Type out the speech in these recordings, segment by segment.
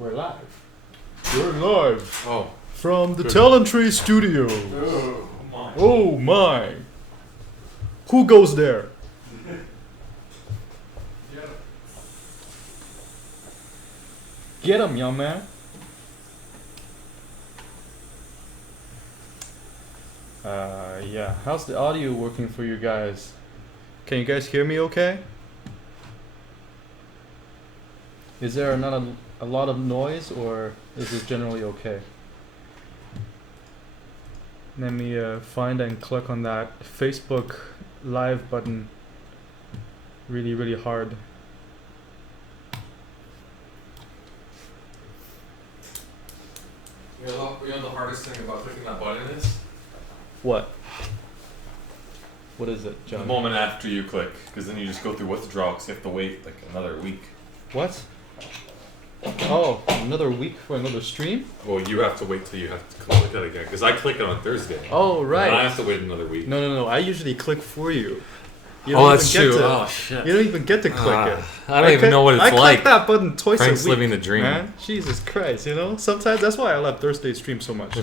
We're live. We're live. Oh. From the Talentry Studio. Oh my. Oh my. Who goes there? Get him, young man. Yeah. How's the audio working for you guys? Can you guys hear me okay? Is there not a lot of noise, or is it generally okay? Let me find and click on that Facebook Live button really, really hard. You know the hardest thing about clicking that button is? What? What is it, John? The moment after you click, because then you just go through withdrawal because you have to wait like another week. What? Oh, another week for another stream? Well, you have to wait till you have to click it again, because I click it on Thursday. Oh, right. And I have to wait another week. No. I usually click for you. You Oh, don't that's even get true. to- Oh, shit. You don't even get to click it. I don't even know what it's I like. click that button twice Frank's a week. living the dream. Man. Jesus Christ, you know? Sometimes that's why I love Thursday stream so much.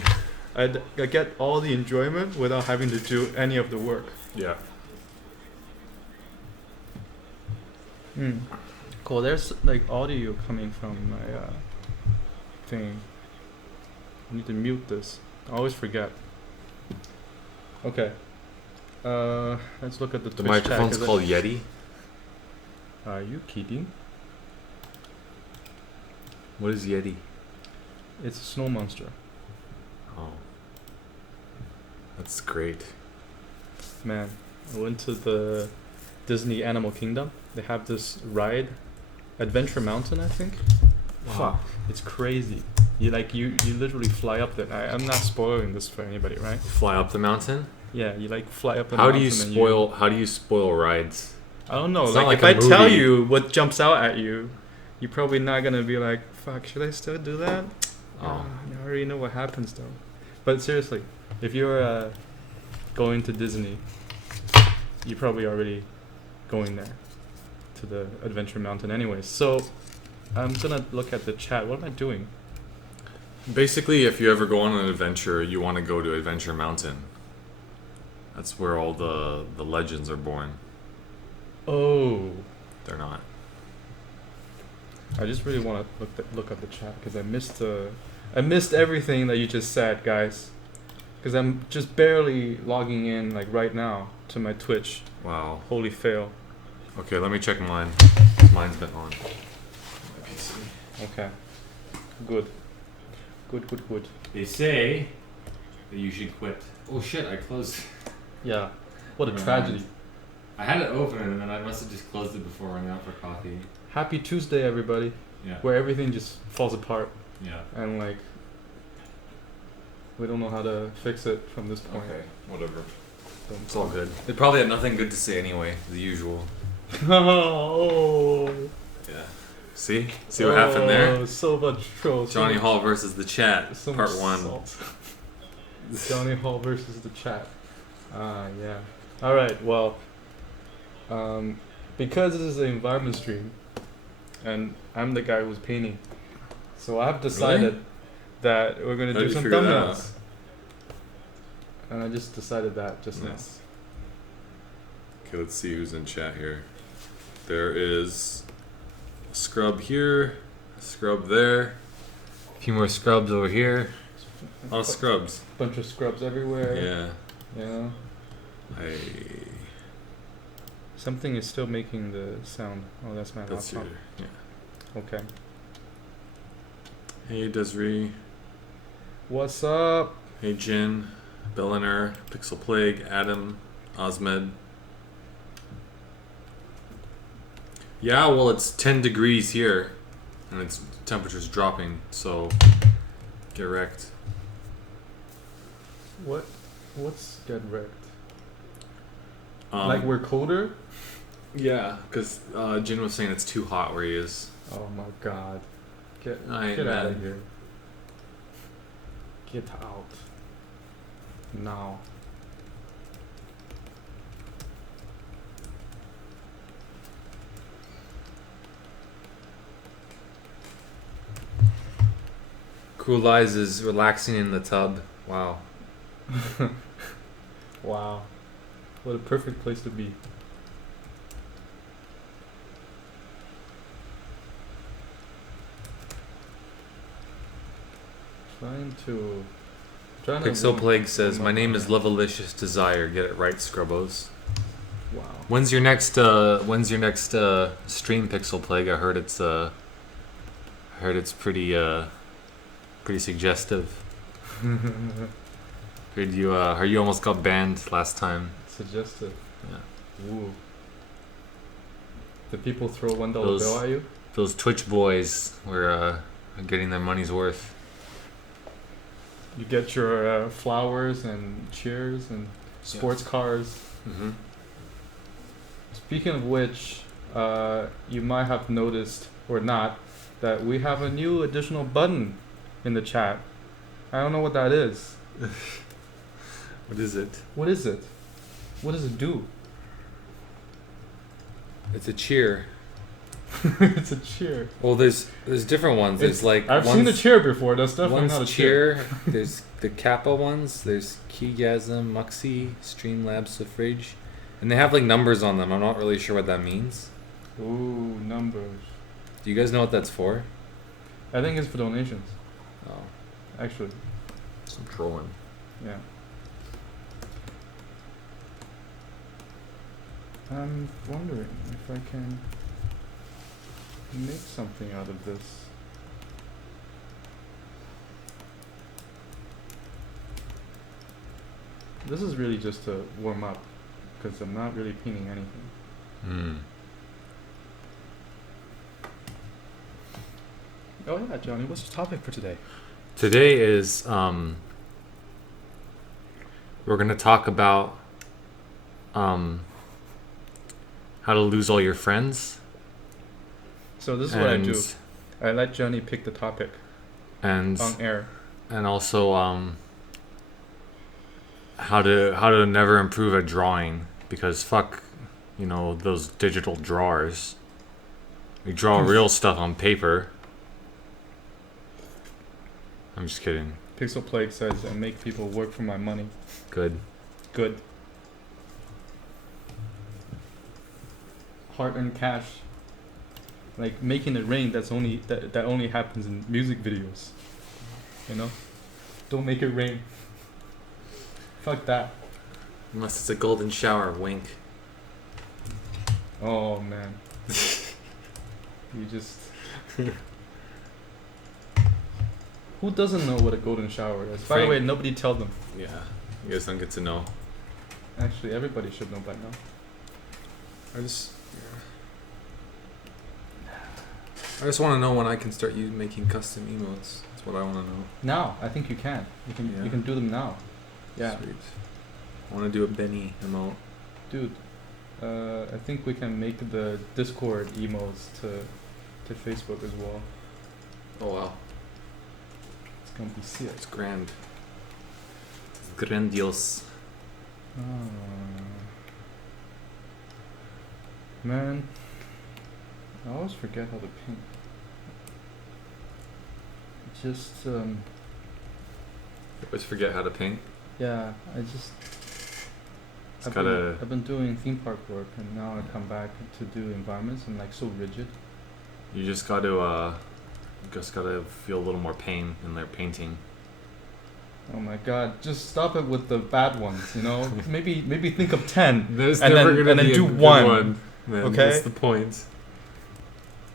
I get all the enjoyment without having to do any of the work. Yeah. Cool. There's like audio coming from my thing. I need to mute this. I always forget. Okay. Let's look at the The Twitch chat, microphone's 'cause called Yeti. Are you kidding? What is Yeti? It's a snow monster. Oh. That's great. Man, I went to the Disney Animal Kingdom. They have this ride, Adventure Mountain, I think. Wow. Fuck, it's crazy. You literally fly up there. I'm not spoiling this for anybody, right? Fly up the mountain? Yeah, you like fly up the How mountain. do you spoil rides? I don't know. It's Like, not like if a I tell movie. you what jumps out at you, you're probably not gonna be like, "Fuck, should I still do that?" Oh. I already know what happens though. But seriously, if you're going to Disney, you're probably already going there to the Adventure Mountain, anyways. So I'm gonna look at the chat. What am I doing? Basically, if you ever go on an adventure, you want to go to Adventure Mountain. That's where all the legends are born. Oh, They're not. I just really want to look at the chat because I missed everything that you just said, guys. Because I'm just barely logging in like right now to my Twitch. Wow. Holy fail. Okay, let me check mine. Mine's been on. Okay. Good. They say that you should quit. Oh shit, I closed. Yeah. What a Never tragedy. mind. I had it open and then I must have just closed it before running out for coffee. Happy Tuesday, everybody. Yeah. Where everything just falls apart Yeah. and like we don't know how to fix it from this point. Okay, whatever. So, It's all good. They probably had nothing good to say anyway, the usual. Oh. Yeah. See? See what happened there? So much troll. Johnny Hall versus the chat, so part much 1. salt. Johnny Hall versus the chat. Yeah. All right. Well, because this is an environment stream, and I'm the guy who's painting, so I've decided that we're gonna How do did you some figure that out? thumbnails. And I just decided that just Nice. Okay, let's see who's in chat here. There is a scrub here, a scrub there, a few more scrubs over here. A lot of scrubs. Bunch of scrubs everywhere. Yeah. Yeah. Something is still making the sound. Oh, that's my That's your, laptop. yeah. Okay. Hey Desiree. What's up? Hey Jin, Belliner, Pixel Plague, Adam, Osmed. Yeah, well it's 10 degrees here, and its temperature's dropping, so get wrecked. What's get wrecked? Um, Like we're colder? Yeah, because Jin was saying it's too hot where he is. Oh my god. Get I out know. of here. Get out. Now. Cool Eyes is relaxing in the tub. Wow. Wow. What a perfect place to be. Trying to Pixel Plague says, warm "My up name my- is Lovelicious Desire. Get it right, Scrubbos." Wow. When's your next stream, Pixel Plague? I heard it's pretty suggestive. Heard you almost got banned last time. Suggestive. Yeah. Ooh. Did people throw $1 Those- bill at you? Those Twitch boys were getting their money's worth. You get your flowers and cheers and sports cars. Mm-hmm. Speaking of which, you might have noticed or not that we have a new additional button in the chat. I don't know what that is. What is it? What is it? What does it do? It's a cheer. It's a cheer. Well, there's different ones. There's like I've seen the cheer before. That's definitely not a one's cheer. There's the Kappa ones. There's Keygasm, Muxie, Streamlabs, Suffrage, and they have like numbers on them. I'm not really sure what that means. Ooh, numbers. Do you guys know what that's for? I think it's for donations. Oh, Actually, some trolling. yeah. I'm wondering if I can make something out of this. This is really just to warm up, because I'm not really painting anything. Hmm. Oh yeah, Johnny, what's your topic for today? Today is we're gonna talk about how to lose all your friends. So this is what I do. I let Johnny pick the topic And on air. and also how to never improve at drawing, because fuck, those digital drawers. We draw real stuff on paper. I'm just kidding. Pixel Plague says, I make people work for my money. Good. Good. Hard-earned cash. Like making it rain, that only happens in music videos. You know? Don't make it rain. Fuck that. Unless it's a golden shower, wink. Oh man. You just Who doesn't know what a golden shower is? By the Frank. way, nobody tell them. Yeah, you guys don't get to know. Actually, everybody should know by now. I just want to know when I can start making custom emotes. That's what I want to know. Now, I think you can. Yeah. You can do them now. Yeah. Sweet. I want to do a Benny emote. Dude, I think we can make the Discord emotes to Facebook as well. Oh wow, It's gonna be sick. it's grand. It's grandiose. Man, I always forget how to paint. Just You always forget how to paint. yeah, I just It's I've been doing theme park work, and now I come back to do environments. I'm like so rigid. You just gotta feel a little more pain in their painting. Oh my god, just stop it with the bad ones, you know? maybe think of 10 There's and never then, gonna and then be do a good one. man. Okay? That's the point.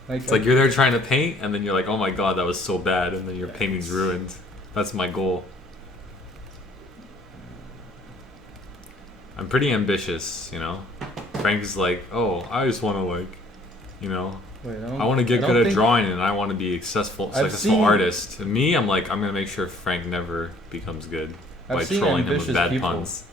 Like, It's like you're there trying to paint, and then you're like, oh my god, that was so bad, and then your painting's ruined. That's my goal. I'm pretty ambitious, Frank is like, oh, I just want to wait, I want to get I good don't at think- drawing, and I want to be successful seen- artist. And me, I'm like, I'm gonna make sure Frank never becomes good I've by seen trolling him with ambitious bad people. puns.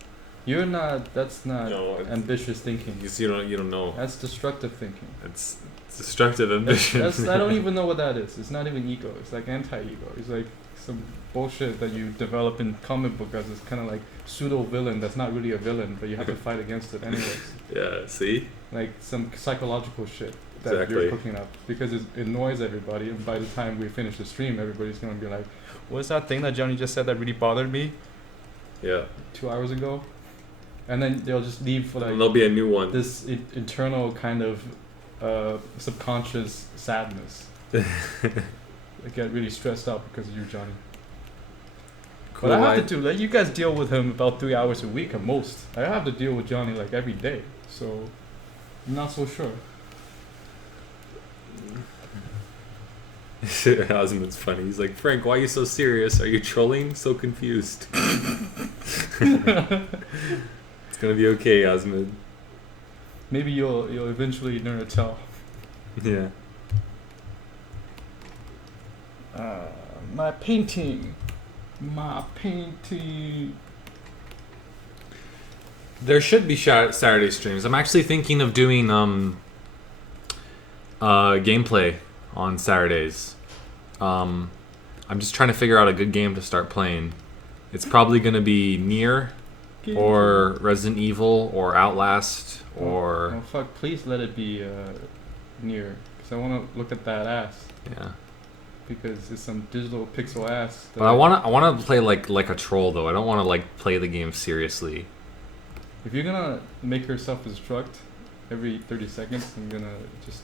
You're not. That's not No, it's- ambitious thinking. You don't know. That's destructive thinking. It's destructive ambition. I don't even know what that is. It's not even ego. It's like anti-ego. It's like some bullshit that you develop in comic book as this kind of like pseudo villain that's not really a villain, but you have to fight against it anyways. Yeah. See. Like some psychological shit. that Exactly. you're cooking up because it annoys everybody. And by the time we finish the stream, everybody's gonna be like, "What's that thing that Johnny just said that really bothered me Yeah. 2 hours ago?" And then they'll just leave for like And there'll be a new one. this internal kind of subconscious sadness. I get really stressed out because of you, Johnny. Cool. But I have to do, like, you guys deal with him about 3 hours a week at most. I have to deal with Johnny like every day, so I'm not so sure. Osmond's funny. He's like, Frank, why are you so serious? Are you trolling? So confused. It's gonna be okay, Osmond. Maybe you'll eventually learn to tell. Yeah. My painting. There should be Saturday streams. I'm actually thinking of doing gameplay on Saturdays. I'm just trying to figure out a good game to start playing. It's probably gonna be Nier or Resident Evil or Outlast or Oh fuck! Please let it be Nier, because I want to look at that ass. yeah. Because it's some digital pixel ass. But I wanna play like a troll though. I don't wanna like play the game seriously. If you're gonna make her self-destruct every 30 seconds, I'm gonna just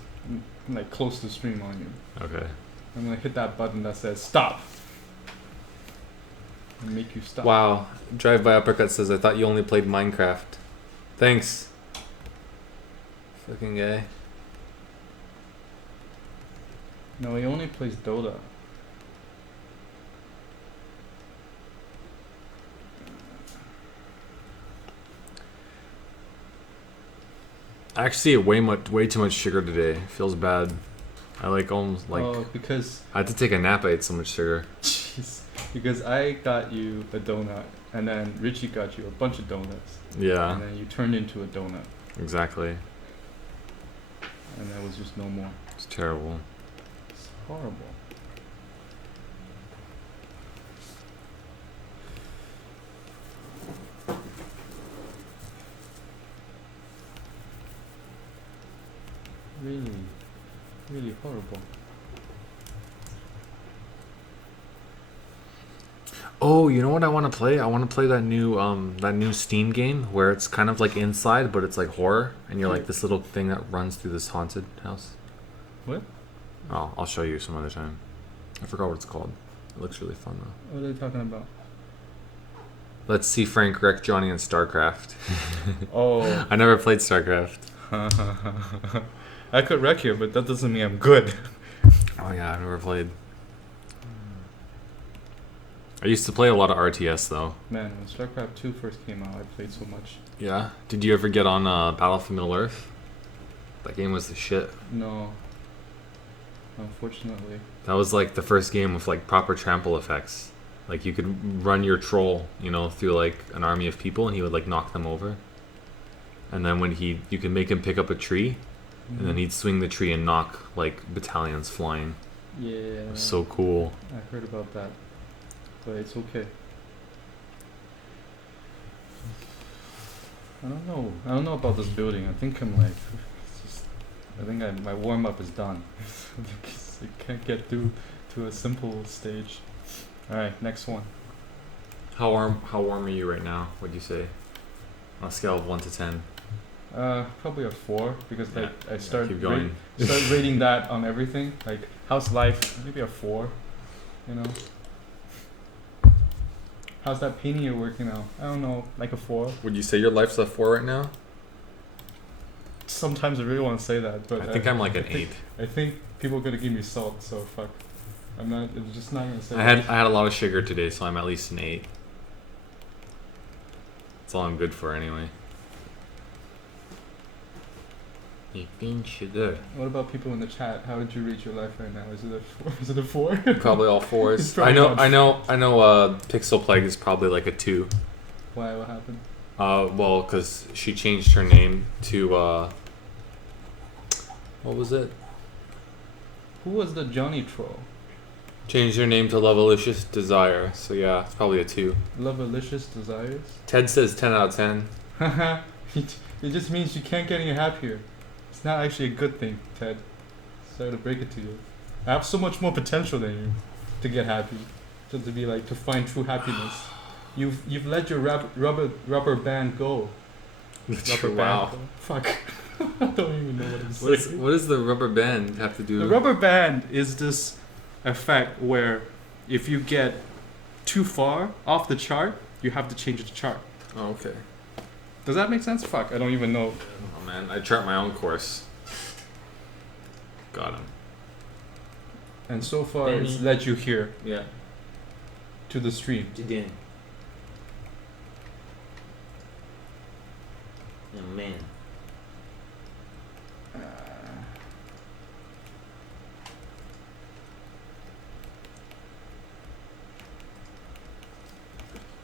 like close the stream on you. Okay. I'm gonna hit that button that says stop. And make you stop. Wow. Drive by Uppercut says I thought you only played Minecraft. Thanks. Fucking guy. No, he only plays Dota. I actually ate way too much sugar today. Feels bad. I like almost like Oh, because I had to take a nap. I ate so much sugar. jeez, because I got you a donut, and then Richie got you a bunch of donuts, Yeah, and then you turned into a donut, exactly. and there was just no more. It's terrible. It's horrible. Really, really horrible. Oh, you know what I want to play? I want to play that new Steam game where it's kind of like inside, but it's like horror, and you're like this little thing that runs through this haunted house. What? Oh, I'll show you some other time. I forgot what it's called. It looks really fun though. What are they talking about? Let's see Frank wreck Johnny in StarCraft. Oh. I never played StarCraft. I could wreck you, but that doesn't mean I'm good. Oh yeah, I've never played. I used to play a lot of RTS though. Man, when StarCraft 2 first came out, I played so much. Yeah? Did you ever get on Battlefield Middle Earth? That game was the shit. No. Unfortunately. That was like the first game with like proper trample effects. Like you could run your troll, you know, through like an army of people and he would like knock them over. And then when you could make him pick up a tree and then he'd swing the tree and knock like battalions flying. Yeah. It was so cool. I heard about that. But it's okay. I don't know about this building. I think I'm like, my warm up is done. I can't get through to a simple stage. All right, next one. How warm are you right now? What'd you say? On a scale of 1 to 10. Probably a 4 because like I start keep going. start rating that on everything. Like how's life? Maybe a 4. You know. How's that painting you're working out? I don't know, like a 4. Would you say your life's a 4 right now? Sometimes I really want to say that, but I think I'm like an 8. I think people are gonna give me salt, so fuck. I'm just not gonna say. I had a lot of sugar today, so I'm at least an 8. That's all I'm good for anyway. Eating sugar. What about people in the chat? How would you rate your life right now? Is it a 4? Is it a 4? Probably all 4s. It's I probably know. not. Pixel Plague is probably like a 2. Why? What happened? Well, because she changed her name to what was it? Who was the Johnny troll? Changed her name to Lovelicious Desire. So yeah, it's probably a 2. Lovelicious Desires? Ted says 10 out of 10. Haha. It just means you can't get any happier. It's not actually a good thing, Ted. Sorry to break it to you. I have so much more potential than you to get happy, to be like to find true happiness. You've let your rubber band go. Rubber Wow. band. Go. Fuck. I don't even know what I'm saying. What does the rubber band have to do? The rubber band is this effect where if you get too far off the chart, you have to change the chart. Oh, okay. Does that make sense? Fuck, I don't even know. Oh man, I chart my own course. Got him. And so far, it's led you here Yeah. to the stream. Today. Oh man.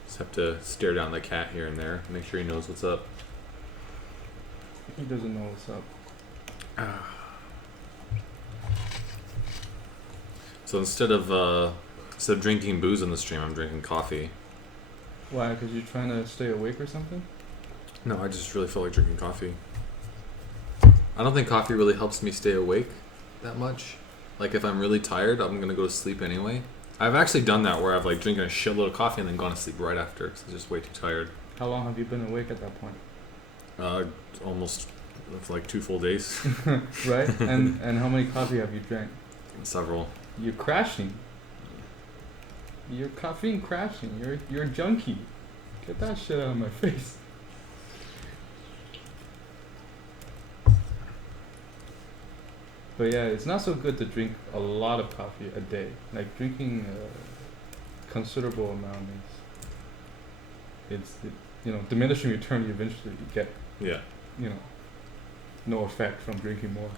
Just have to stare down the cat here and there, make sure he knows what's up. He doesn't know what's up. So instead of drinking booze on the stream, I'm drinking coffee. Why? Because you're trying to stay awake or something? No, I just really feel like drinking coffee. I don't think coffee really helps me stay awake that much. Like if I'm really tired, I'm gonna go to sleep anyway. I've actually done that where I've like drinking a shitload of coffee and then gone to sleep right after because I'm just way too tired. How long have you been awake at that point? Almost for like 2 full days. Right? And how many coffee have you drank? Several. You're crashing. You're caffeine crashing. You're a junkie. Get that shit out of my face. But yeah, it's not so good to drink a lot of coffee a day. Like drinking a considerable amount is, diminishing return. You eventually get, Yeah. no effect from drinking more.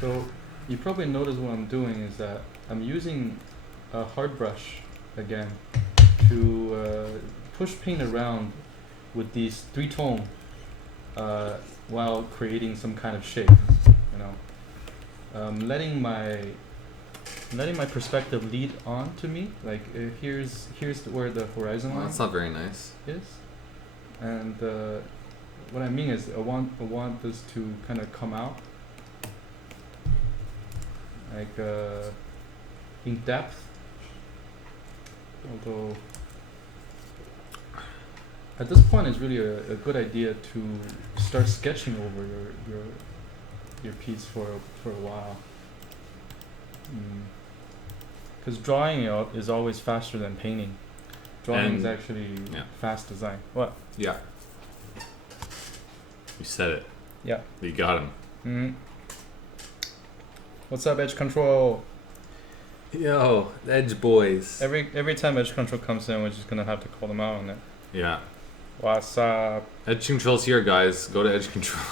So you probably notice what I'm doing is that I'm using a hard brush again to push paint around with these 3-tone while creating some kind of shape. Letting my perspective lead on to me. Like here's where the horizon Well, line that's not very nice. is, and what I mean is I want this to kind of come out. Like in depth, although at this point it's really a good idea to start sketching over your piece for a while, because drawing is always faster than painting. Drawing is And- actually yeah. fast design. What? Yeah. You said it. Yeah. You got him. Mm-hmm. What's up, Edge Control? Yo, Edge boys. Every time Edge Control comes in, we're just gonna have to call them out on it. Yeah. What's up? Edge Control's here, guys. Go to Edge Control.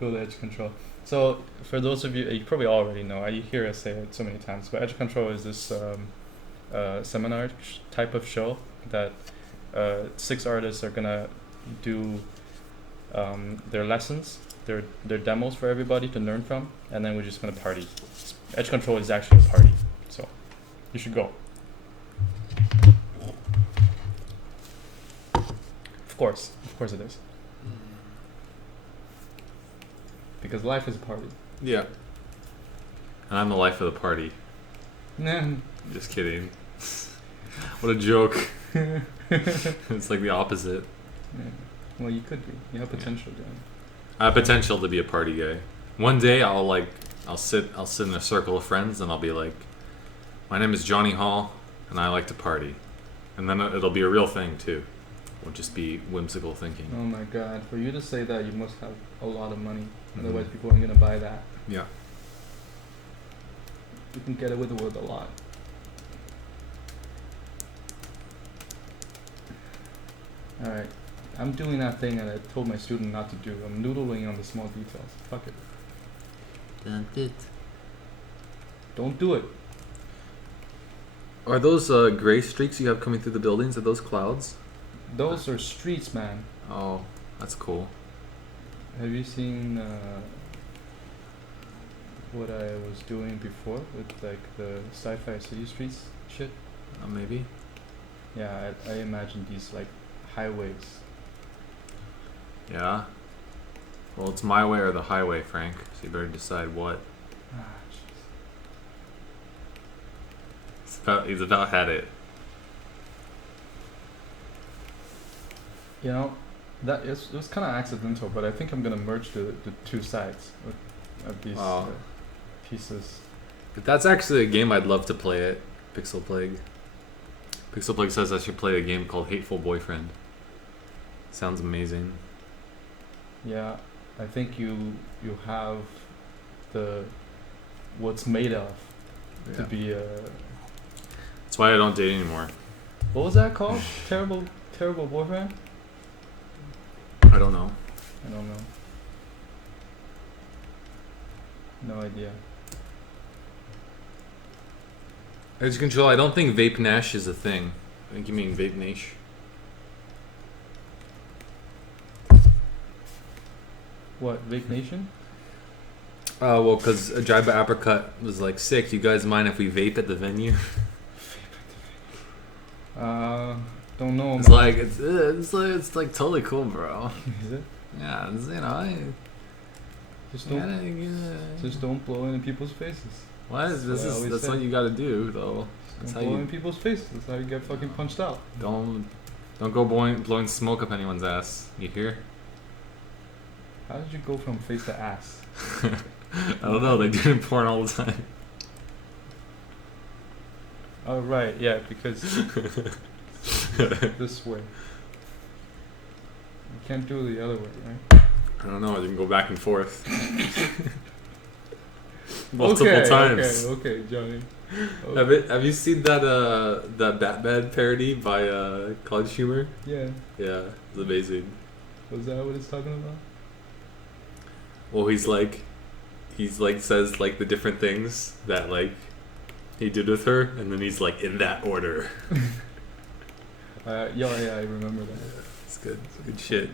Go to Edge Control. So for those of you probably already know, you hear us say it so many times, but Edge Control is this seminar type of show that 6 artists are gonna do their lessons, their demos for everybody to learn from, and then we're just gonna party. Edge Control is actually a party, so you should go. Of course it is. Because life is a party. Yeah. And I'm the life of the party. Nah. Just kidding. What a joke. It's like the opposite. Yeah. Well, you could be. You have potential, Dan. I have potential to be a party guy. One day I'll sit in a circle of friends and I'll be like, my name is Johnny Hall and I like to party. And then it'll be a real thing too. It won't just be whimsical thinking. Oh my god, for you to say that, you must have a lot of money. Mhm. Otherwise, people aren't gonna buy that. Yeah. You can get away with a lot. Alright, I'm doing that thing that I told my student not to do. I'm noodling on the small details. Fuck it. Don't do it. Are those gray streaks you have coming through the buildings? Are those clouds? Those are streets, man. Oh, that's cool. Have you seen what I was doing before with like the sci-fi city streets shit? Maybe. Yeah, I imagine these like highways. Yeah. Well, it's my way or the highway, Frank. So you better decide what. Ah, jeez. He's about had it. You know, it was kind of accidental, but I think I'm gonna merge the two sides of these Wow. pieces. But that's actually a game I'd love to play it. Pixel Plague. Pixel Plague says I should play a game called Hateful Boyfriend. Sounds amazing. Yeah, I think you have the what's made of to Yeah. be a That's why I don't date anymore. what was that called? Terrible boyfriend? I don't know. I don't know. No idea. Edge control. I don't think Vape Nash is a thing. I think you mean Vape Nash. What, Vape Nation? Well, because Drive by Apricot was like, sick. You guys mind if we vape at the venue? Don't know. It's like it's like totally cool, bro. Is it? Yeah, it's, you know. Just just don't blow in people's faces. What? That's what you gotta do, though. That's Don't how blow you in people's faces. That's how you get fucking punched out. don't go blowing smoke up anyone's ass. You hear? How did you go from face to ass? I don't know. They do it in porn all the time. Oh right, yeah, because this way. You can't do it the other way, right? I don't know. You can go back and forth multiple okay, times. Okay, Johnny. Okay. Have you seen that that Batman parody by College Humor? Yeah. Yeah, it's amazing. Was that what it's talking about? Well, he's like says like the different things that like he did with her, and then he's like in that order. Yeah, I remember that. It's good. It's good shit.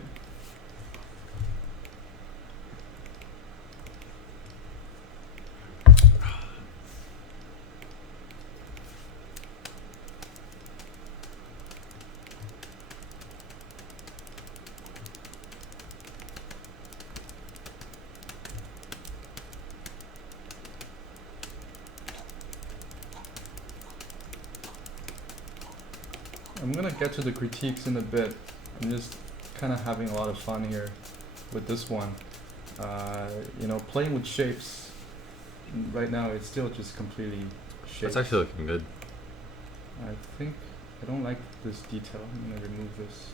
I'm gonna get to the critiques in a bit. I'm just kind of having a lot of fun here with this one. You know, playing with shapes. Right now, it's still just completely shapes. That's actually looking good. I think I don't like this detail. I'm gonna remove this.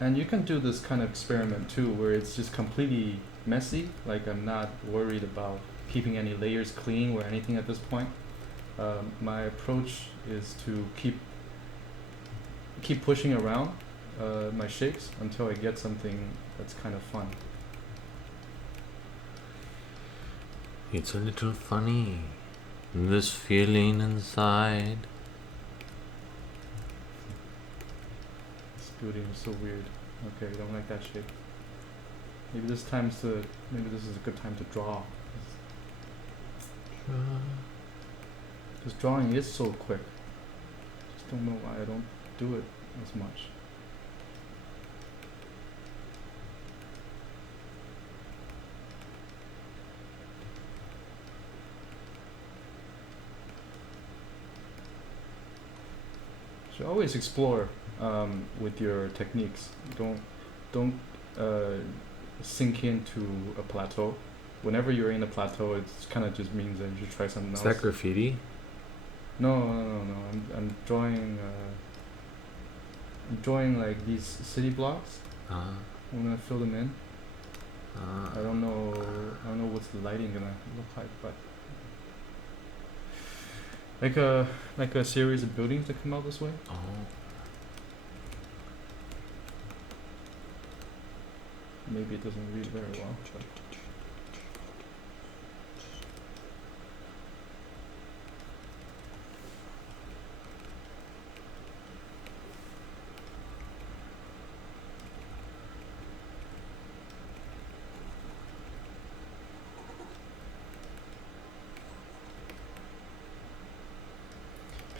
And you can do this kind of experiment too, where it's just completely messy. Like I'm not worried about keeping any layers clean or anything at this point. My approach is to keep pushing around my shapes until I get something that's kind of fun. It's a little funny, this feeling inside. This building is so weird. Okay, I don't like that shape. Maybe this is a good time to draw. This drawing is so quick. Just don't know why I don't do it as much. So always explore with your techniques. Don't sink into a plateau. Whenever you're in a plateau, it kind of just means that you should try something Is else. that graffiti? No. I'm drawing. I'm drawing like these city blocks. I'm gonna fill them in. I don't know what's the lighting gonna look like, but like a series of buildings that come out this way. Oh. Maybe it doesn't read very well. But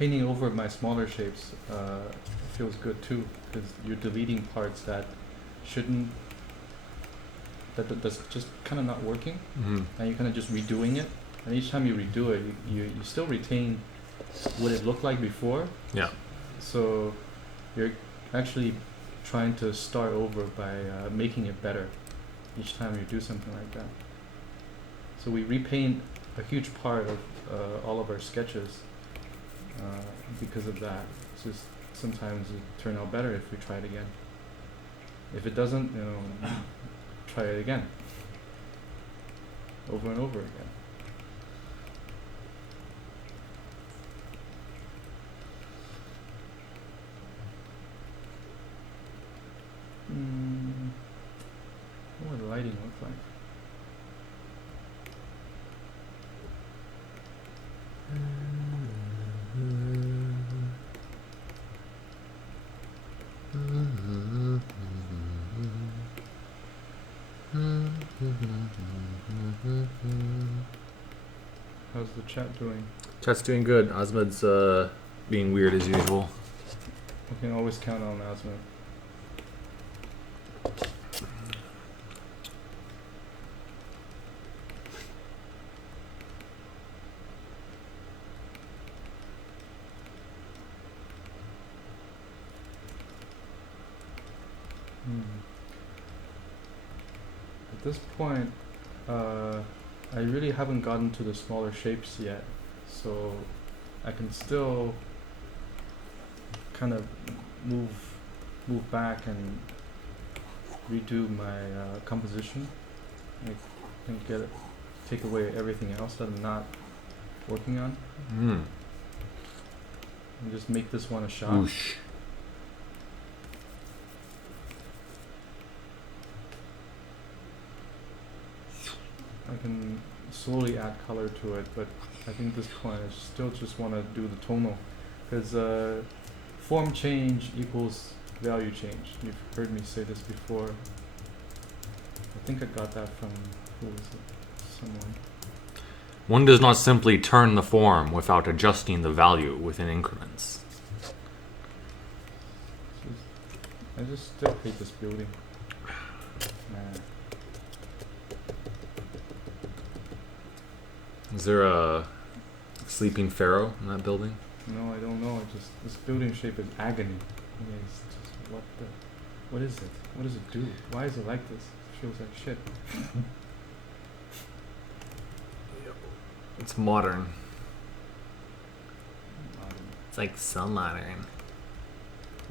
painting over my smaller shapes feels good too, because you're deleting parts that shouldn't, that's just kind of not working, and you're kind of just redoing it. And each time you redo it, you still retain what it looked like before. Yeah. So you're actually trying to start over by making it better each time you do something like that. So we repaint a huge part of all of our sketches because of that. It's just sometimes it turn out better if we try it again. If it doesn't, try it again. Over and over again. What would the lighting look like? How's the chat doing? Chat's doing good. Osmod's being weird as usual. We can always count on Asma. At this point, I really haven't gotten to the smaller shapes yet, so I can still kind of move back and redo my composition. I can take away everything else that I'm not working on, and just make this one a shot. Whoosh. I can slowly add color to it, but I think at this point I still just want to do the tonal, because form change equals value change. You've heard me say this before. I think I got that from, who was it? Someone. One does not simply turn the form without adjusting the value within increments. I just still hate this building. Man. Is there a sleeping pharaoh in that building? No, I don't know. This building shape is agony. It's just what is it? What does it do? Why is it like this? It feels like shit. It's modern. It's like so modern.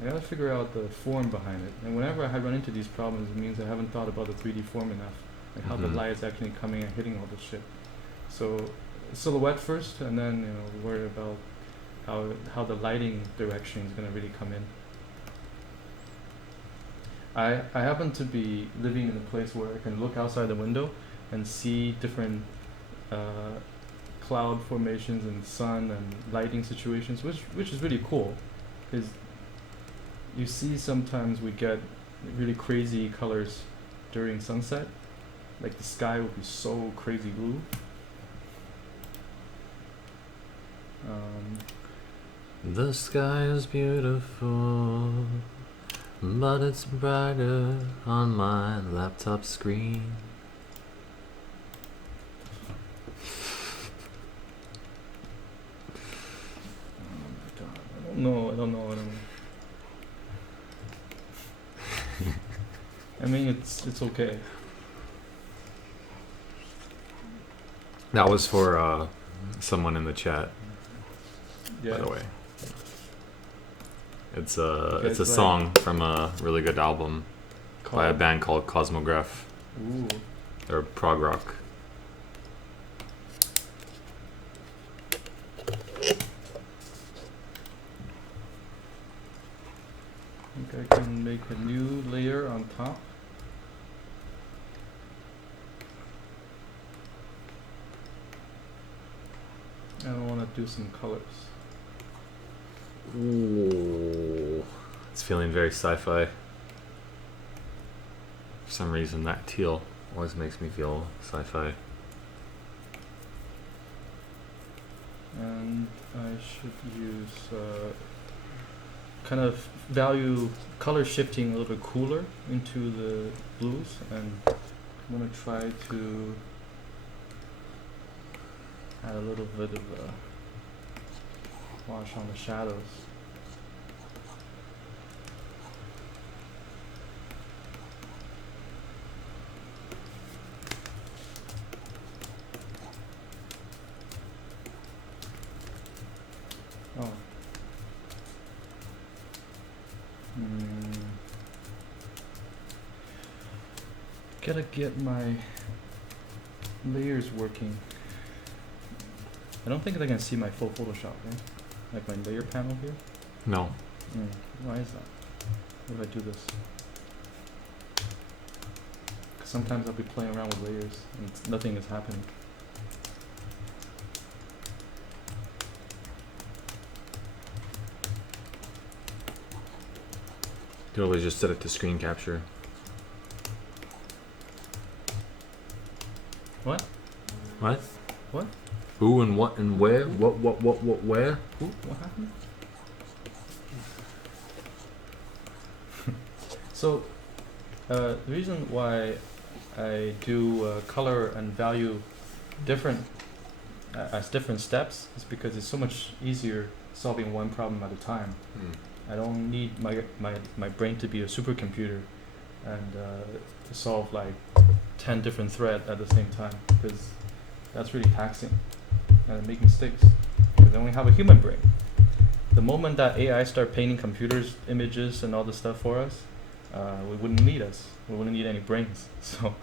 I gotta figure out the form behind it. And whenever I run into these problems, it means I haven't thought about the 3D form enough. Like how the light is actually coming and hitting all this shit. So silhouette first, and then worry about how the lighting direction is gonna really come in. I happen to be living in a place where I can look outside the window and see different cloud formations and sun and lighting situations, which is really cool, because you see sometimes we get really crazy colors during sunset, like the sky will be so crazy blue. The sky is beautiful, but it's brighter on my laptop screen. Oh my god, I don't know. I mean, it's okay. That was for someone in the chat, Yeah. by the way. It's a Guys like- song from a really good album by a band called Cosmograph. Ooh. They're prog rock. I think I can make a new layer on top. And I want to do some colors. Ooh. It's feeling very sci-fi. For some reason, that teal always makes me feel sci-fi. And I should use kind of value color shifting a little bit cooler into the blues, and I'm gonna try to add a little bit of wash on the shadows. Oh. Gotta get my layers working. I don't think they can see my full Photoshop, right? Like my layer panel here. No. Why is that? What if I do this? 'Cause sometimes I'll be playing around with layers and nothing is happening. You can always just set it to screen capture. What? What? What? Who and what and where? What, where? Who? What happened? So, the reason why I do color and value different as different steps is because it's so much easier solving one problem at a time. I don't need my brain to be a supercomputer and to solve like 10 different threads at the same time, because that's really taxing and I make mistakes because I only have a human brain. The moment that AI start painting computers images and all this stuff for us, we wouldn't need us. We wouldn't need any brains. So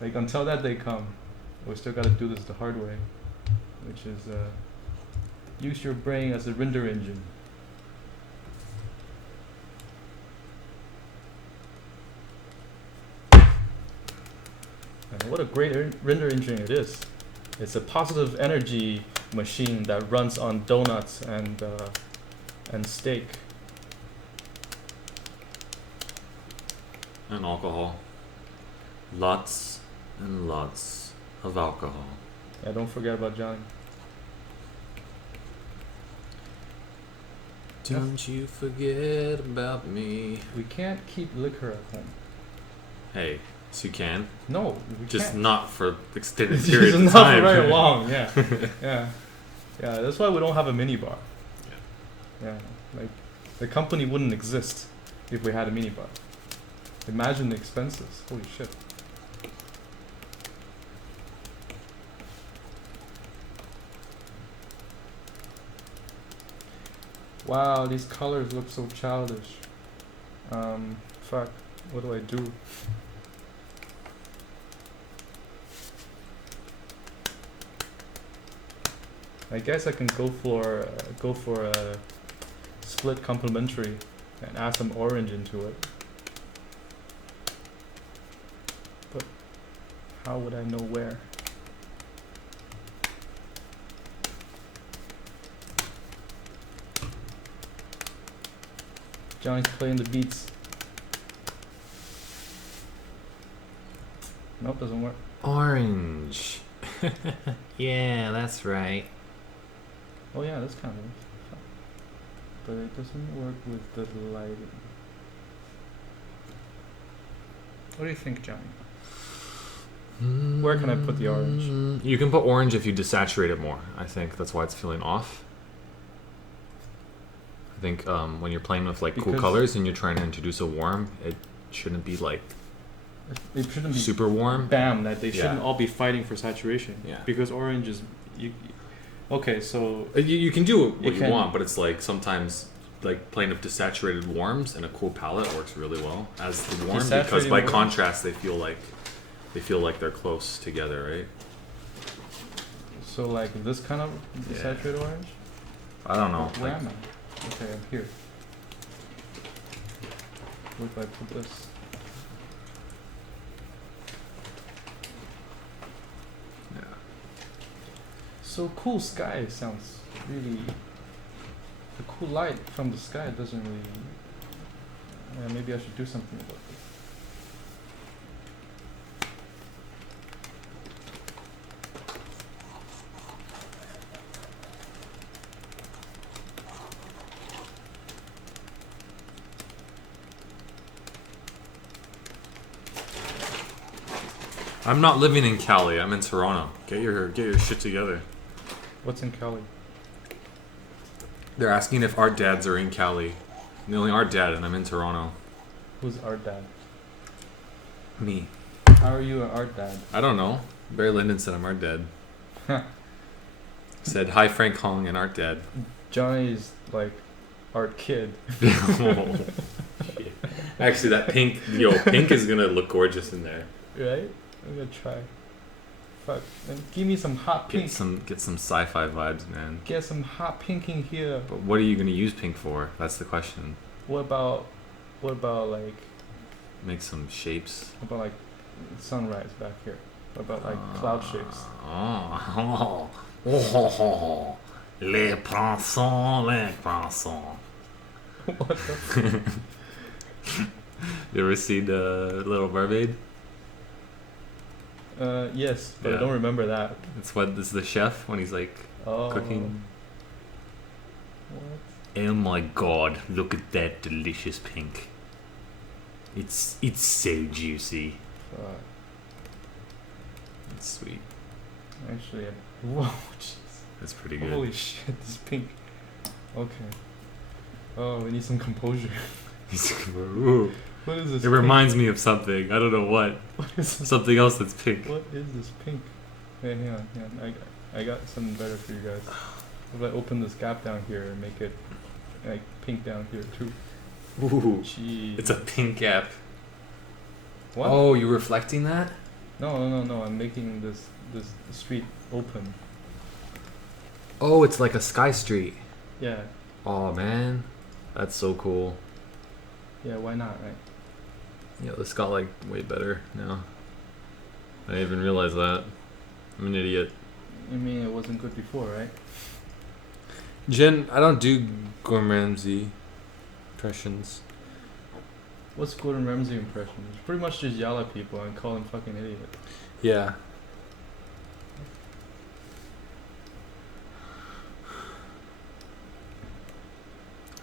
like until that day come, we still got to do this the hard way, which is use your brain as a render engine. And what a great render engine it is. It's a positive energy machine that runs on donuts and steak. And alcohol. Lots and lots of alcohol. Yeah, don't forget about Johnny. Don't you forget about me. We can't keep liquor at home. Hey, so you can. No, we Just can't. not for extended It's periods just of not time. for very long. Yeah, yeah. That's why we don't have a mini bar. Yeah, like the company wouldn't exist if we had a mini bar. Imagine the expenses. Holy shit. Wow, these colors look so childish. Fuck. What do I do? I guess I can go for a split complementary and add some orange into it. But how would I know where? Johnny's playing the beats. Nope, doesn't work. Orange. Yeah, that's right. Oh yeah, that's kind of fun. But it doesn't work with the lighting. What do you think, Johnny? Where can I put the orange? You can put orange if you desaturate it more. I think that's why it's feeling off. I think when you're playing with like cool Because- colors and you're trying to introduce a warm, it shouldn't be like It shouldn't be super warm. bam that they Yeah. shouldn't all be fighting for saturation. Yeah. Because orange is okay, so You can do what You you can- want, but it's like sometimes like playing with desaturated warms and a cool palette works really well as the warm, because Desaturated by warm? contrast they feel like they're close together, right? so like this kind of Yeah. saturated orange? I don't know. Where Like, am I? Okay, I'm here. Where do I put this? yeah. So cool sky sounds really. The cool light from the sky doesn't really. Maybe I should do something about this. I'm not living in Cali. I'm in Toronto. Get your shit together. What's in Cali? They're asking if art dads are in Cali. I'm the only art dad, and I'm in Toronto. Who's art dad? Me. How are you an art dad? I don't know. Barry Lyndon said I'm art dad. Said hi Frank Hong and art dad. Johnny's like art kid. Oh, shit. Actually, that pink is gonna look gorgeous in there. Right? I'm gonna try. Fuck. And give me some hot pink. Get some sci-fi vibes, man. Get some hot pink in here. But what are you gonna use pink for? That's the question. What about like Make some shapes. like sunrise back here? What about like cloud shapes? Les poissons, les poissons. What the You ever seen Little Mermaid? yes, but Yeah. I don't remember that. It's the chef when he's like cooking. What? Oh my god, look at that delicious pink. It's so juicy. Fuck. It's sweet. Actually, whoa, jeez. It's pretty good. Holy shit, this pink. Okay. Oh, we need some composure. Ooh. What is this? It reminds me of something. I don't know what. What is this? Something else that's pink. What is this pink? Hey, hang on. I got something better for you guys. If I open this gap down here and make it like pink down here too. Ooh. Jeez. It's a pink gap. What? Oh, you're reflecting that? No. I'm making this street open. Oh, it's like a sky street. Yeah. Oh man, that's so cool. Yeah. Why not? Right. Yeah, this got like way better now. I didn't even realize that. I'm an idiot. I mean, it wasn't good before, right? Jen, I don't do Gordon Ramsay impressions. What's Gordon Ramsay impression? It's pretty much just yell at people and call them fucking idiots. Yeah.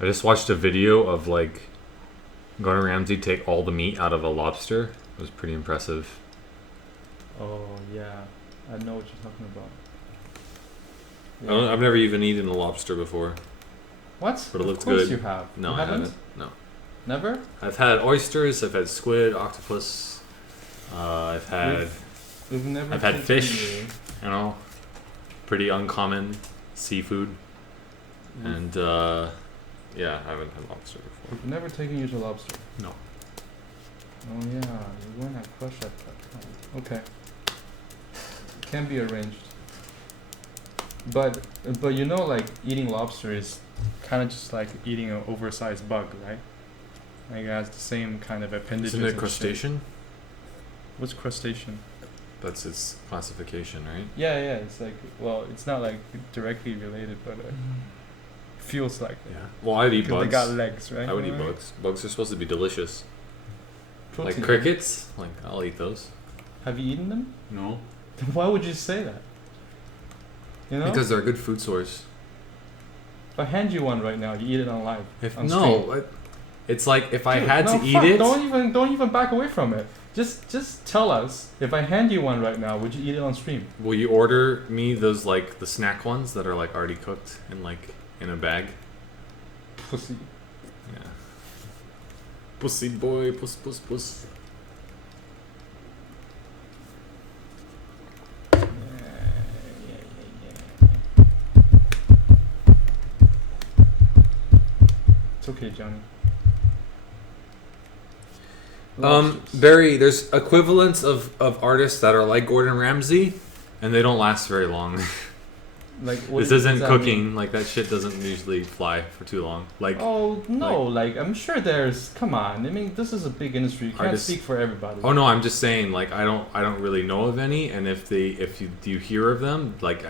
I just watched a video of like Gordon Ramsay take all the meat out of a lobster. It was pretty impressive. Oh yeah, I know what you're talking about. I've never even eaten a lobster before. What? But it looks Of course good. you have. No, You I haven't. No. Never? I've had oysters. I've had squid, octopus. I've had We've never. I've had taken fish. you- you know, pretty uncommon seafood. we've- And yeah, I haven't had lobster before. We've never taken you to lobster. No. Oh yeah, you weren't at Crush at that time. Okay. Can be arranged. But you know, like eating lobster is kind of just like eating an oversized bug, right? Like it has the same kind of appendages. Isn't it and shit. crustacean? What's crustacean? That's its classification, right? Yeah. It's like, well, it's not like directly related, but feels like it. Yeah. Well, I'd eat 'Cause bugs. they got legs, right? I would eat Right? bugs. Bugs are supposed to be delicious. Protein. Like crickets. Like I'll eat those. Have you eaten them? No. Then why would you say that? You know? Because they're a good food source. if I hand you one right now, you eat it on live. If on no, stream. it's like if I Dude, had no, to eat fuck, it. Don't even back away from it. Just tell us, if I hand you one right now, would you eat it on stream? Will you order me those like the snack ones that are like already cooked in like in a bag? Pussy. Yeah. Pussy boy, puss. It's okay, Johnny. Barry, there's equivalents of artists that are like Gordon Ramsay, and they don't last very long. Like what This does isn't that cooking. mean? Like that shit doesn't usually fly for too long. Like Oh no! Like I'm sure there's. Come on! I mean, this is a big industry. You can't Artists- speak for everybody. oh no, I'm just saying like I don't really know of any, and if you hear of them, like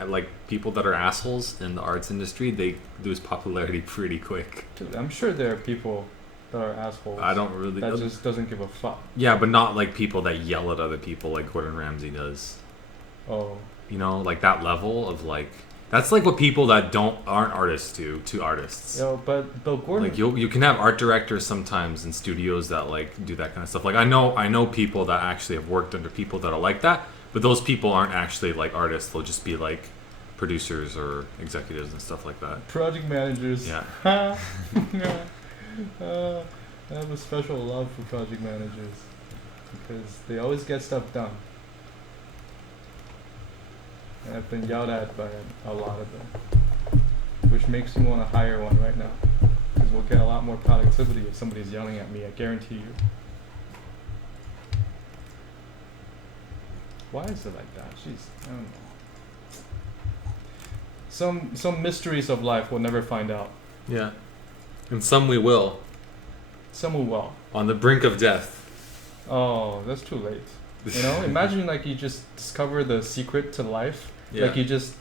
people that are assholes in the arts industry, they lose popularity pretty quick. Dude, I'm sure there are people that are assholes. I don't really. That just doesn't give a fuck. Yeah, but not like people that yell at other people like Gordon Ramsay does. Oh. You know, like that level of like That's like what people that aren't artists do to artists. Yo, but Gordon. Like you can have art directors sometimes in studios that like do that kind of stuff. Like I know people that actually have worked under people that are like that, but those people aren't actually like artists. They'll just be like producers or executives and stuff like that. Project managers. Yeah. I have a special love for project managers because they always get stuff done. And I've been yelled at by a lot of them, which makes me want to hire one right now because we'll get a lot more productivity if somebody's yelling at me, I guarantee you. Why is it like that? Jeez, I don't know. Some mysteries of life we'll never find out. Yeah. And some we will. Some we will. On the brink of death. Oh, that's too late. You know, imagine like you just discover the secret to life. Yeah. Like you just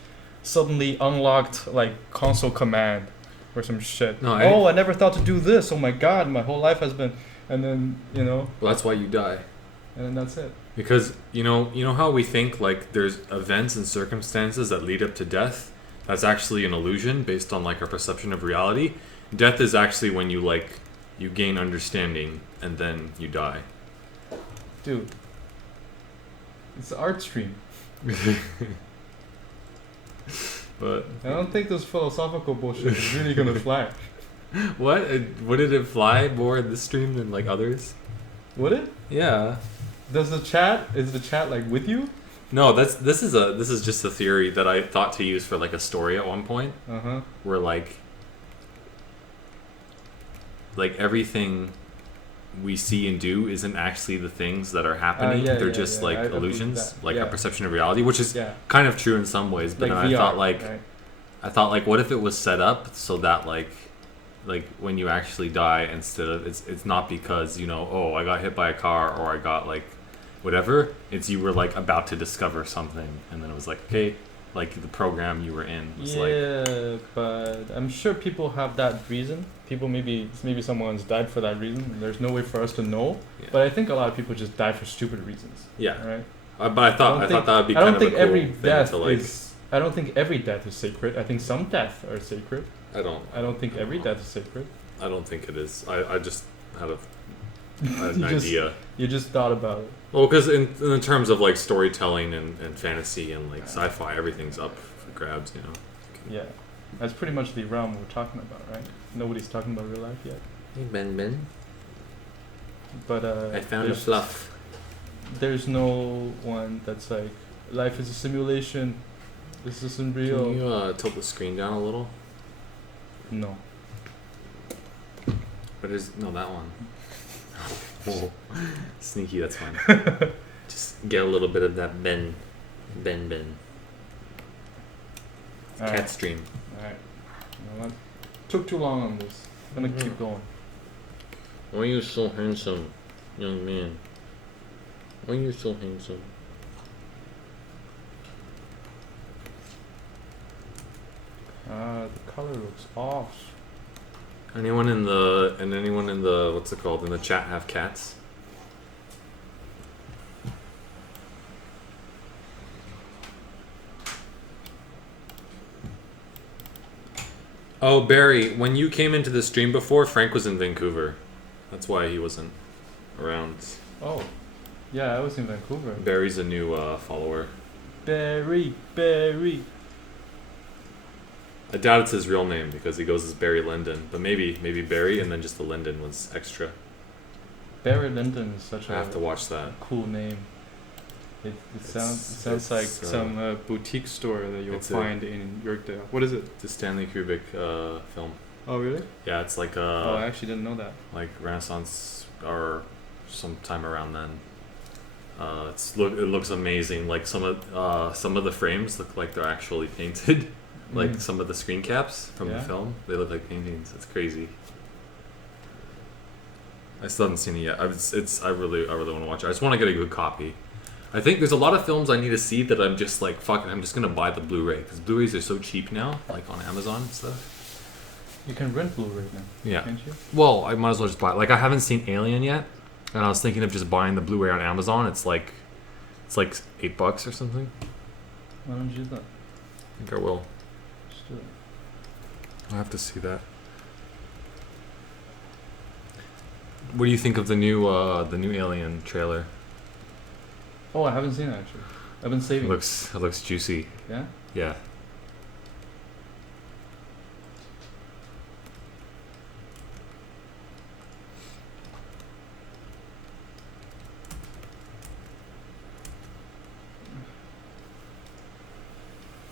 suddenly unlocked like console command or some shit. No, I never thought to do this. Oh my god, my whole life has been, and then Well, that's why you die. and then that's it. Because you know how we think like there's events and circumstances that lead up to death. That's actually an illusion based on like our perception of reality. Death is actually when you gain understanding and then you die. Dude, it's an art stream. But I don't think this philosophical bullshit is really gonna fly. what? Did it fly more in this stream than like others? Would it? Yeah. Is the chat like with you? No, this is just a theory that I thought to use for like a story at one point. Uh-huh. Where like everything we see and do isn't actually the things that are happening. They're just like illusions, like our perception of reality, which is kind of true in some ways. But like then VR, I thought like, what if it was set up so that like when you actually die, instead of it's not because oh, I got hit by a car or I got like whatever. It's you were like about to discover something, and then it was like, okay, like the program you were in was but I'm sure people have that reason. People maybe someone's died for that reason. And there's no way for us to know. Yeah. But I think a lot of people just die for stupid reasons. Yeah. Right. But I thought that would be kind of a cool thing to like. I don't think every death is sacred. I think some deaths are sacred. I don't think every death is sacred. I don't think it is. I just had an idea. You just thought about it. Well, because in terms of like storytelling and fantasy and like sci-fi, everything's up for grabs, Yeah, that's pretty much the realm we're talking about, right? Nobody's talking about real life yet. Hey, Ben. But I found a fluff. There's no one that's like life is a simulation. This isn't real. Can you tilt the screen down a little? No. But no, that one. Oh, sneaky, that's fine. Just get a little bit of that Ben. Cat stream. Alright. You know what? Took too long on this. I'm gonna keep going. Why are you so handsome, young man? Why are you so handsome? The color looks off. Anyone in the what's it called in the chat have cats? Oh, Barry, when you came into the stream before, Frank was in Vancouver. That's why he wasn't around. Oh, yeah, I was in Vancouver. Barry's a new follower. Barry. I doubt it's his real name because he goes as Barry Lyndon, but maybe Barry and then just the Lyndon was extra. Barry Lyndon is such I have to watch that. Cool name. It sounds like some boutique store that you'll find in Yorkdale. What is it? The Stanley Kubrick film. Oh really? Yeah, it's like I actually didn't know that. Like Renaissance or sometime around then. It looks amazing. Like some of the frames look like they're actually painted. Like some of the screen caps from the film, they look like paintings. It's crazy. I still haven't seen it yet. I really want to watch it. I just want to get a good copy. I think there's a lot of films I need to see that I'm just like, fuck it, I'm just gonna buy the Blu-ray because Blu-rays are so cheap now, like on Amazon and stuff. You can rent Blu-ray now. Yeah. Can't you? Well, I might as well just buy it. Like I haven't seen Alien yet, and I was thinking of just buying the Blu-ray on Amazon. It's like $8 or something. Why don't you do that? I think I will. do that. I'll have to see that. What do you think of the new Alien trailer? Oh, I haven't seen it actually. I've been saving. It looks juicy. Yeah. Yeah.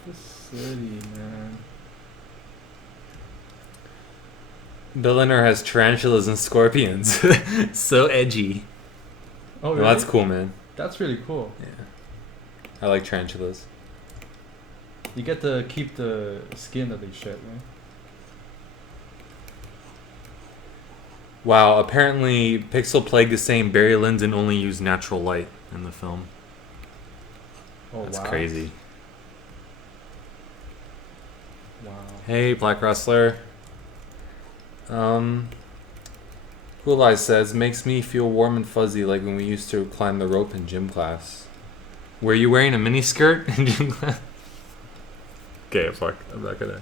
This city, man. Billiner has tarantulas and scorpions. So edgy. Oh, Well, really? that's cool, man. That's really cool. Yeah. I like tarantulas. You get to keep the skin that they shed, right? Wow, apparently Pixel Plague is saying Barry Lyndon only used natural light in the film. Oh, That's wow. crazy. Wow. Hey, Black Wrestler. Cool Eyes says, makes me feel warm and fuzzy like when we used to climb the rope in gym class. Were you wearing a mini skirt in gym class? Okay, fuck. I'm not gonna.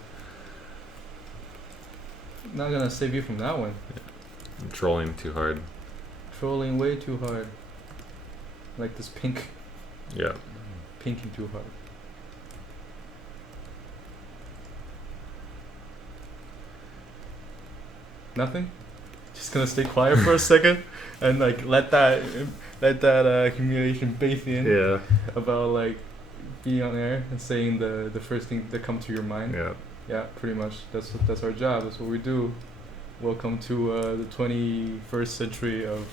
Not gonna save you from that one. I'm trolling too hard. Trolling way too hard. Like this pink. Yeah. Pinking too hard. Nothing? Just gonna stay quiet for a second and like let that humiliation bathe in Yeah. about like being on air and saying the first thing that comes to your mind. Yeah. Yeah, pretty much. That's our job. That's what we do. Welcome to the 21st century of.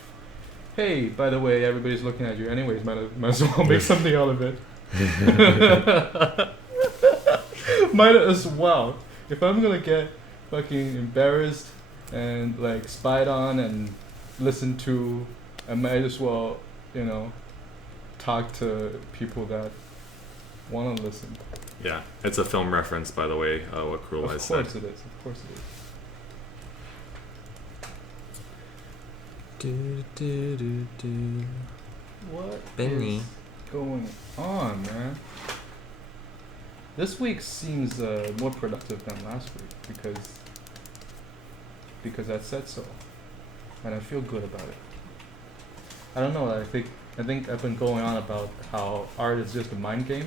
Hey, by the way, everybody's looking at you. Anyways, might as well make something out of it. Might as well. If I'm gonna get fucking embarrassed and like spied on and listened to, I might as well, talk to people that want to listen. Yeah. It's a film reference, by the way, what Cruel Eyes said. Of course it is. Of course it is. What Benny. is going on, man? This week seems more productive than last week because I said so, and I feel good about it. I don't know. I think I've been going on about how art is just a mind game.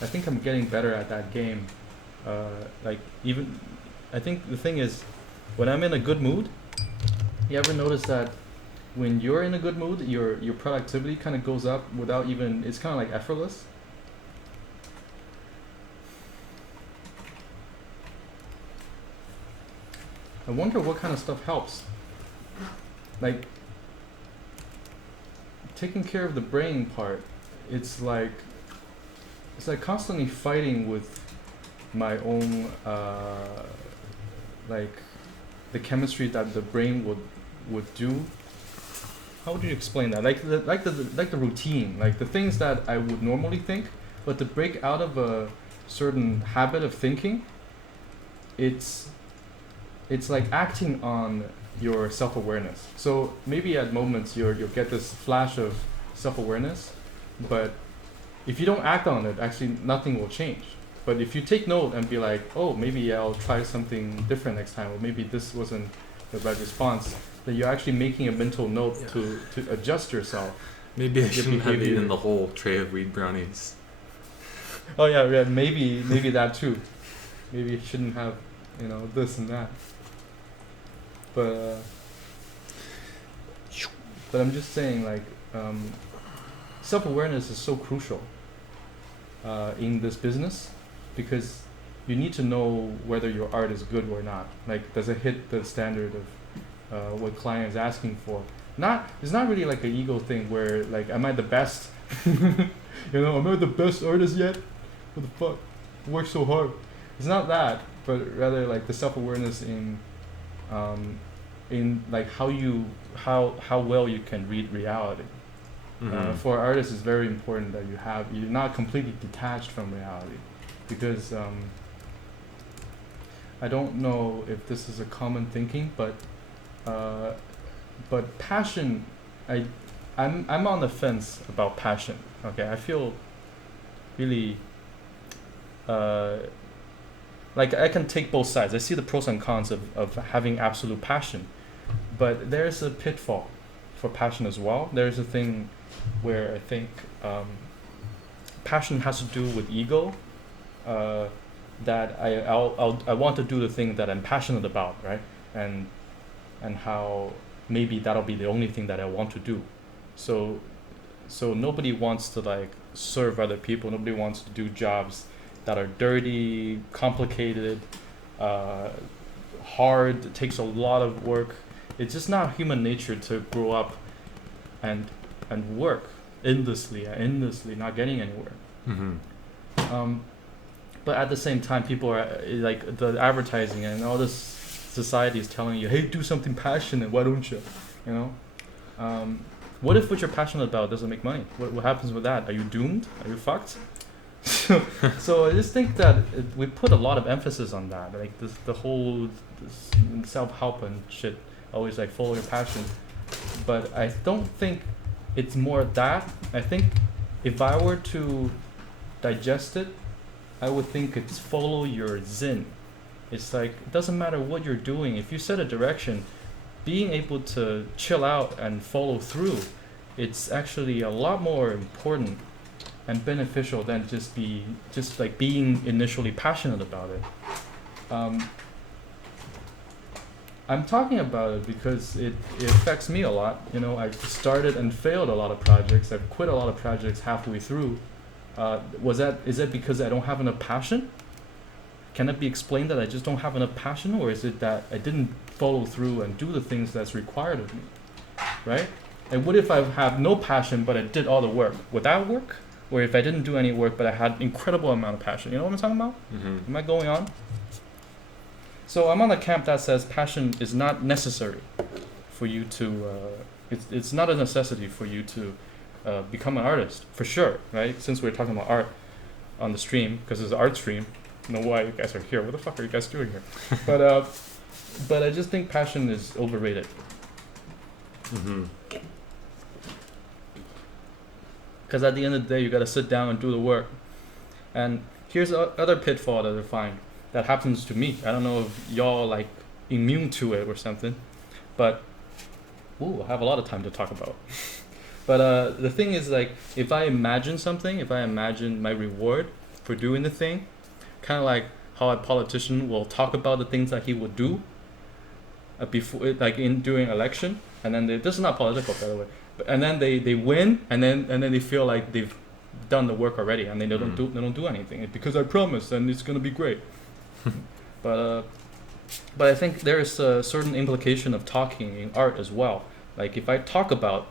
I think I'm getting better at that game. I think the thing is, when I'm in a good mood, you ever notice that when you're in a good mood, your productivity kind of goes up without even, it's kind of like effortless. I wonder what kind of stuff helps. Like, taking care of the brain part, it's like constantly fighting with my own, like, the chemistry that the brain would do. How would you explain that? Like the routine, like the things that I would normally think, but to break out of a certain habit of thinking, it's like acting on your self-awareness. So maybe at moments you'll get this flash of self-awareness, but if you don't act on it, actually nothing will change. But if you take note and be like, oh, maybe I'll try something different next time, or maybe this wasn't the right response, then you're actually making a mental note to adjust yourself. Maybe I shouldn't have behavior. eaten the whole tray of weed brownies. Oh yeah, maybe that too. Maybe you shouldn't have, this and that. But I'm just saying, like, self-awareness is so crucial in this business, because you need to know whether your art is good or not. Like, does it hit the standard of what client is asking for? It's not really like an ego thing where, like, am I the best? Am I the best artist yet? What the fuck? I work so hard. It's not that, but rather like the self-awareness in like how well you can read reality. Mm-hmm. For artists, it's very important that you're not completely detached from reality, because I don't know if this is a common thinking, but passion, I'm on the fence about passion. Okay, I feel really like I can take both sides. I see the pros and cons of having absolute passion, but there's a pitfall for passion as well. There's a thing where I think passion has to do with ego. That I want to do the thing that I'm passionate about, right? And how maybe that'll be the only thing that I want to do. So nobody wants to like serve other people. Nobody wants to do jobs that are dirty, complicated, hard. It takes a lot of work. It's just not human nature to grow up and work endlessly, not getting anywhere. Mm-hmm. But at the same time, people are like the advertising and all this society is telling you, hey, do something passionate. Why don't you? You know. What if what you're passionate about doesn't make money? What happens with that? Are you doomed? Are you fucked? So I just think that we put a lot of emphasis on that, like the whole self-help and shit. Always like follow your passion, but I don't think it's more that. I think if I were to digest it, I would think it's follow your zen. It's like it doesn't matter what you're doing. If you set a direction, being able to chill out and follow through, it's actually a lot more important and beneficial than just like being initially passionate about it. I'm talking about it because it affects me a lot. You know, I've started and failed a lot of projects. I've quit a lot of projects halfway through. Is that because I don't have enough passion? Can it be explained that I just don't have enough passion, or is it that I didn't follow through and do the things that's required of me, right? And what if I have no passion but I did all the work? Would that work? Or if I didn't do any work but I had incredible amount of passion? You know what I'm talking about? Mm-hmm. Am I going on? So I'm on the camp that says passion is not necessary for you to. It's not a necessity for you to become an artist, for sure, right? Since we're talking about art on the stream, because it's an art stream. I don't know why you guys are here. What the fuck are you guys doing here? But I just think passion is overrated. Mm-hmm. Because at the end of the day, you got to sit down and do the work. And here's other pitfall that I find that happens to me. I don't know if y'all like immune to it or something, but I have a lot of time to talk about. But the thing is, like, if I imagine something, if I imagine my reward for doing the thing, kind of like how a politician will talk about the things that he would do before, like during election, and then this is not political, by the way, and then they win, and then they feel like they've done the work already, and they don't do anything because I promised, and it's gonna be great. But I think there is a certain implication of talking in art as well. Like if I talk about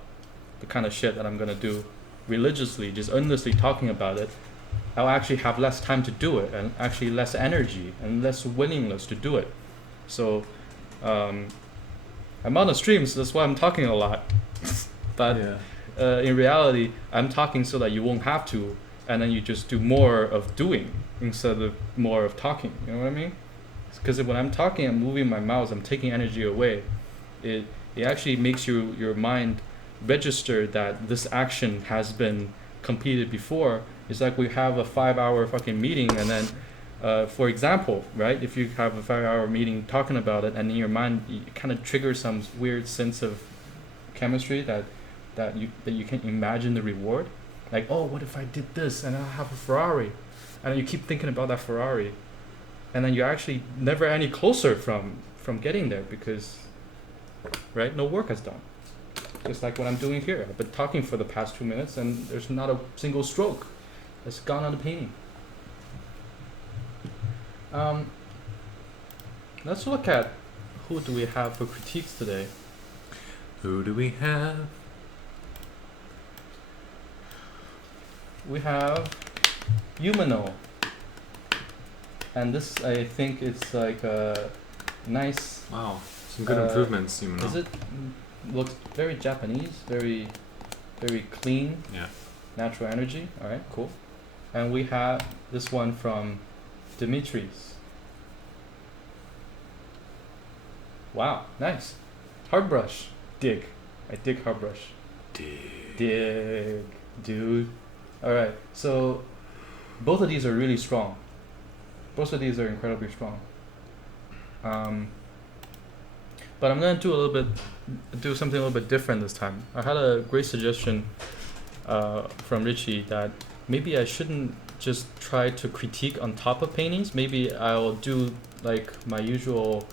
the kind of shit that I'm gonna do religiously, just endlessly talking about it, I'll actually have less time to do it, and actually less energy and less willingness to do it. So I'm on the streams, that's why I'm talking a lot. But in reality, I'm talking so that you won't have to, and then you just do more of doing instead of more of talking. You know what I mean? Because when I'm talking, I'm moving my mouth, I'm taking energy away. It actually makes your mind register that this action has been completed before. It's like we have a 5-hour fucking meeting, and then, for example, right? If you have a 5-hour meeting talking about it, and in your mind, you kind of trigger some weird sense of chemistry that you can imagine the reward. Like, oh, what if I did this and I have a Ferrari, and then you keep thinking about that Ferrari, and then you're actually never any closer from getting there because, right? No work has done. Just like what I'm doing here. I've been talking for the past 2 minutes, and there's not a single stroke that's gone on the painting. Let's look at who do we have for critiques today. Who do we have? We have Humano. And this, I think it's like a nice... Wow, some good improvements, you know. Is it... looks very Japanese, very clean, natural energy. All right, cool. And we have this one from Dimitri's. Wow, nice. Hard brush. Dig. I dig hard brush. Dig. Dude. All right, so both of these are really strong. Both of these are incredibly strong. But I'm gonna do something a little bit different this time. I had a great suggestion from Richie that maybe I shouldn't just try to critique on top of paintings. Maybe I'll do like my usual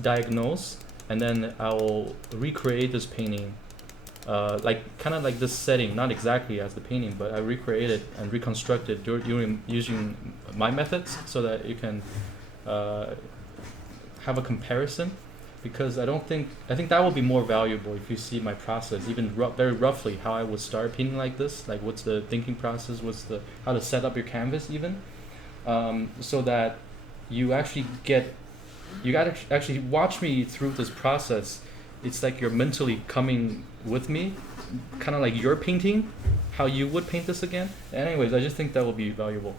diagnose, and then I'll recreate this painting, like kind of like this setting, not exactly as the painting, but I recreate it and reconstruct it using my methods, so that you can have a comparison. Because I think that will be more valuable if you see my process, even very roughly how I would start painting like this, like what's the thinking process, how to set up your canvas even, so that you actually gotta actually watch me through this process. It's like you're mentally coming with me, kind of like you're painting, how you would paint this again. Anyways, I just think that will be valuable.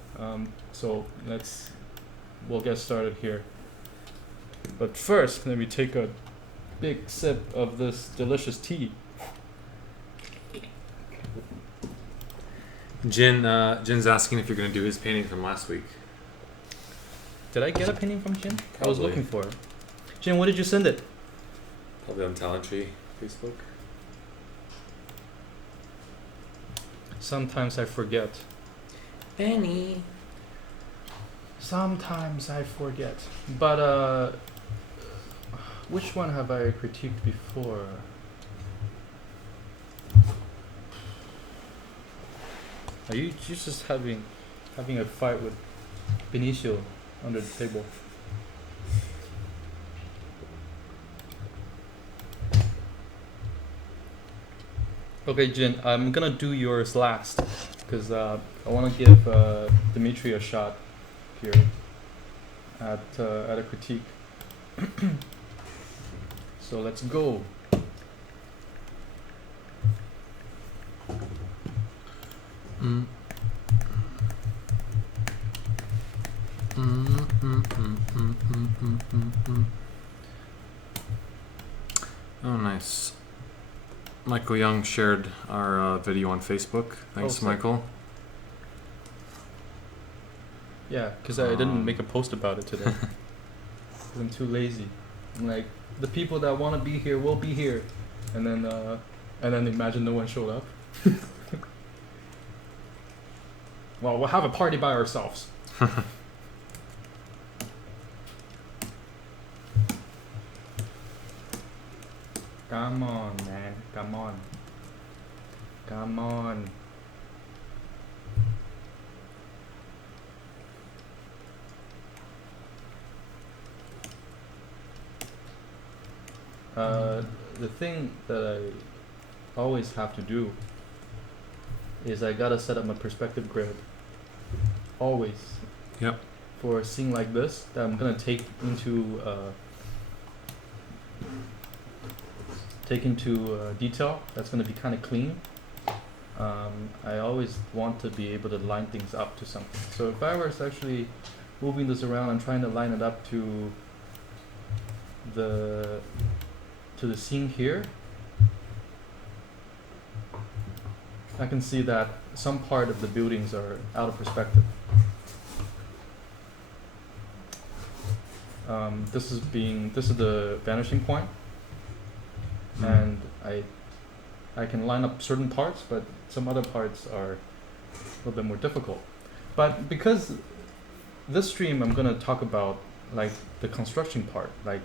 So we'll get started here. But first, let me take a big sip of this delicious tea. Jin's asking if you're going to do his painting from last week. Did I get a painting from Jin? Probably. I was looking for it. Jin, what did you send it? Probably on Talentry Facebook. Sometimes I forget. Benny. Sometimes I forget. But which one have I critiqued before? Are you just having a fight with Benicio under the table? Okay, Jin, I'm gonna do yours last because I want to give Dimitri a shot here at a critique. So let's go. Oh, nice. Michael Young shared our video on Facebook. Thanks, Michael. Yeah, because I didn't make a post about it today. 'Cause I'm too lazy. I'm like, the people that want to be here will be here, and then imagine no one showed up. Well, we'll have a party by ourselves. Come on, man. Come on. Come on. The thing that I always have to do is I gotta set up my perspective grid. Always. Yep. For a scene like this that I'm gonna take into detail. That's gonna be kind of clean. I always want to be able to line things up to something. So if I was actually moving this around and trying to line it up to the scene here, I can see that some part of the buildings are out of perspective. This is the vanishing point, and I can line up certain parts, but some other parts are a little bit more difficult. But because this stream I'm gonna talk about like the construction part, like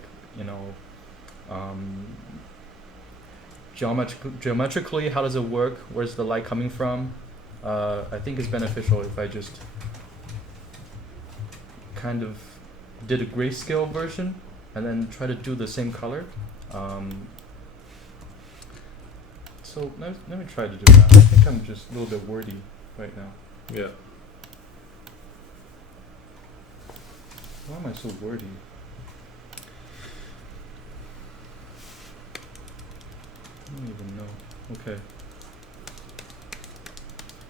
geometrically, how does it work? Where's the light coming from? I think it's beneficial if I just kind of did a grayscale version and then try to do the same color. So let me try to do that. I think I'm just a little bit wordy right now. Yeah. Why am I so wordy? I don't even know. Okay.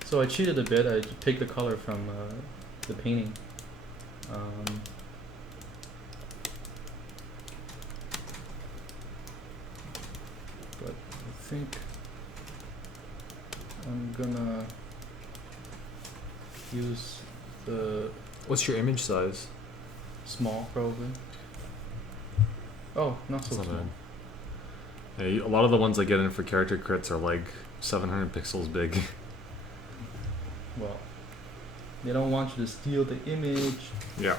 So I cheated a bit. I take the color from the painting. But I think I'm gonna use the... What's your image size? small probably. Oh, not so That's not small. bad. Yeah, a lot of the ones I get in for character crits are like 700 pixels big. Well, they don't want you to steal the image. Yeah.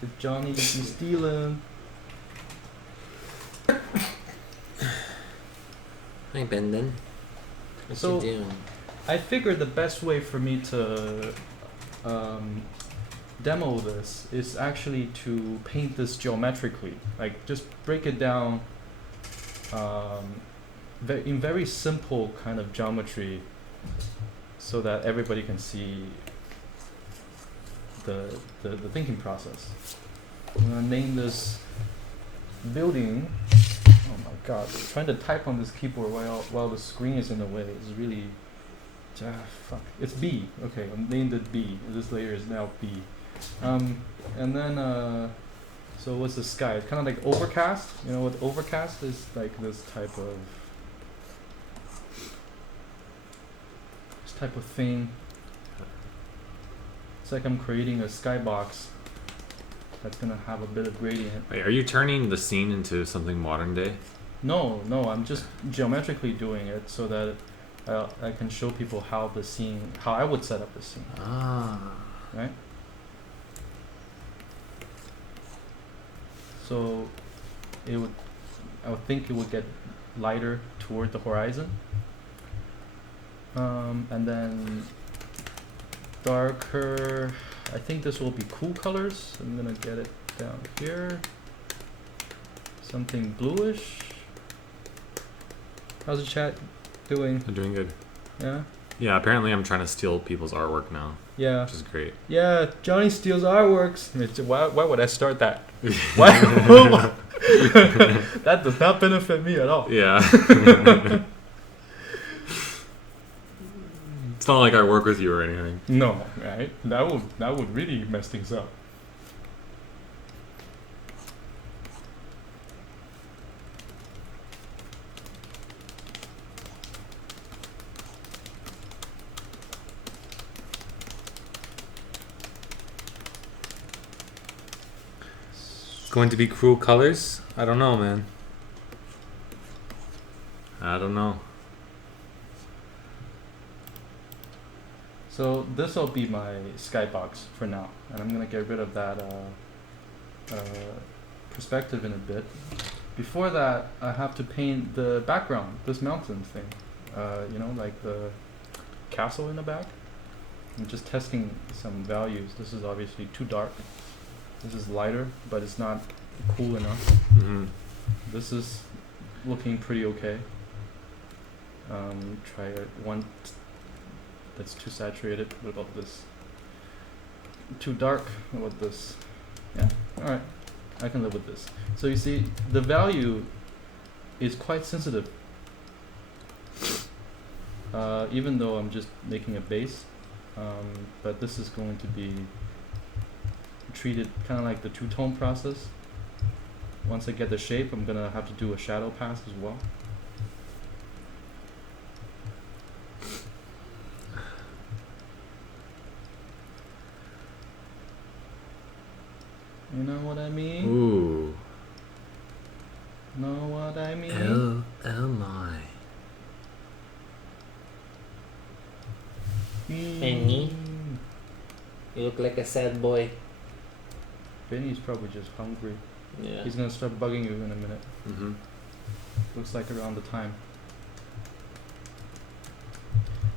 Cause Johnny, you stealing. Hi, Brendan. What So- you doing? I figured the best way for me to demo this is actually to paint this geometrically. Like just break it down in very simple kind of geometry so that everybody can see the thinking process. I'm gonna name this building. Oh my god, trying to type on this keyboard while the screen is in the way is really fuck. It's B. Okay, I named it B. This layer is now B. And then so what's the sky? It's kind of like overcast. You know what overcast is? Like this type of thing. It's like I'm creating a skybox that's gonna have a bit of gradient. Wait, are you turning the scene into something modern day? No, I'm just geometrically doing it so that I can show people how I would set up the scene, Ah. right? So I would think it would get lighter toward the horizon, and then darker. I think this will be cool colors. I'm gonna get it down here. Something bluish. How's the chat doing? I'm doing good. Yeah? Yeah, apparently I'm trying to steal people's artwork now, Yeah. which is great. Yeah, Johnny steals artworks. Why would I start that? Why? That does not benefit me at all. Yeah. It's not like I work with you or anything. No, right? That would really mess things up. Going to be cruel colors? I don't know, man. I don't know. So this will be my skybox for now, and I'm gonna get rid of that perspective in a bit. Before that, I have to paint the background, this mountain thing. You know, like the castle in the back. I'm just testing some values. This is obviously too dark. This is lighter, but it's not cool enough. Mm-hmm. This is looking pretty okay. Try one that's too saturated. What about this? Too dark. What about this? Yeah, alright. I can live with this. So you see, the value is quite sensitive. Even though I'm just making a base. But this is going to be treated kind of like the two-tone process. Once I get the shape, I'm gonna have to do a shadow pass as well. You know what I mean? Ooh. Know what I mean? Oh my. Benny? You look like a sad boy. Benny's probably just hungry. Yeah. He's gonna start bugging you in a minute. Mm-hmm. Looks like around the time.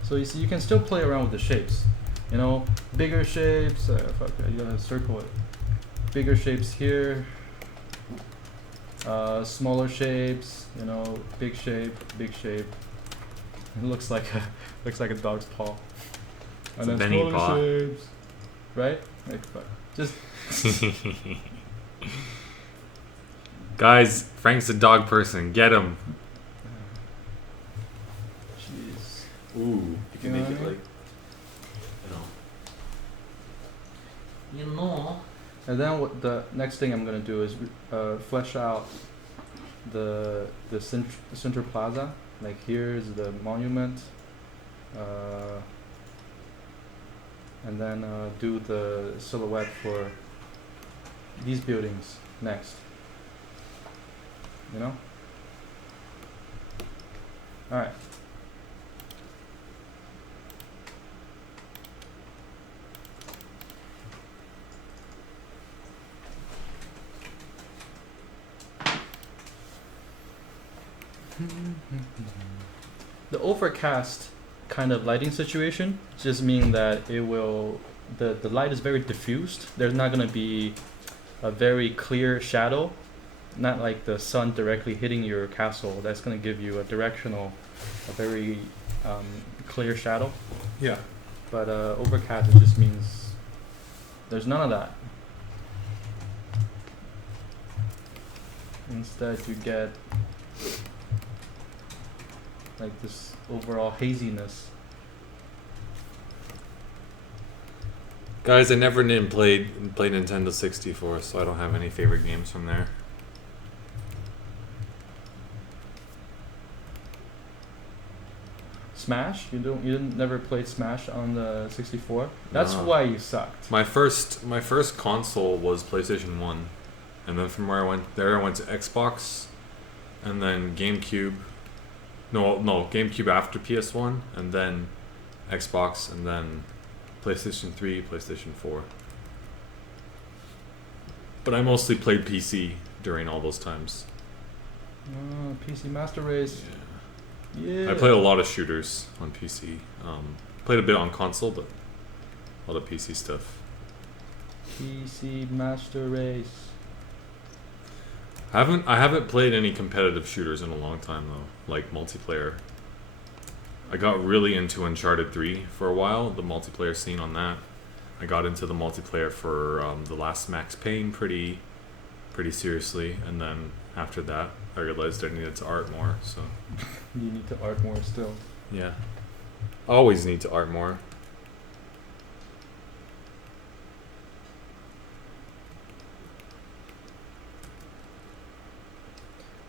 So you see, you can still play around with the shapes. You know, bigger shapes. Fuck, you gotta circle it. Bigger shapes here. Smaller shapes. You know, big shape, big shape. It looks like a dog's paw. It's a Benny smaller paw. shapes, right? Like, fuck. Just Guys, Frank's a dog person. Get him. jeez. Ooh. You can make it like. You know. And then what the next thing I'm gonna do is flesh out the center plaza. Like here's the monument, and then do the silhouette for these buildings next. You know? Alright. The overcast kind of lighting situation just mean that it will the light is very diffused. There's not gonna be a very clear shadow, not like the sun directly hitting your castle. That's gonna give you a very clear shadow. Yeah. But overcast it just means there's none of that. Instead you get like this overall haziness. Guys, I never played Nintendo 64, so I don't have any favorite games from there. Smash? You didn't never played Smash on the 64? That's No. why you sucked. My first console was PlayStation 1, and then from where I went to Xbox, and then GameCube. No, GameCube after PS1, and then Xbox, and then PlayStation 3, PlayStation 4. But I mostly played PC during all those times. PC Master Race. Yeah. I played a lot of shooters on PC. Played a bit on console, but a lot of PC stuff. PC Master Race. I haven't played any competitive shooters in a long time though, like multiplayer. I got really into Uncharted 3 for a while, the multiplayer scene on that. I got into the multiplayer for the last Max Payne pretty seriously, and then after that I realized I needed to art more, so. You need to art more still. Yeah. Always need to art more.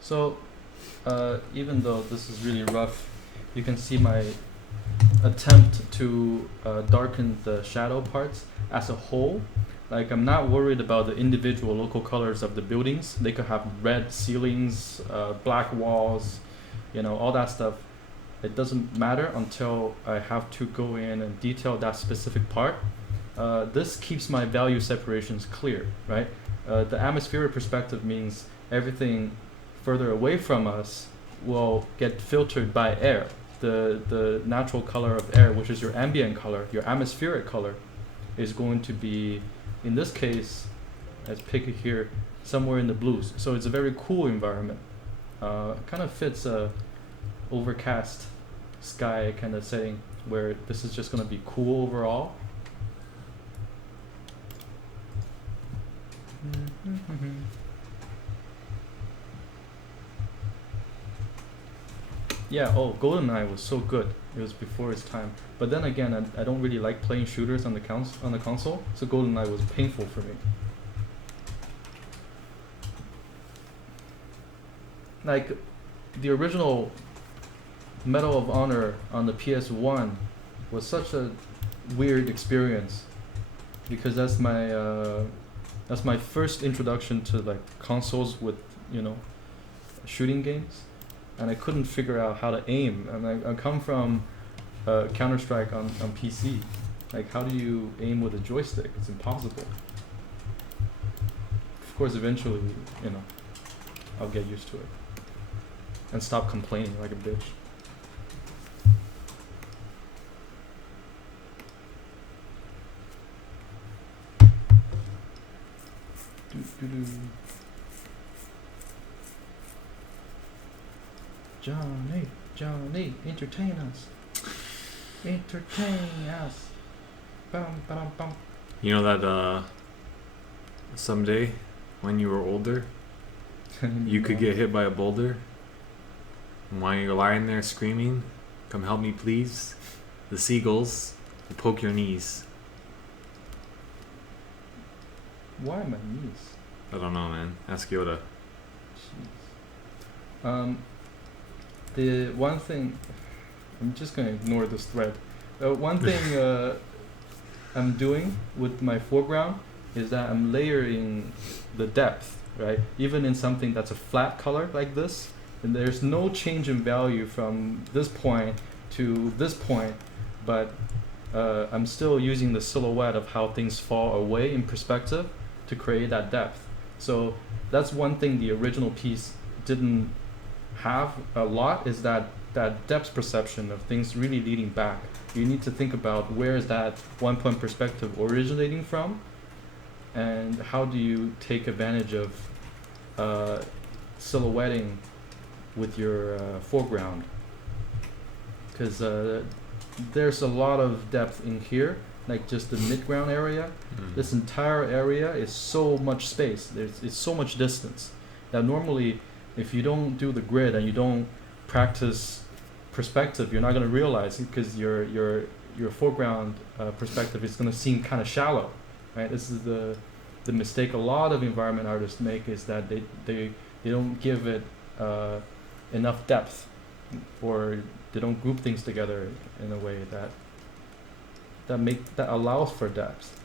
So, even though this is really rough, you can see my attempt to darken the shadow parts as a whole. Like, I'm not worried about the individual local colors of the buildings. They could have red ceilings, black walls, all that stuff. It doesn't matter until I have to go in and detail that specific part. This keeps my value separations clear, right? The atmospheric perspective means everything further away from us will get filtered by air. The natural color of air, which is your ambient color, your atmospheric color, is going to be, in this case, let's pick it here, somewhere in the blues. So it's a very cool environment. Kind of fits a overcast sky kind of setting where this is just going to be cool overall. Yeah, GoldenEye was so good. It was before its time. But then again, I don't really like playing shooters on the console, so GoldenEye was painful for me. Like, the original Medal of Honor on the PS1 was such a weird experience because that's my first introduction to like consoles with shooting games. And I couldn't figure out how to aim. And I come from Counter-Strike on PC. Like, how do you aim with a joystick? It's impossible. Of course, eventually, I'll get used to it. And stop complaining like a bitch. Johnny, entertain us. Entertain us. Bum, bum, bum. You know that someday, when you were older, you could get hit by a boulder, and while you're lying there screaming, "Come help me, please," the seagulls will poke your knees. Why my knees? I don't know, man. Ask Yoda. Jeez. The one thing, I'm just gonna ignore this thread. One thing I'm doing with my foreground is that I'm layering the depth, right? Even in something that's a flat color like this, and there's no change in value from this point to this point, but I'm still using the silhouette of how things fall away in perspective to create that depth. So that's one thing the original piece didn't have a lot, is that depth perception of things really leading back. You need to think about where is that one point perspective originating from, and how do you take advantage of silhouetting with your foreground. Because there's a lot of depth in here, like just the midground area. This entire area is so much space. It's so much distance that normally, if you don't do the grid and you don't practice perspective, you're not going to realize it, because your foreground perspective is going to seem kind of shallow, right? This is the mistake a lot of environment artists make, is that they don't give it enough depth, or they don't group things together in a way that allows for depth.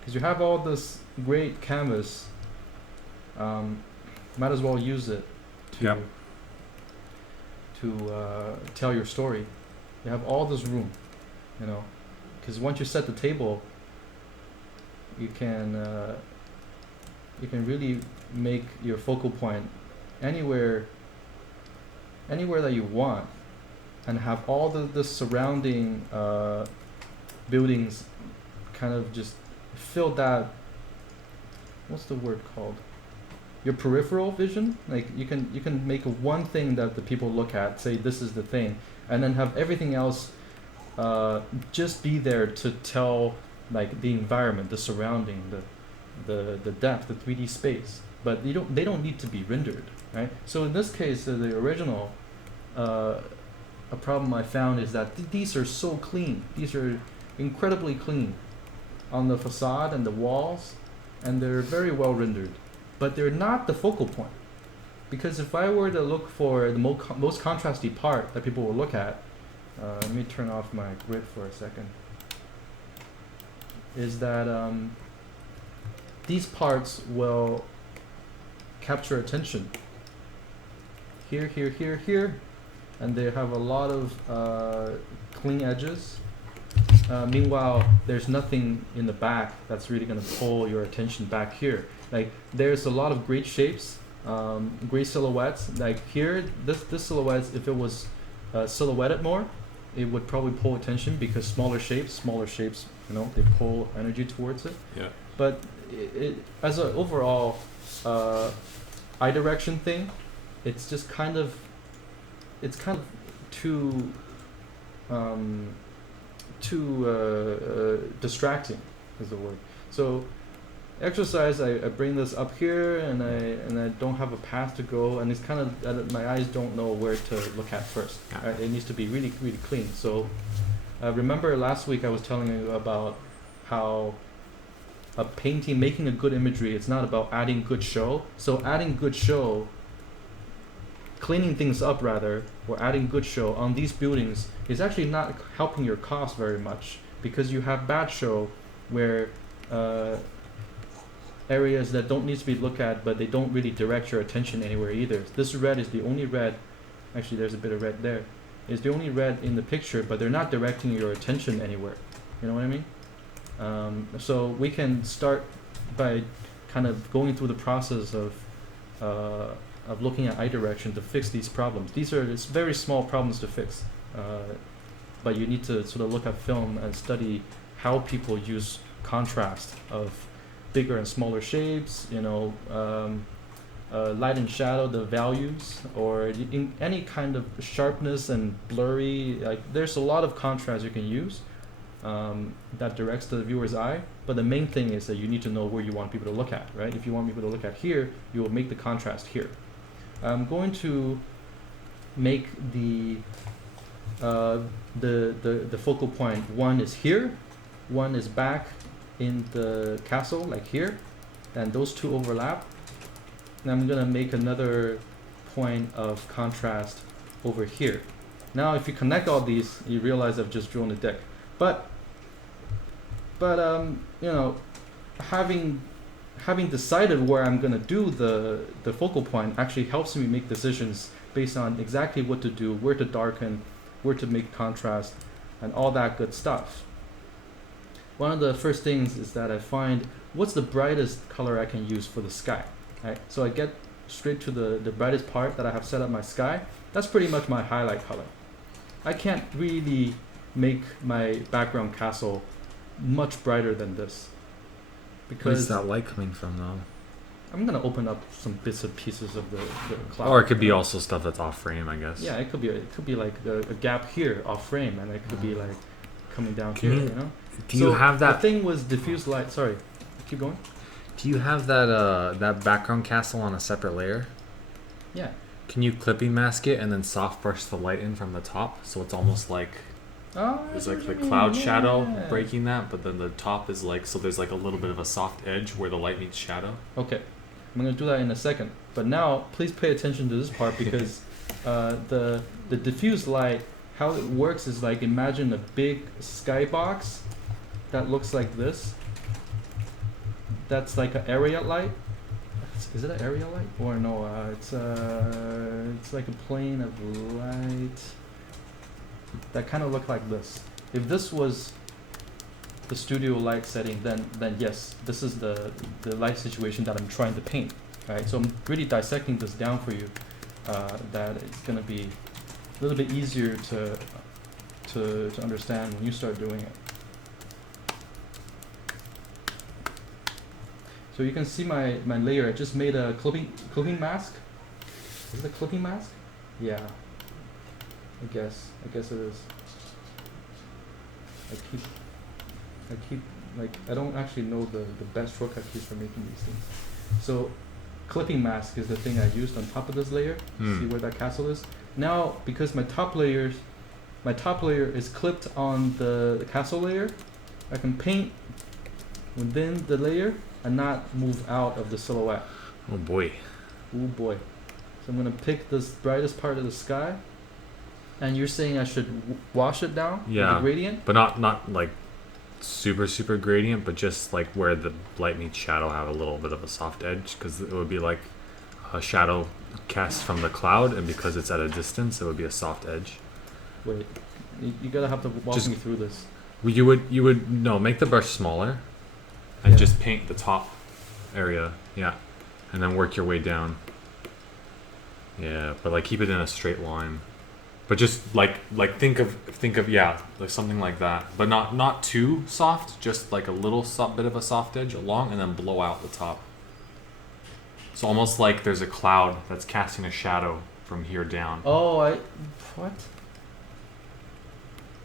Because you have all this great canvas, might as well use it to tell your story. You have all this room, you know, because once you set the table, you can really make your focal point anywhere that you want, and have all the surrounding buildings kind of just fill that, what's the word called, your peripheral vision. Like you can make one thing that the people look at, say this is the thing, and then have everything else just be there to tell like the environment, the surrounding, the depth, the 3D space. But they don't need to be rendered, right? So in this case, the original, a problem I found is that these are so clean. These are incredibly clean on the facade and the walls, and they're very well rendered. But they're not the focal point. Because if I were to look for the most contrasty part that people will look at, let me turn off my grid for a second, is that these parts will capture attention. Here, here, here, here. And they have a lot of clean edges. Meanwhile, there's nothing in the back that's really going to pull your attention back here. Like there's a lot of great shapes, great silhouettes. Like here, this silhouette, if it was silhouetted more, it would probably pull attention, because smaller shapes, you know, they pull energy towards it. Yeah. But it as an overall eye direction thing, it's just kind of too distracting is the word. So exercise, I bring this up here, and I don't have a path to go, and it's kind of my eyes don't know where to look at first. Right? It needs to be really, really clean. So remember last week I was telling you about how a painting, making a good imagery, it's not about adding good show. So adding good show, cleaning things up rather, or adding good show on these buildings is actually not helping your cost very much, because you have bad show where areas that don't need to be looked at, but they don't really direct your attention anywhere either. This red is the only red, actually there's a bit of red there, is the only red in the picture, but they're not directing your attention anywhere. You know what I mean? So we can start by kind of going through the process of looking at eye direction to fix these problems. These are very small problems to fix, but you need to sort of look at film and study how people use contrast of bigger and smaller shapes, you know, light and shadow, the values, or in any kind of sharpness and blurry. Like there's a lot of contrast you can use that directs the viewer's eye. But the main thing is that you need to know where you want people to look at, right? If you want people to look at here, you will make the contrast here. I'm going to make the focal point. One is here, one is back in the castle, like here, and those two overlap. And I'm gonna make another point of contrast over here. Now, if you connect all these, you realize I've just drawn a deck. But But you know, having decided where I'm gonna do the focal point actually helps me make decisions based on exactly what to do, where to darken, where to make contrast, and all that good stuff. One of the first things is that I find what's the brightest color I can use for the sky. Right? So I get straight to the brightest part that I have set up my sky. That's pretty much my highlight color. I can't really make my background castle much brighter than this. Where's Because that light coming from, though? I'm gonna open up some bits and pieces of the cloud. Or it could be also stuff that's off frame, I guess. Yeah, it could be like a gap here off frame, and it could be like coming down Can here. you- You know. Do you have The that? thing was diffuse light. Sorry, keep going. Do you have that that background castle on a separate layer? Yeah. Can you clipping mask it and then soft brush the light in from the top, so it's almost like Oh, I there's see like what the you mean, cloud shadow yeah. breaking that, but then the top is like, so there's like a little bit of a soft edge where the light meets shadow. Okay, I'm gonna do that in a second. But now, please pay attention to this part because the diffuse light, how it works is like imagine a big skybox that looks like this. That's like an area light. Is it an area light or no? It's like a plane of light that kind of look like this. If this was the studio light setting, then yes, this is the light situation that I'm trying to paint. Right, so I'm really dissecting this down for you. That it's gonna be a little bit easier to understand when you start doing it. So you can see my layer. I just made a clipping mask. Is it a clipping mask? Yeah. I guess it is. I keep like I don't actually know the best shortcut keys for making these things. So clipping mask is the thing I used on top of this layer. See where that castle is? Now because my top layer is clipped on the castle layer, I can paint within the layer and not move out of the silhouette. Oh boy. Oh boy. So I'm gonna pick this brightest part of the sky, and you're saying I should wash it down with Yeah. the gradient? But not like super gradient, but just like where the light meets shadow have a little bit of a soft edge, because it would be like a shadow cast from the cloud, and because it's at a distance, it would be a soft edge. Wait, you gotta have to walk Just- me through this. You would no, make the brush smaller, and Yeah. just paint the top area, yeah, and then work your way down. Yeah, but like keep it in a straight line, but just like think of yeah, like something like that, but not too soft, just like a little bit of a soft edge along, and then blow out the top. So almost like there's a cloud that's casting a shadow from here down. Oh, what?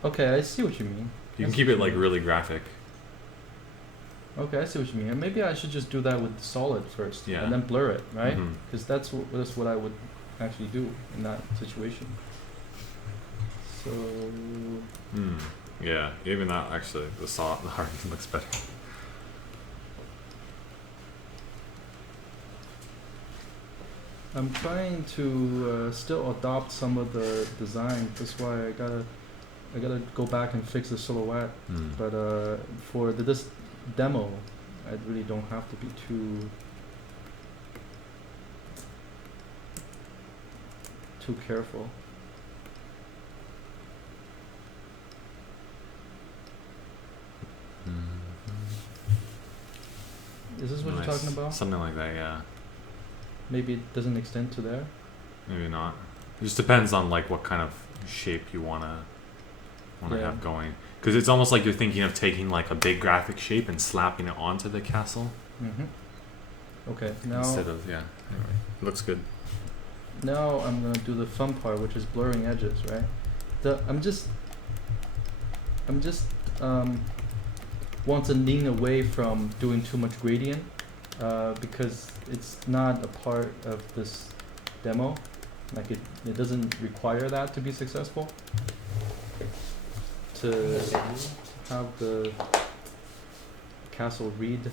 Okay, I see what you mean. You I can see keep what it you like mean. really graphic. Okay, I see what you mean. And maybe I should just do that with solid first, Yeah. and then blur it, right? Mhm. Because that's what I would actually do in that situation. So Yeah, even that actually, the hardening looks better. I'm trying to still adopt some of the design. That's why I gotta go back and fix the silhouette. But for this demo, I really don't have to be too careful. Is this what Nice. you're talking about? Something like that, yeah. Maybe it doesn't extend to there. Maybe not. It just depends on like what kind of shape you wanna Yeah. have going. Because it's almost like you're thinking of taking like a big graphic shape and slapping it onto the castle Okay, now instead of Anyway, it looks good. now I'm gonna do the fun part, which is blurring edges, right? I'm just want to lean away from doing too much gradient because it's not a part of this demo. Like it doesn't require that to be successful. To have the castle read. It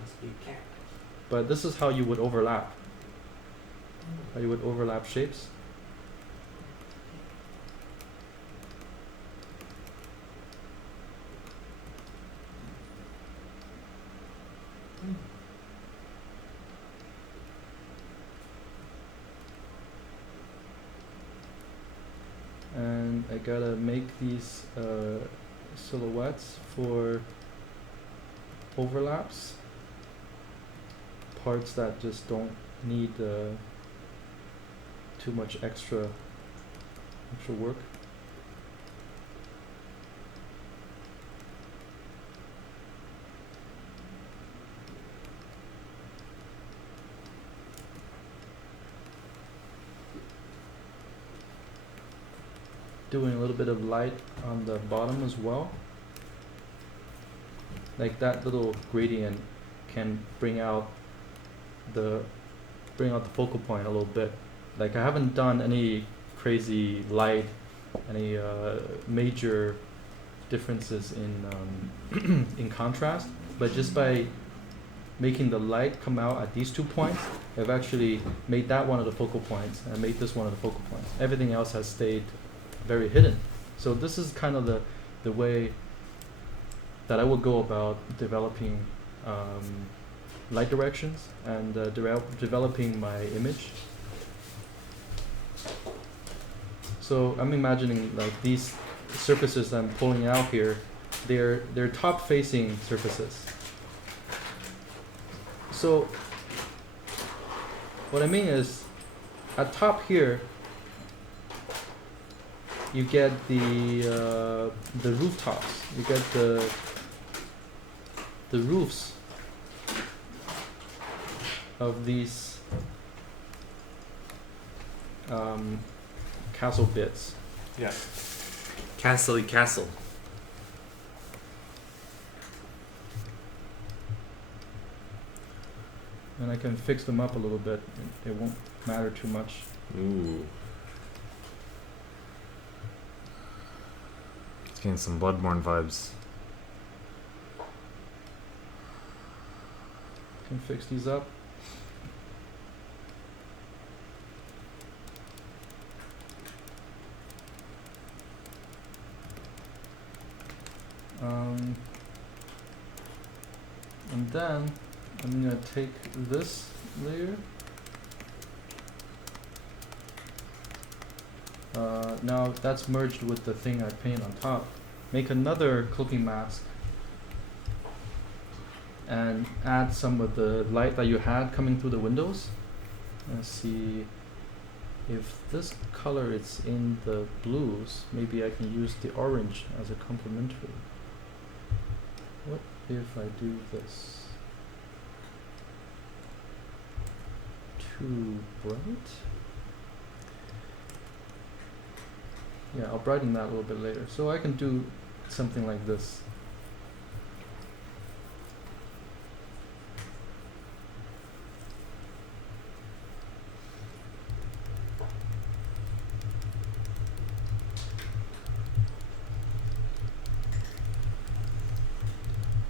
must be cat. But this is how you would overlap. How you would overlap shapes. then I gotta make these silhouettes for overlaps, parts that just don't need too much extra work. Doing a little bit of light on the bottom as well. Like that little gradient can bring out the focal point a little bit. Like I haven't done any crazy light, any major differences in in contrast, but just by making the light come out at these 2 points, I've actually made that one of the focal points and made this one of the focal points. Everything else has stayed very hidden. So this is kind of the way that I would go about developing light directions and developing my image. So I'm imagining like these surfaces I'm pulling out here, they're top facing surfaces. So what I mean is at top here you get the rooftops, you get the roofs of these castle bits. Yeah. Castle-y castle. And I can fix them up a little bit. It won't matter too much. Ooh. It's getting some Bloodborne vibes. Can fix these up. And then I'm gonna take this layer. Now that's merged with the thing I paint on top. Make another cloaking mask and add some of the light that you had coming through the windows. Let's see if this color is in the blues. Maybe I can use the orange as a complementary. What if I do this? Too bright? Yeah, I'll brighten that a little bit later. So I can do something like this.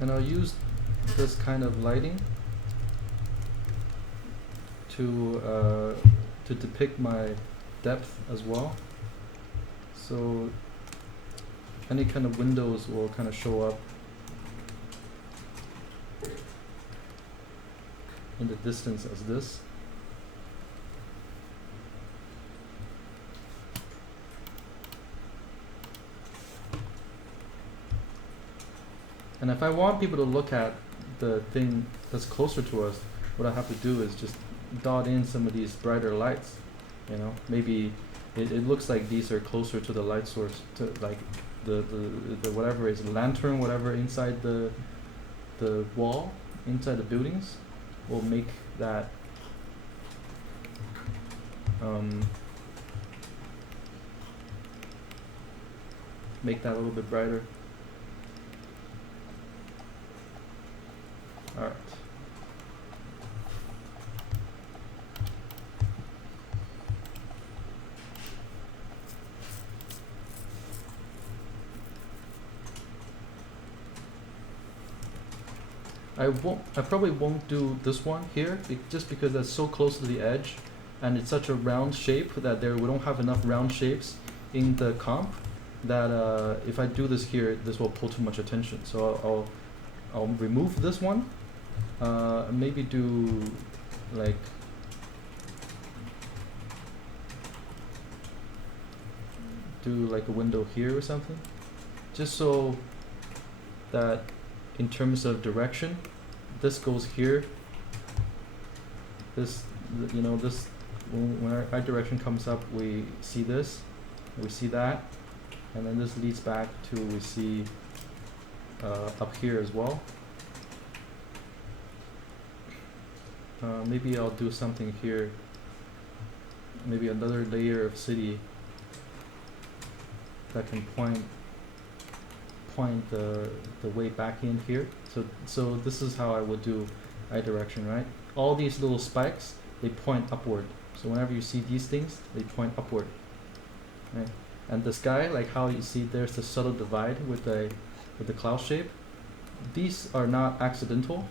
And I'll use this kind of lighting to depict my depth as well. So any kind of windows will kind of show up in the distance as this. And if I want people to look at the thing that's closer to us, what I have to do is just dot in some of these brighter lights. You know, maybe it looks like these are closer to the light source, to like the whatever is lantern, whatever inside the wall, inside the buildings, will make that a little bit brighter. All right. I probably won't do this one here, just because that's so close to the edge, and it's such a round shape that we don't have enough round shapes in the comp that if I do this here, this will pull too much attention. So I'll remove this one. Maybe do like do like a window here or something, just so that in terms of direction, this goes here. This, you know, this, when our direction comes up, we see this, we see that, and then this leads back to we see up here as well. Maybe I'll do something here. Maybe another layer of city that can point the way back in here. So this is how I would do eye direction, right? All these little spikes, they point upward. So whenever you see these things, they point upward, right? And the sky, like how you see there's the subtle divide with the cloud shape. These are not accidental.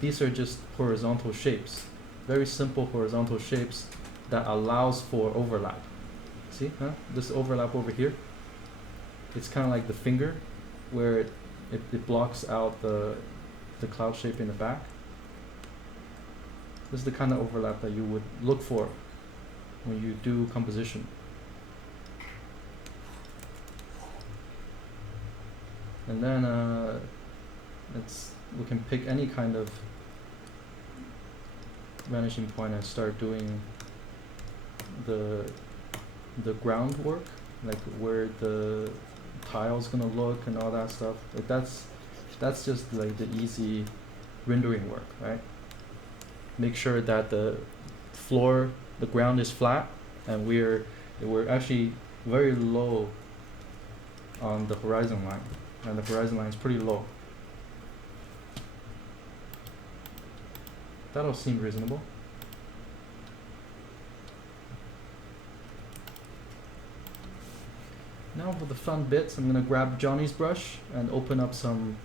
These are just horizontal shapes, very simple horizontal shapes that allows for overlap. See, huh? This overlap over here, it's kind of like the finger where it blocks out the cloud shape in the back. This is the kind of overlap that you would look for when you do composition. And then we can pick any kind of vanishing point and start doing the groundwork, like where the tile's gonna look and all that stuff. Like that's just like the easy rendering work, right? Make sure that the floor, the ground is flat, and we're actually very low on the horizon line, and the horizon line is pretty low. That'll seem reasonable. Now for the fun bits, I'm gonna grab Johnny's brush and open up some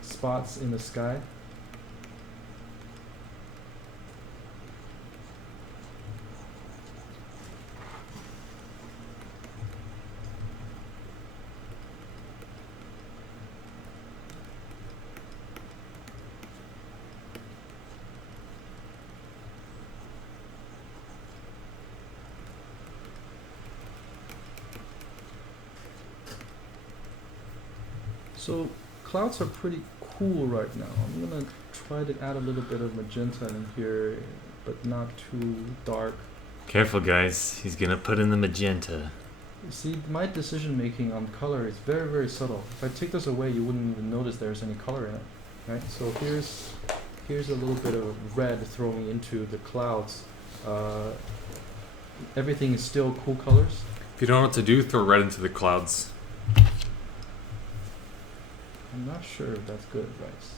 spots in the sky. So clouds are pretty cool right now. I'm gonna try to add a little bit of magenta in here, but not too dark. Careful, guys. He's gonna put in the magenta. You see, my decision making on color is very, very subtle. If I take this away, you wouldn't even notice there's any color in it, right? So here's a little bit of red throwing into the clouds. Everything is still cool colors. If you don't know what to do, throw red into the clouds. I'm not sure if that's good advice.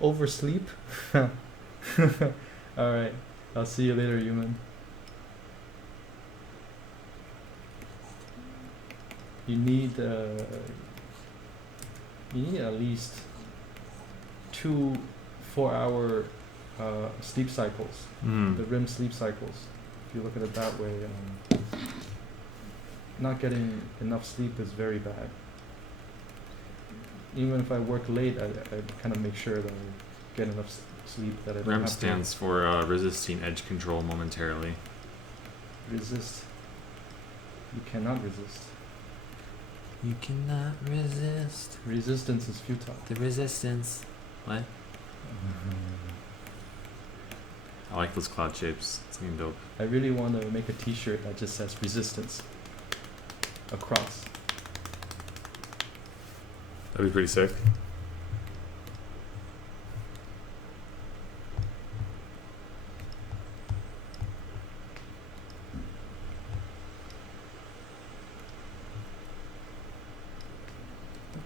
Oversleep? Alright, I'll see you later, human. You need at least 2 4-hour sleep cycles, the REM sleep cycles. If you look at it that way, not getting enough sleep is very bad. Even if I work late, I kind of make sure that I get enough sleep that I don't REM have stands for resisting edge control momentarily. resist. You cannot resist. You cannot resist Resistance is futile. the resistance. What? I like those cloud shapes. It's looking dope. I really want to make a t-shirt that just says resistance across. That'd be pretty sick.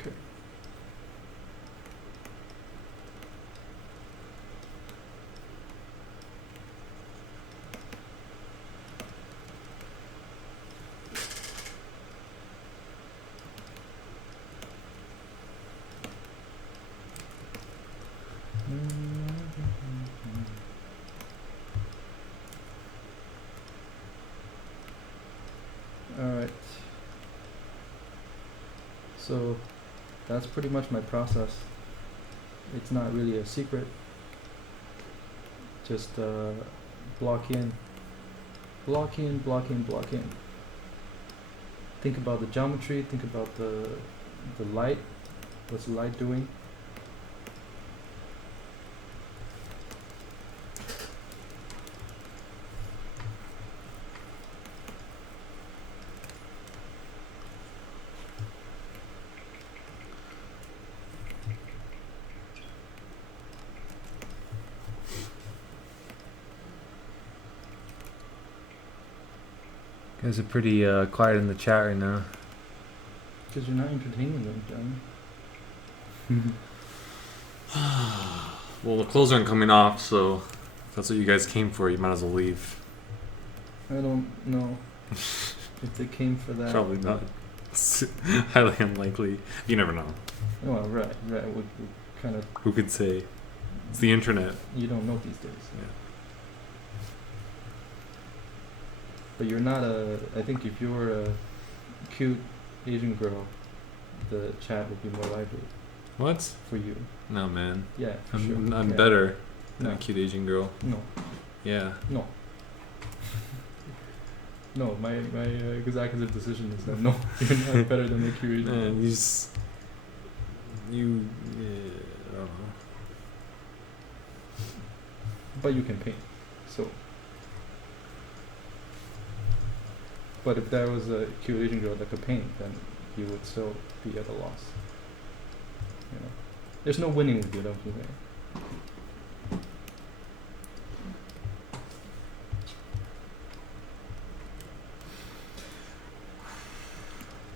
Okay. All right. So that's pretty much my process. It's not really a secret. Just block in, block in, block in, block in. Think about the geometry, think about the light. What's the light doing? You guys are pretty quiet in the chat right now. Because you're not entertaining them, Johnny. Well, the clothes aren't coming off, so if that's what you guys came for, you might as well leave. I don't know if they came for that. Probably not. Highly unlikely. You never know. Oh, right. We kind of. Who could say? It's the internet. You don't know these days. Yeah. But you're not a. I think if you were a cute Asian girl, the chat would be more lively What? for you. No, man. Yeah, for I'm sure. Yeah. better than No. a cute Asian girl. No, Yeah. no. No, my executive decision is that no, you're not better than the cute Asian girl. Man, I don't know. But you can paint, so. But if there was a cute Asian girl that could paint, then you would still be at a loss. You know, there's no winning with you, don't you think?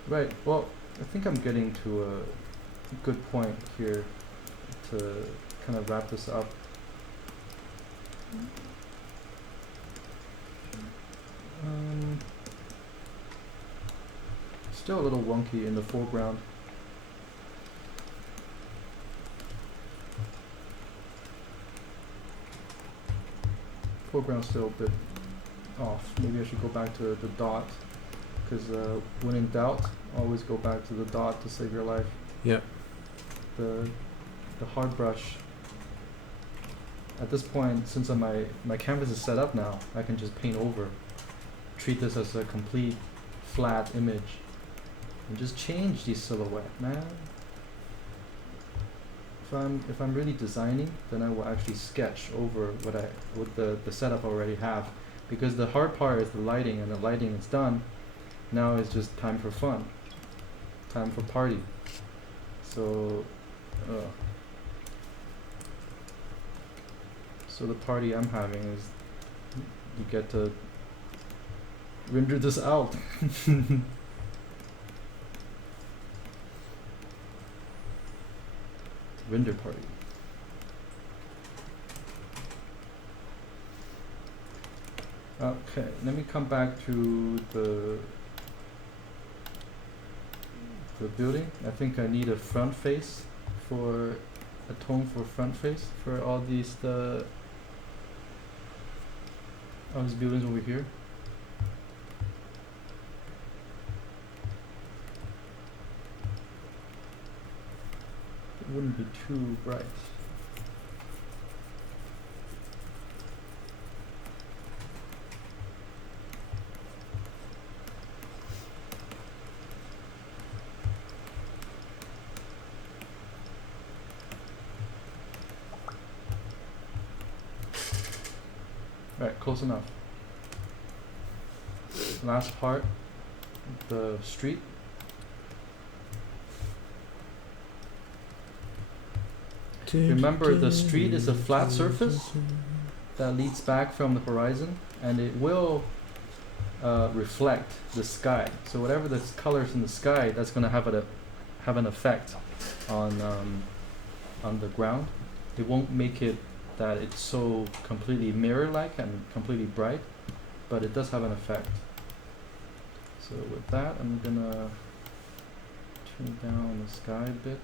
Right. Well, I think I'm getting to a good point here to kind of wrap this up. Still a little wonky in the foreground. Foreground's still a bit off. Maybe I should go back to the dot, because when in doubt, always go back to the dot to save your life. Yep. The hard brush. At this point, since my canvas is set up now, I can just paint over. Treat this as a complete flat image. And just change the silhouette, man. If I'm really designing, then I will actually sketch over what the setup I already have, because the hard part is the lighting, and the lighting is done. Now it's just time for fun, time for party. So the party I'm having is you get to render this out. Render party. Okay, let me come back to the building. I think I need a front face for a tone for front face for all these buildings over here. It wouldn't be too bright. Right, close enough. Last part, the street. Remember, the street is a flat surface that leads back from the horizon, and it will reflect the sky. So whatever the colors in the sky, that's going to have an effect on the ground. It won't make it that it's so completely mirror-like and completely bright, but it does have an effect. So with that, I'm gonna turn down the sky a bit.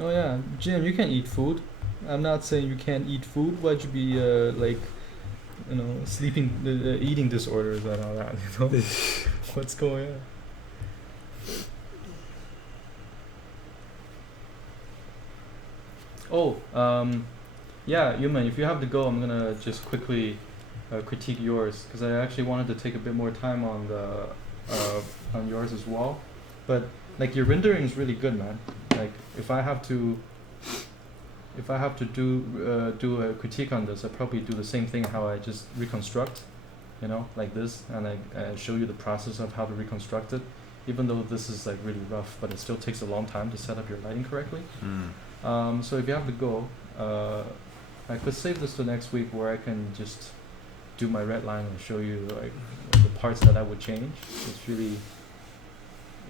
Oh yeah, Jim, you can eat food. I'm not saying you can't eat food. Why'd you be like, eating disorders and all that? You know, what's going on? Oh, yeah, Yuman, if you have to go, I'm gonna just quickly critique yours because I actually wanted to take a bit more time on the on yours as well. But like your rendering is really good, man. Like if I have to do a critique on this, I probably do the same thing how I just reconstruct, like this, and I show you the process of how to reconstruct it. Even though this is like really rough, but it still takes a long time to set up your lighting correctly. So if you have to go, I could save this to next week where I can just do my red line and show you like the parts that I would change.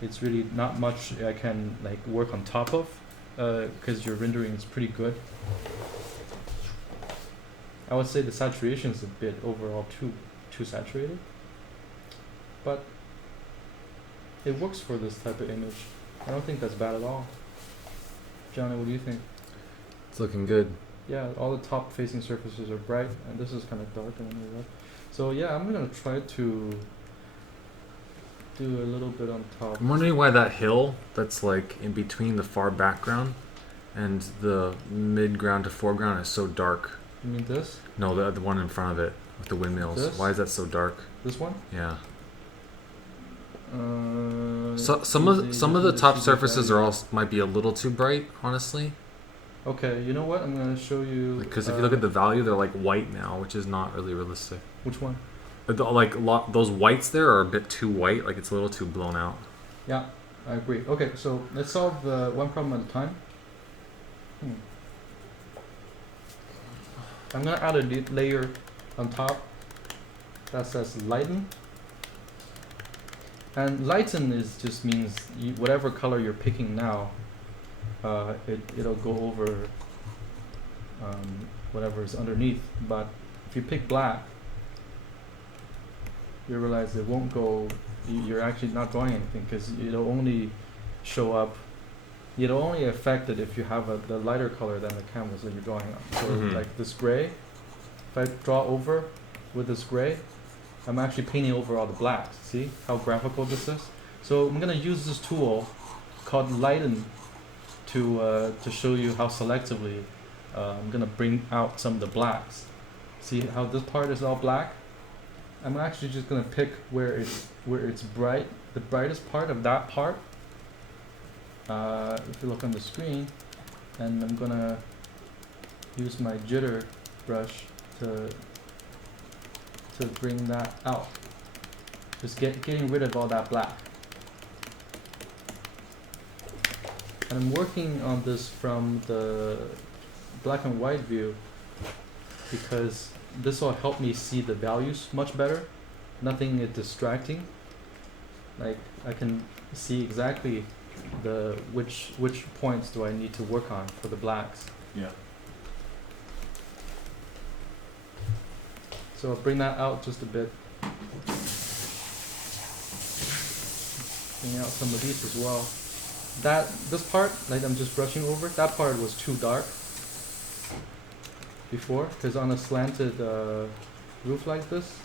It's really not much I can like work on top of, because your rendering is pretty good. I would say the saturation is a bit overall too saturated, but it works for this type of image. I don't think that's bad at all. Johnny, what do you think? It's looking good. Yeah, all the top facing surfaces are bright, and this is kind of dark and then red. So yeah, I'm gonna try to do a little bit on top. I'm wondering why that hill that's like in between the far background and the mid-ground to foreground is so dark. You mean this? No, the one in front of it with the windmills. This? Why is that so dark? This one? Yeah. So some of the top surfaces might be a little too bright, honestly. Okay, you know what? I'm gonna show you. Because if you look at the value, they're like white now, which is not really realistic. Which one? Those whites there are a bit too white. Like it's a little too blown out. Yeah, I agree. Okay, so let's solve one problem at a time. I'm gonna add a layer on top that says lighten. And lighten just means whatever color you're picking now, it'll go over whatever is underneath. But if you pick black, you realize it won't go. You're actually not drawing anything because it'll only show up. It'll only affect it if you have the lighter color than the canvas that you're drawing on. So like this gray, if I draw over with this gray, I'm actually painting over all the blacks. See how graphical this is? So I'm gonna use this tool called Lighten to show you how selectively I'm gonna bring out some of the blacks. See how this part is all black? I'm actually just gonna pick where it's bright, the brightest part of that part. If you look on the screen, and I'm gonna use my jitter brush to bring that out. Just getting rid of all that black. And I'm working on this from the black and white view because this will help me see the values much better. Nothing is distracting. Like I can see exactly which points do I need to work on for the blacks. Yeah. So I'll bring that out just a bit. Bring out some of these as well. This part, like I'm just brushing over, that part was too dark before, because on a slanted roof like this,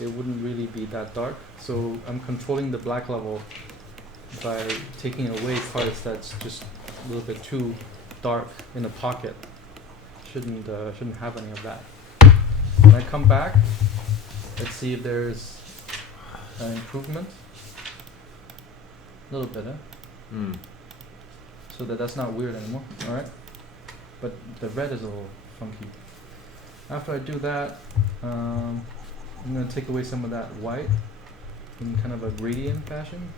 it wouldn't really be that dark. So I'm controlling the black level by taking away parts that's just a little bit too dark in the pocket. Shouldn't have any of that. When I come back, let's see if there's an improvement. A little bit, so that's not weird anymore. All right, but the red is a little funky. After I do that, I'm gonna take away some of that white in kind of a gradient fashion.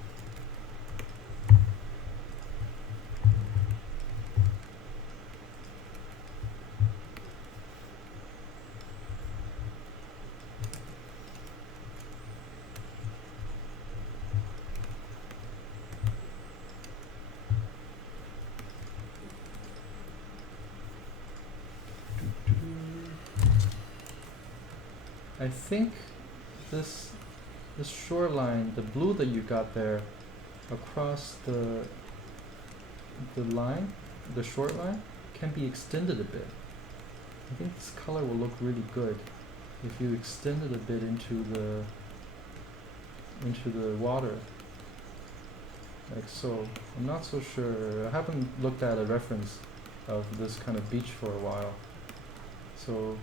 I think this shoreline, the blue that you got there across the line, the short line can be extended a bit. I think this color will look really good if you extend it a bit into the water, like so. I'm not so sure. I haven't looked at a reference of this kind of beach for a while, so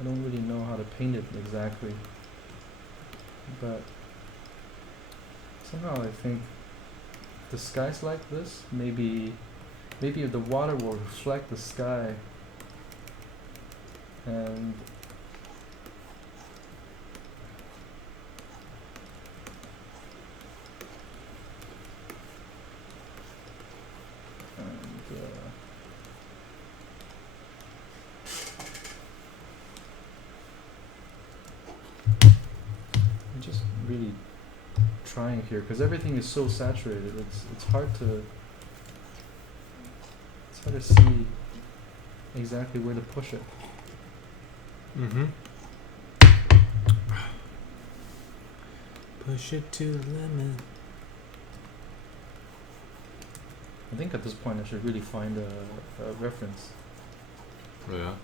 I don't really know how to paint it exactly. But somehow I think the sky's like this. Maybe the water will reflect the sky, and I'm just really trying here because everything is so saturated. It's hard to see exactly where to push it. Mm-hmm. Push it to the limit. I think at this point I should really find a reference. Oh, yeah.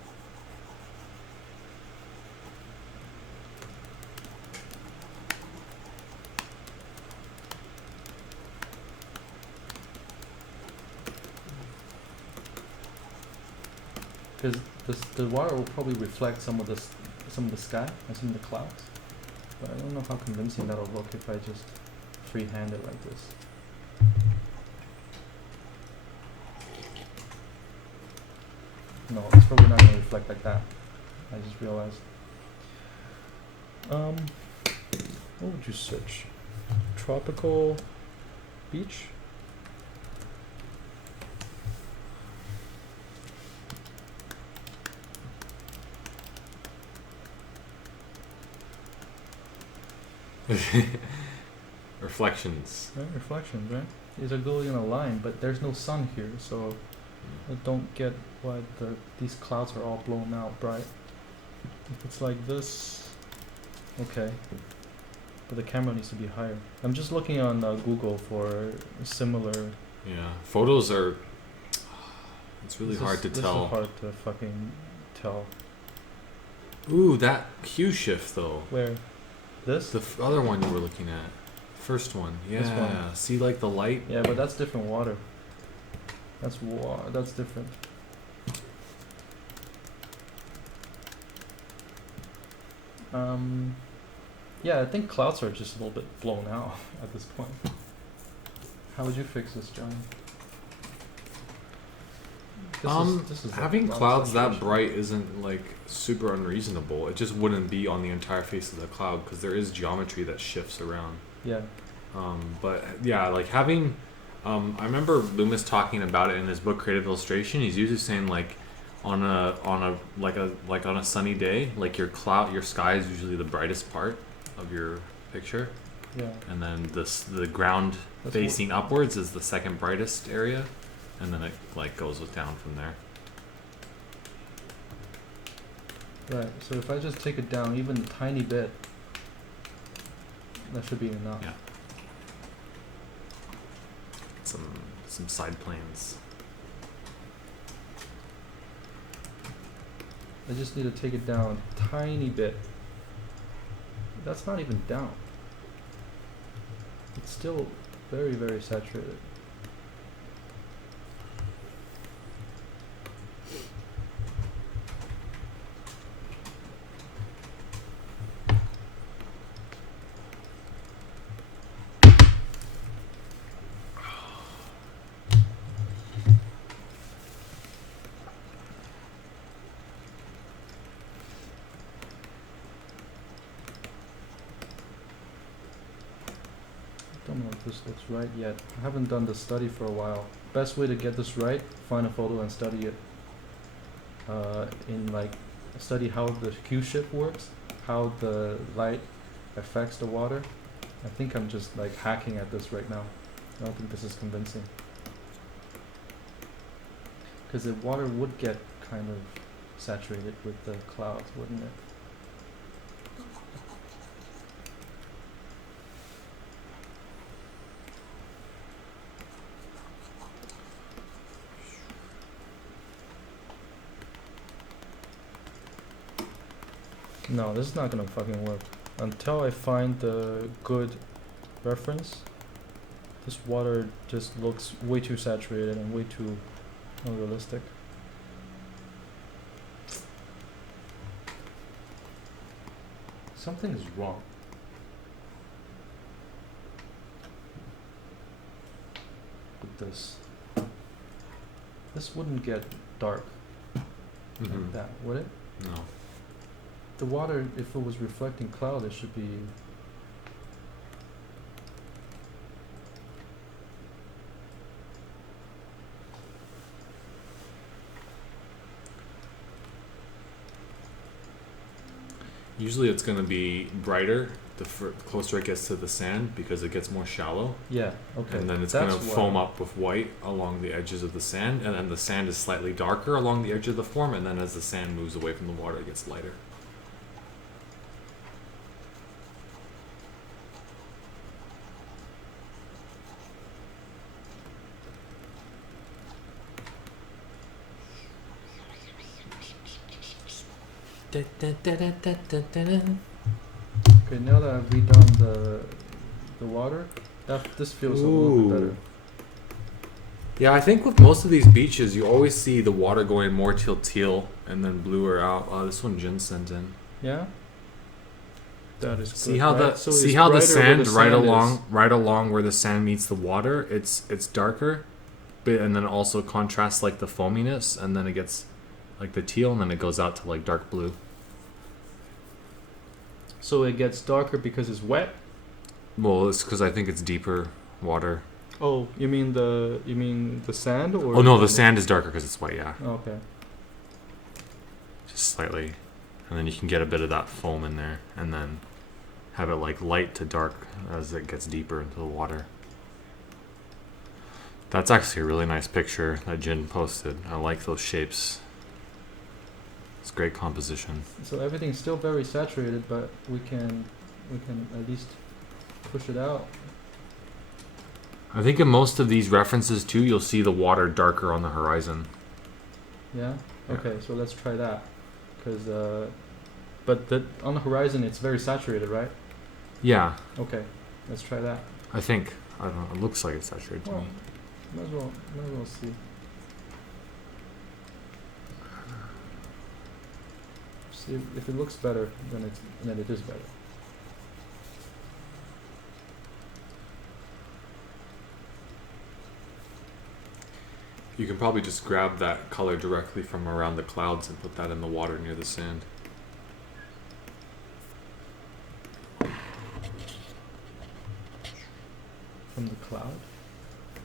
Because the water will probably reflect some of the sky and some of the clouds, but I don't know how convincing that'll look if I just freehand it like this. No, it's probably not going to reflect like that. I just realized. What would you search? Tropical beach? Reflections. Right, reflections, right? These are going in a line, but there's no sun here, so I don't get why these clouds are all blown out bright. If it's like this, okay. But the camera needs to be higher. I'm just looking on Google for similar. Yeah, photos are. It's really hard to This tell. is hard to fucking tell. Ooh, that hue shift though. Where? This? The other one you were looking at. First one. Yeah. This one. See, like the light. Yeah, but that's different water. That's different. Yeah, I think clouds are just a little bit blown out at this point. How would you fix this, John? This is Having a lot of clouds that saturation. bright isn't like super unreasonable. It just wouldn't be on the entire face of the cloud because there is geometry that shifts around. Yeah. But yeah, like having, I remember Loomis talking about it in his book Creative Illustration. He's usually saying like, on a sunny day, like your sky is usually the brightest part of your picture, Yeah. and then the ground That's facing upwards is the second brightest area, and then it like goes down from there. Right. So if I just take it down even a tiny bit, that should be enough. Yeah. Some side planes. I just need to take it down a tiny bit. That's not even down. It's still very, very saturated. Don't know if this looks right yet. I haven't done the study for a while. Best way to get this right, find a photo and study it. Study how the hue shift works, how the light affects the water. I think I'm just like hacking at this right now. I don't think this is convincing. Because the water would get kind of saturated with the clouds, wouldn't it? No, this is not gonna fucking work. Until I find the good reference, this water just looks way too saturated and way too unrealistic. Something is wrong. With this. This wouldn't get dark like that, would it? No. The water, if it was reflecting cloud, it should be. Usually it's going to be brighter the closer it gets to the sand because it gets more shallow. Yeah, okay. And then it's going to foam up with white along the edges of the sand. And then the sand is slightly darker along the edge of the form. And then as the sand moves away from the water, it gets lighter. Okay, now that I've redone the water, this feels a little bit better. Yeah, I think with most of these beaches, you always see the water going more teal and then bluer out. Oh, this one Jin sent in. Yeah. That is See good, how right? the So see it's how the brighter where sand the right sand along is. right along where the sand meets the water, it's darker, but and then also contrasts like the foaminess, and then it gets like the teal, and then it goes out to like dark blue. So it gets darker because it's wet. Well, it's because I think it's deeper water. Oh, you mean the sand or? Oh no, the sand is darker because it's white. Yeah, Okay. just slightly, and then you can get a bit of that foam in there, and then have it like light to dark as it gets deeper into the water. That's actually a really nice picture that Jin posted. I like those shapes. It's great composition. So everything's still very saturated, but we can at least push it out. I think in most of these references too, you'll see the water darker on the horizon. Yeah. Yeah. Okay, so let's try that, because but on the horizon it's very saturated, right? Yeah, Okay, let's try that. I think. I don't know. It looks like it's saturated to Well, me. might as well see. See if it looks better, then it is better. You can probably just grab that color directly from around the clouds and put that in the water near the sand. From the cloud.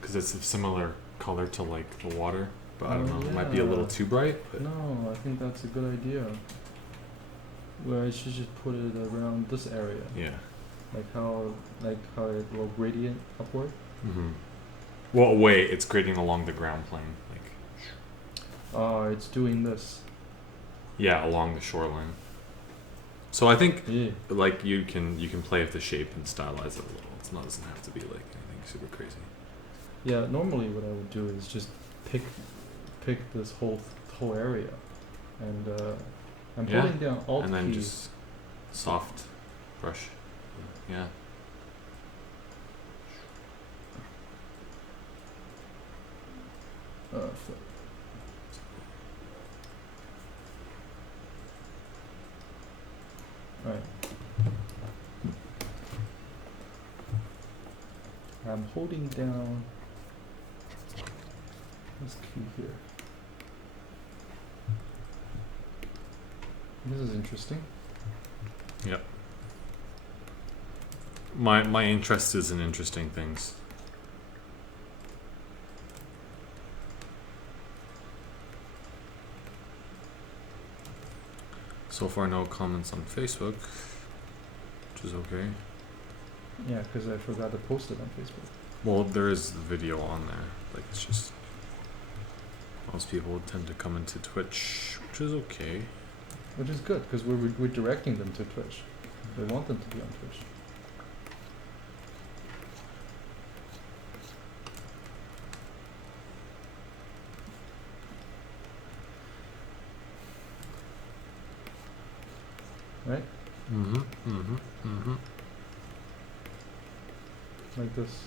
Because it's a similar color to like the water, but I don't know. It might be a yeah. little too bright. But No, I think that's a good idea. Where I should just put it around this area, yeah. like how it will gradient upward. Mm-hmm. Well, away, it's grading along the ground plane, like Oh, it's doing this. yeah, along the shoreline. So I think Yeah. like you can play with the shape and stylize it a little. It doesn't have to be like anything super crazy. Yeah. Normally, what I would do is just pick this whole area, and I'm Yeah, holding down Alt And then key. just soft brush. Yeah. Flip. Right. I'm holding down this key here. This is interesting. Yep. My interest is in interesting things. So far, no comments on Facebook, which is okay. Yeah, because I forgot to post it on Facebook. Well, there is the video on there. Like, it's just most people tend to come into Twitch, which is okay. Which is good, because we're directing them to Twitch. We want them to be on Twitch. right? Mm-hmm. Mm-hmm. Mm-hmm. Like this.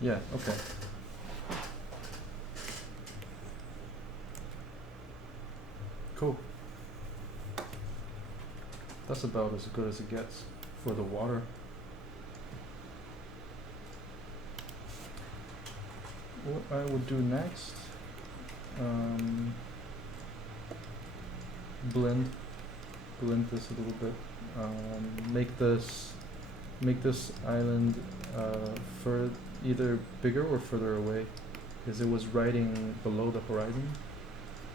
Yeah, okay. Cool. That's about as good as it gets for the water. What I would do next, blend this a little bit. Make this island either bigger or further away, because it was riding below the horizon.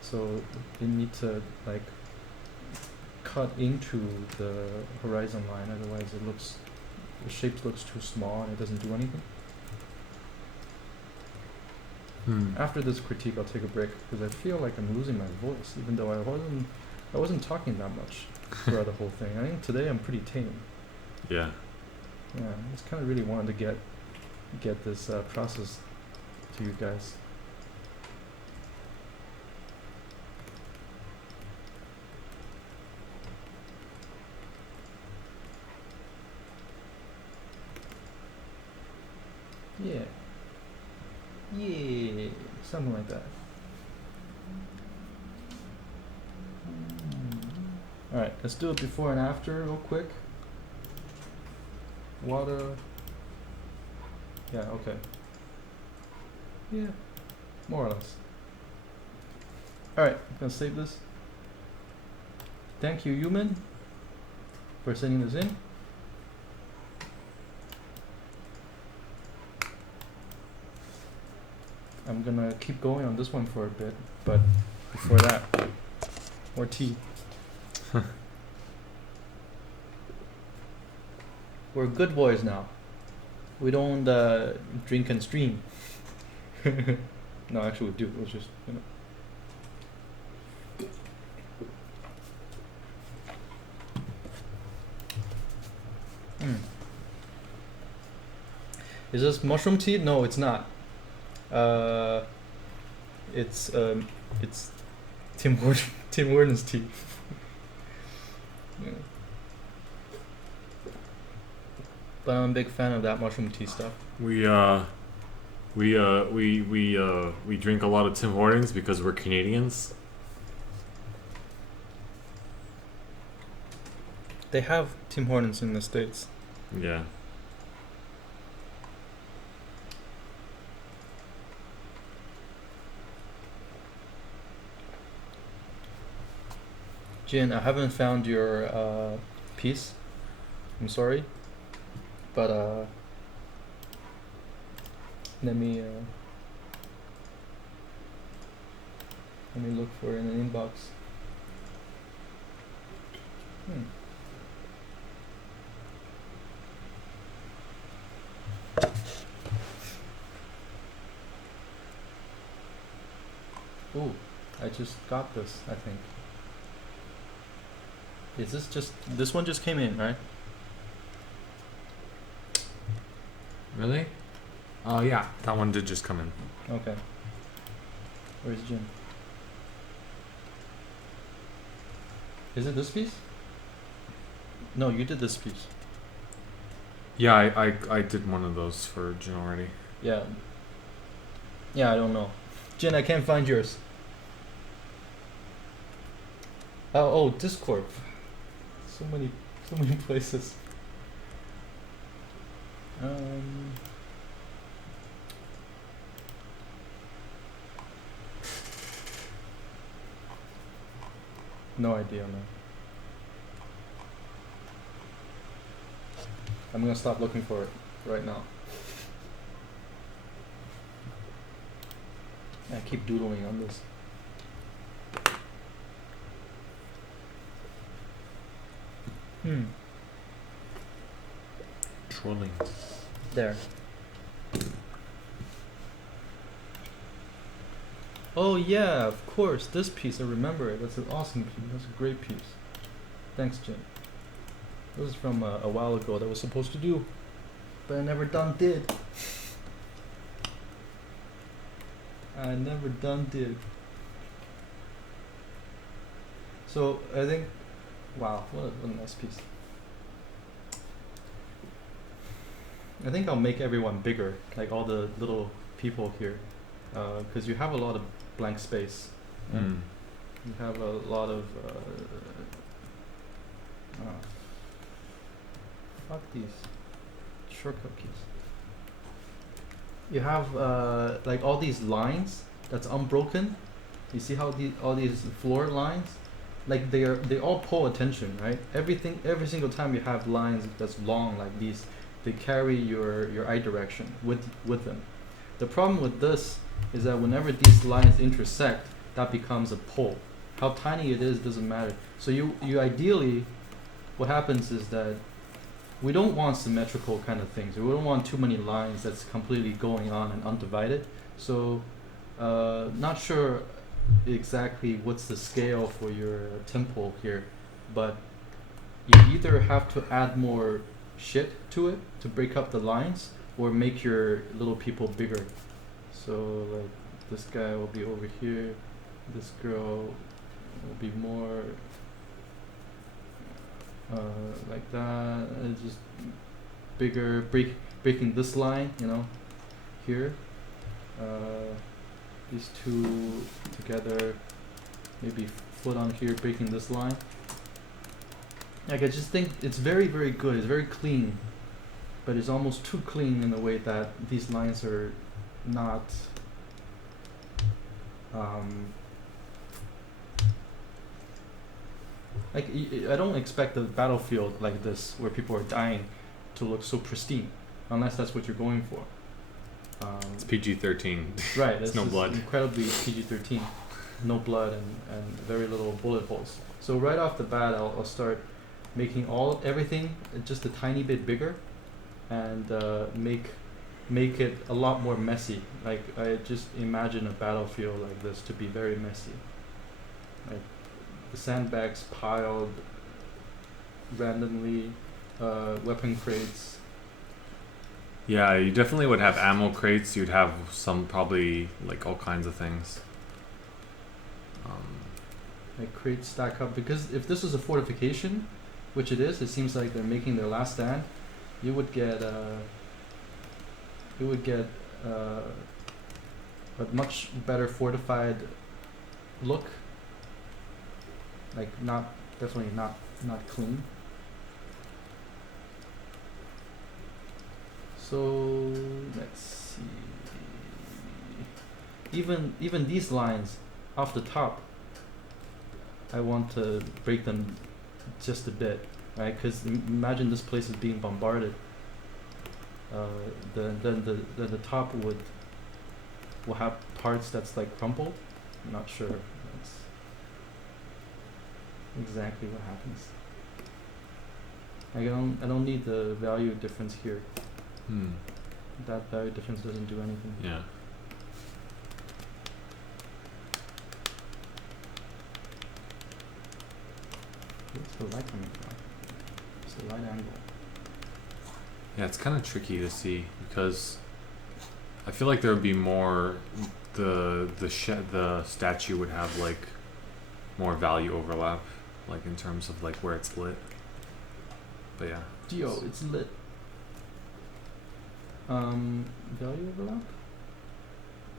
So you need to like cut into the horizon line, otherwise the shape looks too small and it doesn't do anything. After this critique, I'll take a break because I feel like I'm losing my voice, even though I wasn't talking that much throughout the whole thing. I think today I'm pretty tame. Yeah. Yeah, I just kind of really wanted to get this process to you guys. Yeah. Yeah, something like that. Alright, let's do it before and after real quick. Water. Yeah, okay. Yeah, more or less. Alright, I'm gonna save this. Thank you, Yuman, for sending this in. I'm gonna keep going on this one for a bit, but before that, more tea. We're good boys now. We don't drink and stream. No, actually we do. It was just, you know. Is this mushroom tea? No, it's not. It's Tim Hortons tea. Yeah. But I'm a big fan of that mushroom tea stuff. We drink a lot of Tim Hortons because we're Canadians. They have Tim Hortons in the States. Yeah. Jin, I haven't found your piece. I'm sorry, but let me look for it in the inbox. Ooh, I just got this, I think. Is this one just came in, right? Really? Oh yeah, that one did just come in. Okay. Where's Jin? Is it this piece? No, you did this piece. Yeah, I did one of those for Jin already. Yeah. Yeah, I don't know. Jin, I can't find yours. Oh, Discord. So many places. No idea, man. I'm gonna stop looking for it right now. I keep doodling on this. Trolling. There. Oh yeah, of course. This piece, I remember it. That's an awesome piece. That's a great piece. Thanks, Jim. This is from a while ago that I was supposed to do, but I never did. I never did. So I think, wow, what a nice piece. I think I'll make everyone bigger, like all the little people here, because you have a lot of blank space. Yeah? Mm. You have a lot of fuck these shortcut keys. You have like all these lines that's unbroken. You see how all these floor lines, like they all pull attention, right? Every single time you have lines that's long like these, they carry your eye direction with them. The problem with this is that whenever these lines intersect, that becomes a pull. How tiny it is doesn't matter. So you ideally, what happens is that we don't want symmetrical kind of things. We don't want too many lines that's completely going on and undivided. So not sure exactly what's the scale for your temple here, but you either have to add more shit to it to break up the lines or make your little people bigger. So like this guy will be over here, this girl will be more like that, and just bigger, breaking this line, you know, here. These two together, maybe foot on here, breaking this line. Like I just think it's very, very good. It's very clean, but it's almost too clean in a way that these lines are not. Like I don't expect a battlefield like this where people are dying to look so pristine, unless that's what you're going for. It's PG-13. Right. It's no blood. Incredibly PG-13, no blood and very little bullet holes. So right off the bat, I'll start making everything just a tiny bit bigger, and make it a lot more messy. Like I just imagine a battlefield like this to be very messy. Like the sandbags piled randomly, weapon crates. Yeah, you definitely would have ammo crates. You'd have some probably like all kinds of things. Like crates stack up, because if this is a fortification, which it is, it seems like they're making their last stand. You would get a much better fortified look. Like definitely not clean. So let's see. Even these lines off the top, I want to break them just a bit, right? Because imagine this place is being bombarded. Then the top will have parts that's like crumpled. I'm not sure that's exactly what happens. I don't need the value difference here. That value difference doesn't do anything. Yeah. Where's the light coming from? It's the light angle. Yeah, it's kind of tricky to see because I feel like there would be more. The statue would have like more value overlap, like in terms of like where it's lit. But yeah. Yo, it's lit. Value overlap?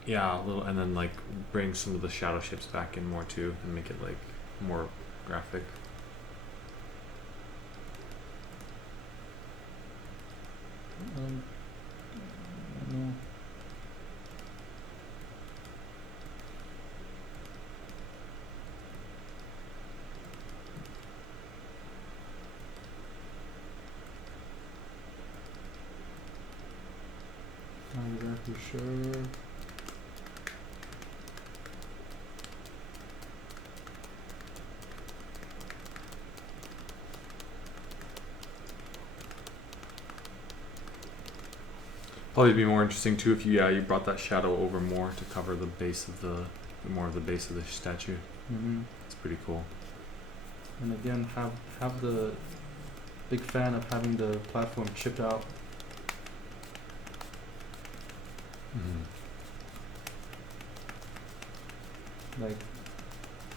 Yeah, a little, and then like bring some of the shadow shapes back in more too, and make it like more graphic. I don't know. Not exactly sure. Probably be more interesting too if you brought that shadow over more to cover the base of the base of the statue. Mm-hmm. It's pretty cool. And again, have the big fan of having the platform chipped out. Mm-hmm. Like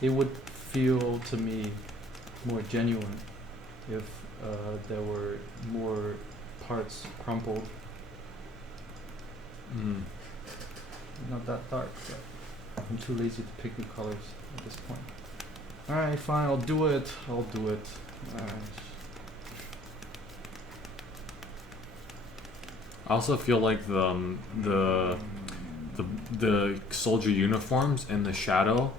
it would feel to me more genuine if there were more parts crumpled. Not that dark, but I'm too lazy to pick new colors at this point. Alright, fine, I'll do it. Alright. I also feel like the soldier uniforms and the shadow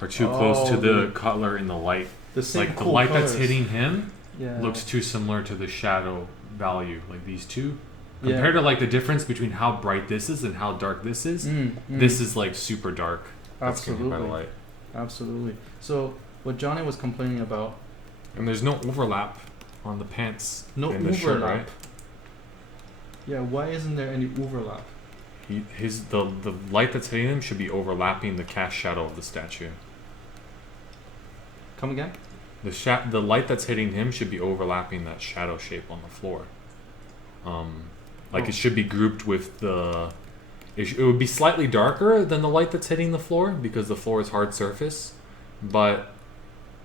are too close to the color in the light. The same Like cool the light colors. that's hitting him Yeah. looks too similar to the shadow value. Like these two, compared to like the difference between how bright this is and how dark this is. This is like super dark. That's getting hit by the Absolutely. light. Absolutely. So what Johnny was complaining about. And there's no overlap on the pants No and the shirt, overlap. right? Yeah, why isn't there any overlap? The light that's hitting him should be overlapping the cast shadow of the statue. Come again? The light that's hitting him should be overlapping that shadow shape on the floor. It should be grouped with the. It would be slightly darker than the light that's hitting the floor because the floor is hard surface, but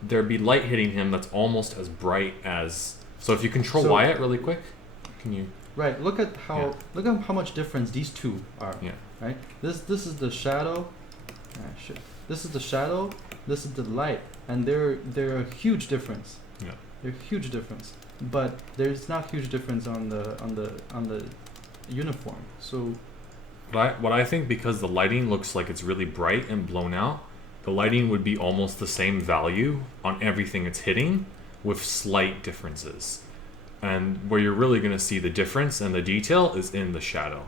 there'd be light hitting him that's almost as bright as. So if you control Wyatt really quick, can you? Right. Look at how much difference these two are. Yeah. Right. This is the shadow. Shit. This is the shadow. This is the light, and they're a huge difference. Yeah. They're a huge difference, but there's not huge difference on the uniform. So. What I think, because the lighting looks like it's really bright and blown out, the lighting would be almost the same value on everything it's hitting, with slight differences. And where you're really going to see the difference and the detail is in the shadow,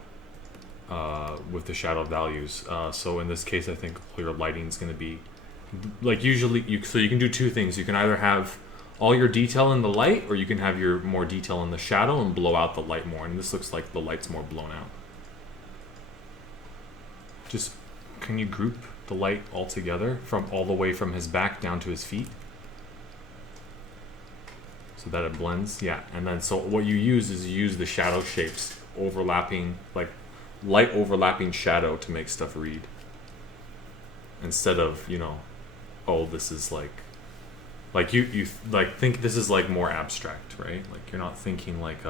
with the shadow values. So in this case, I think your lighting is going to be, like usually, you can do two things. You can either have all your detail in the light, or you can have your more detail in the shadow and blow out the light more. And this looks like the light's more blown out. Just, can you group the light all together from all the way from his back down to his feet? So that it blends, yeah. And then so what you use is the shadow shapes overlapping, like light overlapping shadow to make stuff read. Instead of, this is like you like think this is like more abstract, right? Like you're not thinking like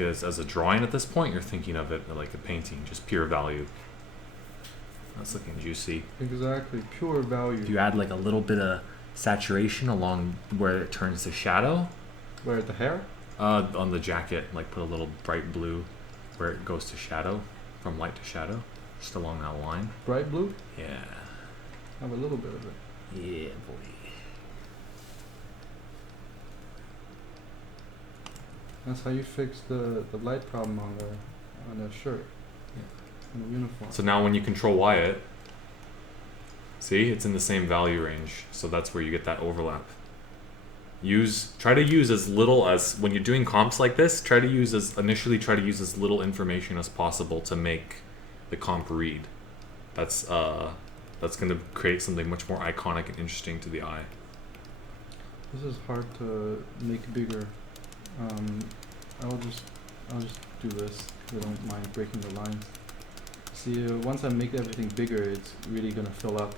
as a drawing at this point, you're thinking of it like a painting, just pure value. That's looking juicy. Exactly, pure value. If you add like a little bit of saturation along where it turns to shadow. Where the hair? On the jacket, like put a little bright blue where it goes to shadow, from light to shadow, just along that line. Bright blue? Yeah. Have a little bit of it. Yeah, boy. That's how you fix the light problem on the shirt. Yeah. On the uniform. So now when you control Wyatt, see, it's in the same value range. So that's where you get that overlap. Try to use as little as, when you're doing comps like this, try to use as little information as possible to make the comp read. That's going to create something much more iconic and interesting to the eye. This is hard to make bigger. I'll just do this. I don't mind breaking the lines. See, once I make everything bigger, it's really gonna fill up.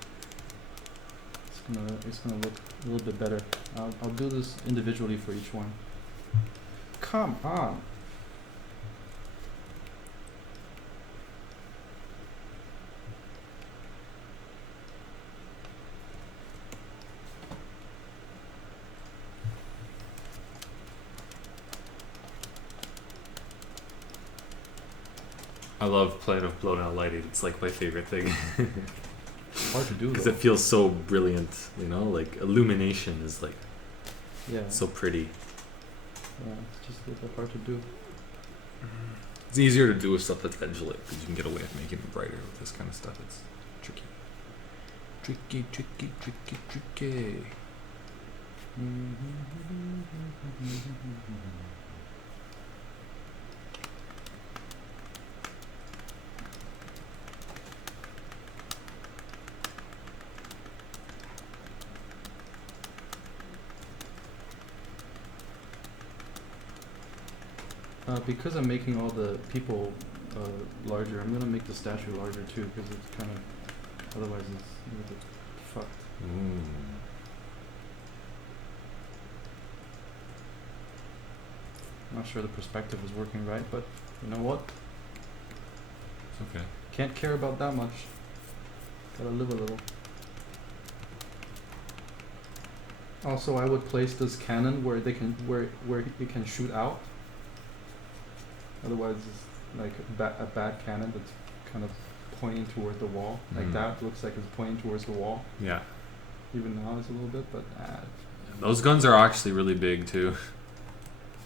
It's gonna look a little bit better. I'll do this individually for each one. Come on. I love playing with blown out lighting. It's like my favorite thing. Hard to do Because though. it feels so brilliant, like illumination is like Yeah. so pretty. Yeah, it's just a little bit hard to do. It's easier to do with stuff that's edge-lit because you can get away with making it brighter with this kind of stuff. It's tricky. Tricky. Because I'm making all the people larger, I'm gonna make the statue larger too, because it's kind of, otherwise it's a little bit fucked. I'm not sure the perspective is working right, but you know what? It's okay. Can't care about that much. Gotta live a little. Also, I would place this cannon where where it can shoot out. Otherwise, it's like a bad cannon that's kind of pointing toward the wall. Like that looks like it's pointing towards the wall. Yeah. Even now it's a little bit, but Those guns are actually really big too.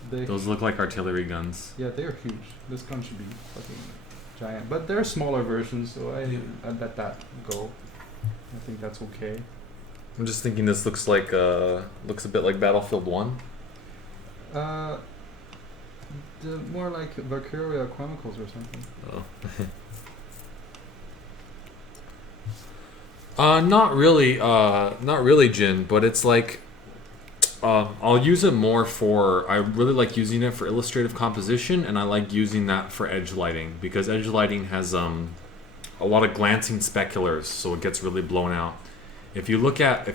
they Those look like artillery guns. yeah, they're huge. This gun should be fucking giant. But there are smaller versions, so I'd let that go. I think that's okay. I'm just thinking this looks like looks a bit like Battlefield 1. The more like Valkyria Chronicles or something. Oh. Not really, Jin, but it's like I'll use it more for. I really like using it for illustrative composition, and I like using that for edge lighting because edge lighting has a lot of glancing speculars, so it gets really blown out. If you look at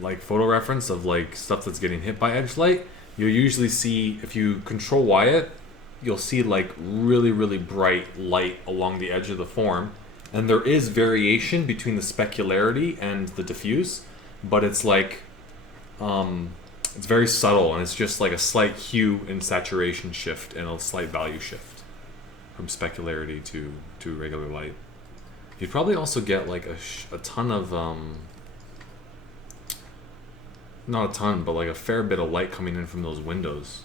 like photo reference of like stuff that's getting hit by edge light, you'll usually see, if you control Y it, you'll see like really bright light along the edge of the form, and there is variation between the specularity and the diffuse, but it's like it's very subtle, and it's just like a slight hue and saturation shift and a slight value shift from specularity to regular light. You'd probably also get like a ton of not a ton, but like a fair bit of light coming in from those windows,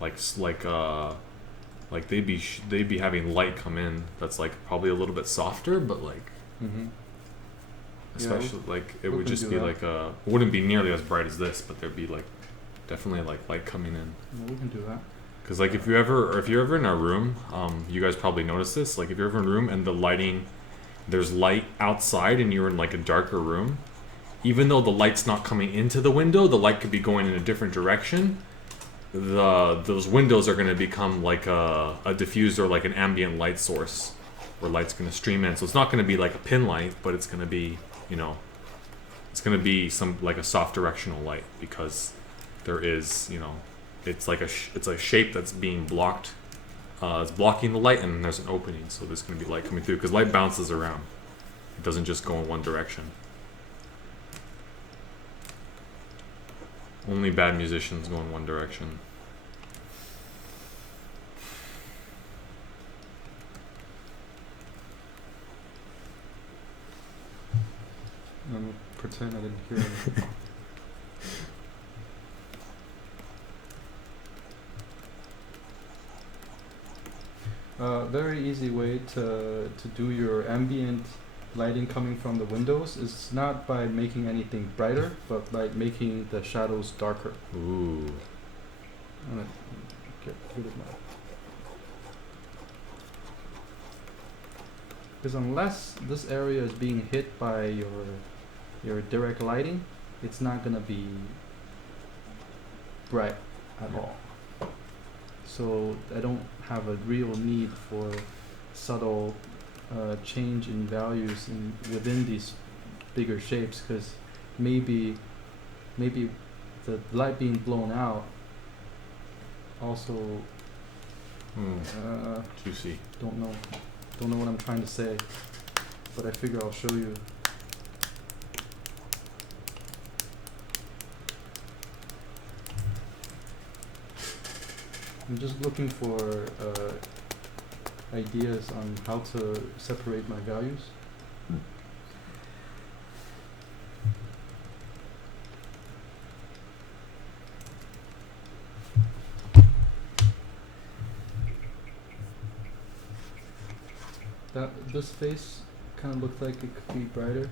like they'd be having light come in that's like probably a little bit softer, but like especially like it would just be like it wouldn't be nearly as bright as this, but there'd be like definitely like light coming in. Yeah, we can do that. Because like if you're ever in a room, you guys probably notice this. Like if you're ever in a room and the lighting, there's light outside and you're in like a darker room, even though the light's not coming into the window, the light could be going in a different direction. Those windows are going to become like a diffuser, like an ambient light source, where light's going to stream in. So it's not going to be like a pin light, but it's going to be, it's going to be some like a soft directional light, because there is, it's like it's a shape that's being blocked. It's blocking the light, and there's an opening, so there's going to be light coming through, because light bounces around. It doesn't just go in one direction. Only bad musicians go in one direction. I'm gonna pretend I didn't hear anything. Very easy way to do your ambient lighting coming from the windows is not by making anything brighter, but by making the shadows darker. Ooh. I'm gonna get rid of my... Because unless this area is being hit by your direct lighting, it's not gonna be bright at all. So I don't have a real need for subtle change in values within these bigger shapes, because maybe the light being blown out also Juicy. don't know what I'm trying to say, but I figure I'll show you. I'm just looking for ideas on how to separate my values. This face kind of looks like it could be brighter.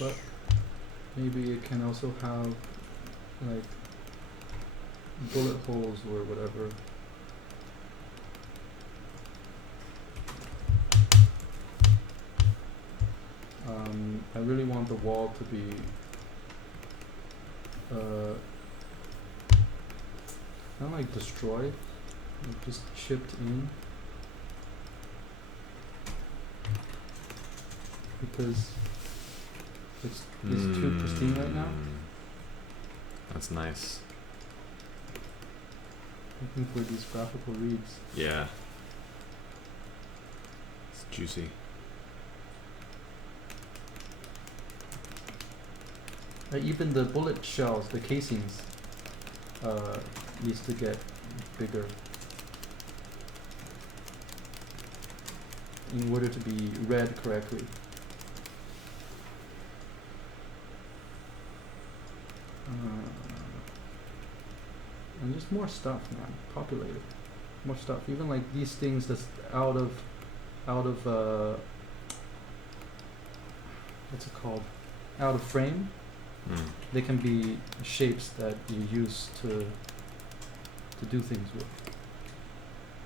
But maybe it can also have like bullet holes or whatever. I really want the wall to be Not like destroyed, like just chipped in. Because it's too pristine right now. That's nice. Looking for these graphical reads. Yeah. It's juicy. Even the bullet shells, the casings, needs to get bigger in order to be read correctly. And just more stuff, man. Populated. More stuff. Even like these things that's out of what's it called? Out of frame. They can be shapes that you use to do things with.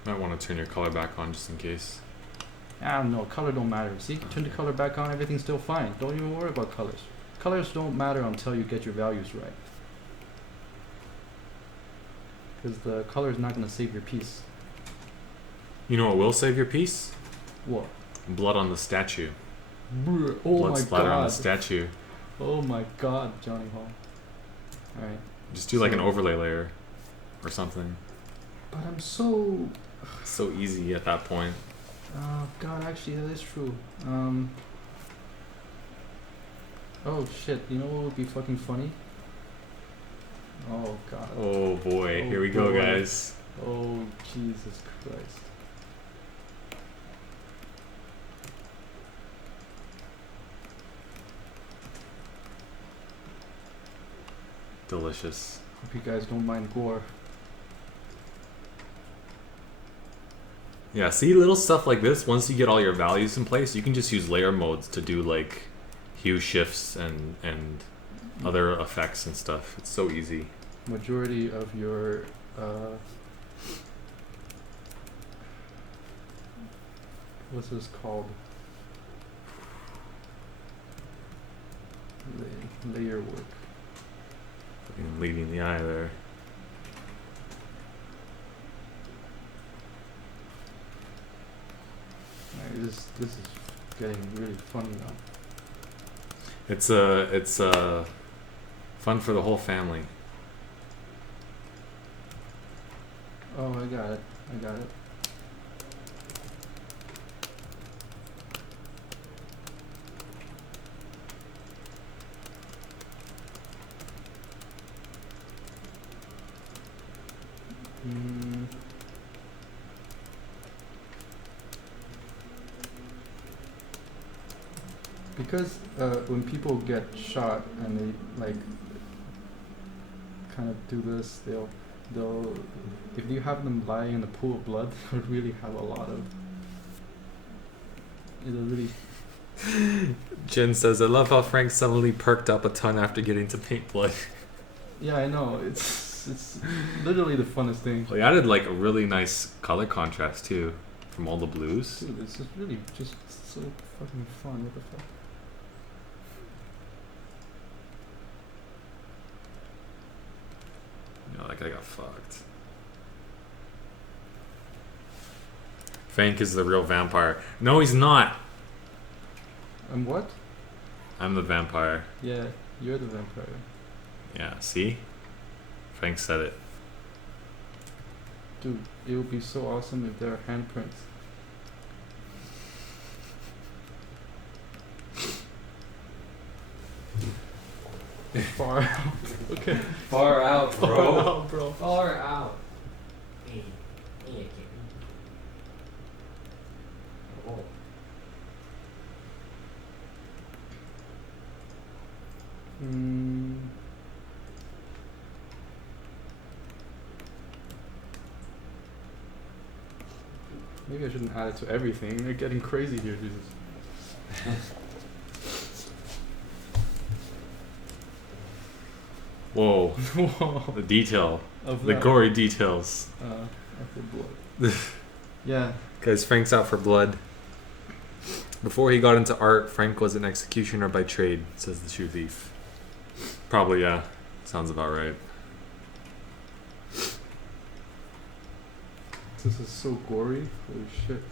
Might want to turn your color back on just in case. Ah, no, color don't matter. See, turn the color back on, everything's still fine. Don't even worry about colors. Colors don't matter until you get your values right. Because the color is not going to save your piece. You know what will save your piece? What? Blood on the statue. Brr, oh Blood my splatter on the god. statue. Oh my god, Johnny Hall. Alright. Just do like an So- overlay layer or something. But I'm so... So easy at that point. Oh god, actually that is true. Oh shit, you know what would be fucking funny? Oh god. Oh boy, Oh here we go, boy. guys. Oh Jesus Christ. Delicious. Hope you guys don't mind gore. Yeah, see, little stuff like this, once you get all your values in place, you can just use layer modes to do like hue shifts and other effects and stuff. It's so easy. Majority of your what's this called? Layer work. Fucking leading the eye there. Alright, this is getting really funny now. It's fun for the whole family. Oh, I got it. I got it. Because when people get shot and they like kind of do this, they'll if you have them lying in a pool of blood, they'll really have a lot of. It'll really. Jen says, I love how Frank suddenly perked up a ton after getting to paint blood. Yeah, I know. It's literally the funnest thing. Well, he added like a really nice color contrast too from all the blues. Dude, this is really just so fucking fun. What the fuck? You know, like I got fucked. Frank is the real vampire. No, he's not. And what? I'm the vampire. Yeah, you're the vampire. Yeah, see? Frank said it. Dude, it would be so awesome if there are handprints. Far out. Okay. Far out, Far bro. out, bro. Far out. Oh. Maybe I shouldn't add it to everything. They're getting crazy here, Jesus. Whoa. Whoa. The detail. Of The that. gory details. Of the blood. Yeah. Guys, Frank's out for blood. Before he got into art, Frank was an executioner by trade, says the shoe thief. Probably, yeah. Sounds about right. This is so gory. Holy shit.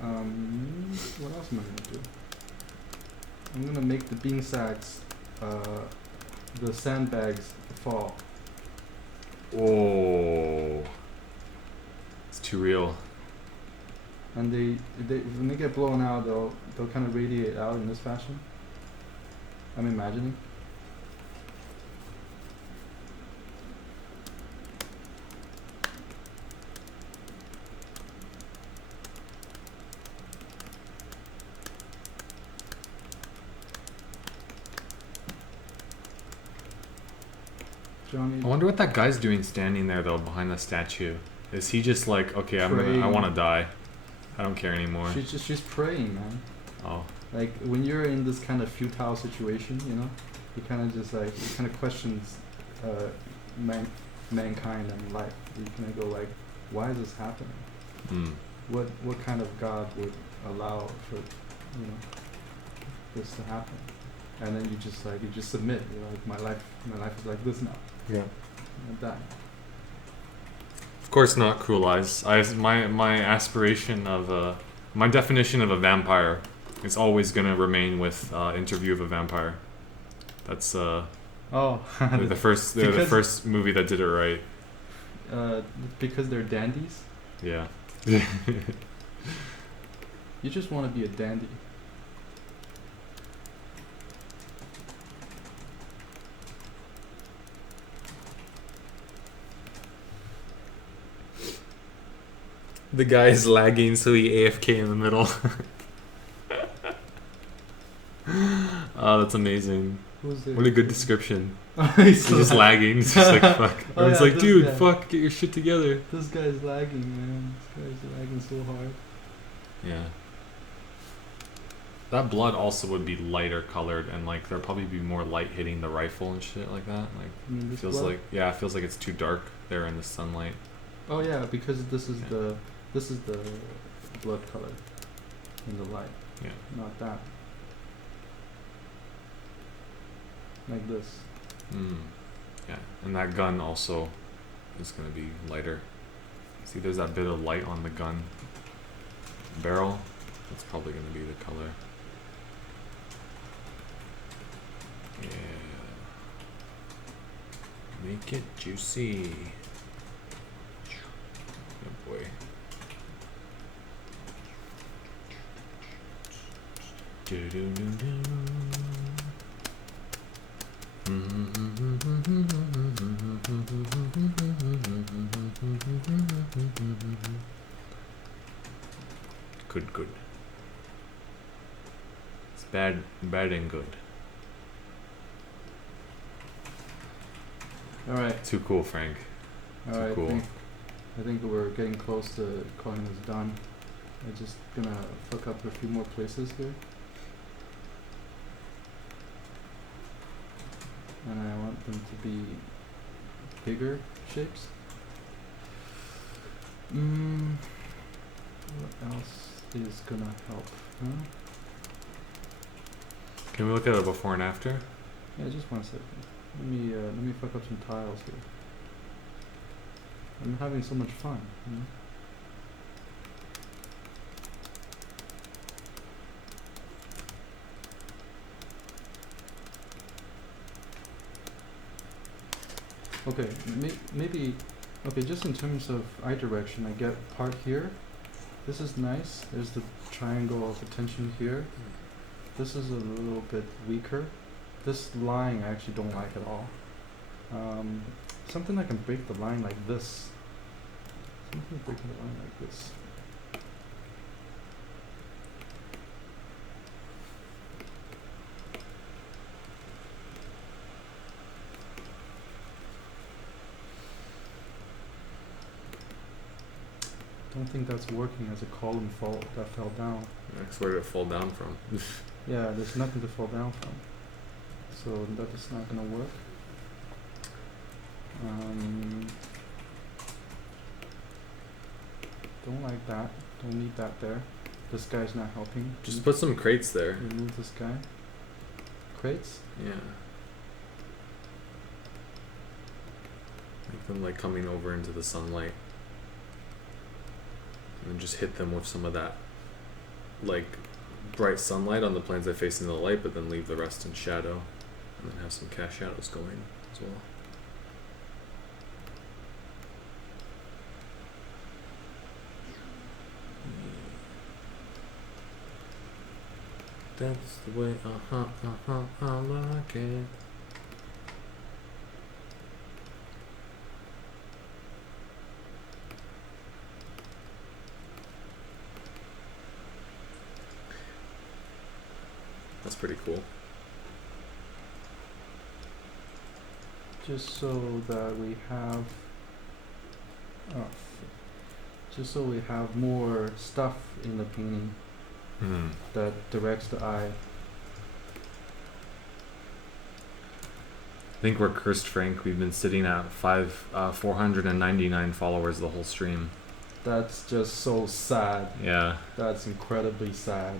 What else am I gonna do? I'm gonna make the bean sacks, the sandbags fall. Oh, it's too real. And they when they get blown out, they'll kind of radiate out in this fashion. I'm imagining. Johnny, I wonder what that guy's doing standing there though behind the statue. Is he just like, okay, I Praying. want to die. I don't care anymore. she's praying, man. Oh, Like when you're in this kind of futile situation, you know, you kind of just like you kind of questions mankind and life. You kind of go like, why is this happening? hmm. What kind of God would allow for, you know, this to happen? And then you just submit. You're like, my life is like this now. Yeah. Like that. Of course not, Cruel Eyes. My aspiration of my definition of a vampire is always gonna remain with Interview of a Vampire. That's Oh, they're the Because- first movie that did it right. because they're dandies. Yeah. You just want to be a dandy. The guy is lagging, so he AFK in the middle. Oh, that's amazing. Who's there? What a good description. He's He's just lagging. It's just like, fuck. Oh, It's yeah, like, this dude, guy. fuck, get your shit together. This guy's lagging, man. This guy's lagging so hard. Yeah. That blood also would be lighter colored, and like there'd probably be more light hitting the rifle and shit like that. Like, I mean, this feels blood? like, yeah, it feels like it's too dark there in the sunlight. Oh yeah, because this is Yeah. the blood color in the light, Yeah. not that. Like this. Mm. Yeah, and that gun also is gonna be lighter. See, there's that bit of light on the gun barrel. That's probably gonna be the color. Yeah. Make it juicy. Good boy. Good, good. It's bad and good. All right. Too cool, Frank. All Too right. cool. I think we're getting close to calling this done. I'm just gonna fuck up a few more places here. And I want them to be bigger shapes. What else is gonna help? Huh? Can we look at a before and after? Yeah, just 1 second. Let me fuck up some tiles here. I'm having so much fun. You know? Okay, maybe, okay, just in terms of eye direction, I get part here. This is nice. There's the triangle of attention here. This is a little bit weaker. This line I actually don't like at all. Something that can break the line like this. Something breaking the line like this. Don't think that's working as a column that fell down. That's where did it fall down from? Yeah, there's nothing to fall down from. So that is not gonna work. Don't like that. Don't need that there. This guy's not helping. Just put some crates there. Remove this guy. Crates? Yeah. Make them like coming over into the sunlight. and just hit them with some of that like bright sunlight on the planes that face into the light, but then leave the rest in shadow, and then have some cast shadows going as well. That's the way, I like it. That's pretty cool. Just so that we have, just so we have more stuff in the painting that directs the eye. I think we're cursed, Frank. We've been sitting at 499 followers the whole stream. That's just so sad. Yeah. That's incredibly sad.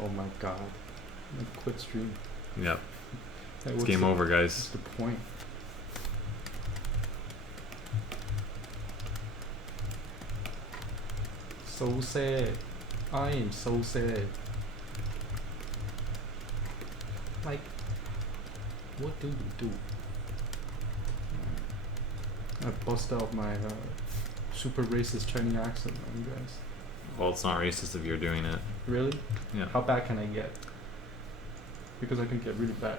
Oh my god. I'm gonna quit stream. Yep. Hey, It's what's game over, What's guys. the point? So sad. I am so sad. Like, what do you do? I bust out my super racist Chinese accent on you guys. Well, it's not racist if you're doing it. Really? Yeah. How bad can I get? Because I can get really bad.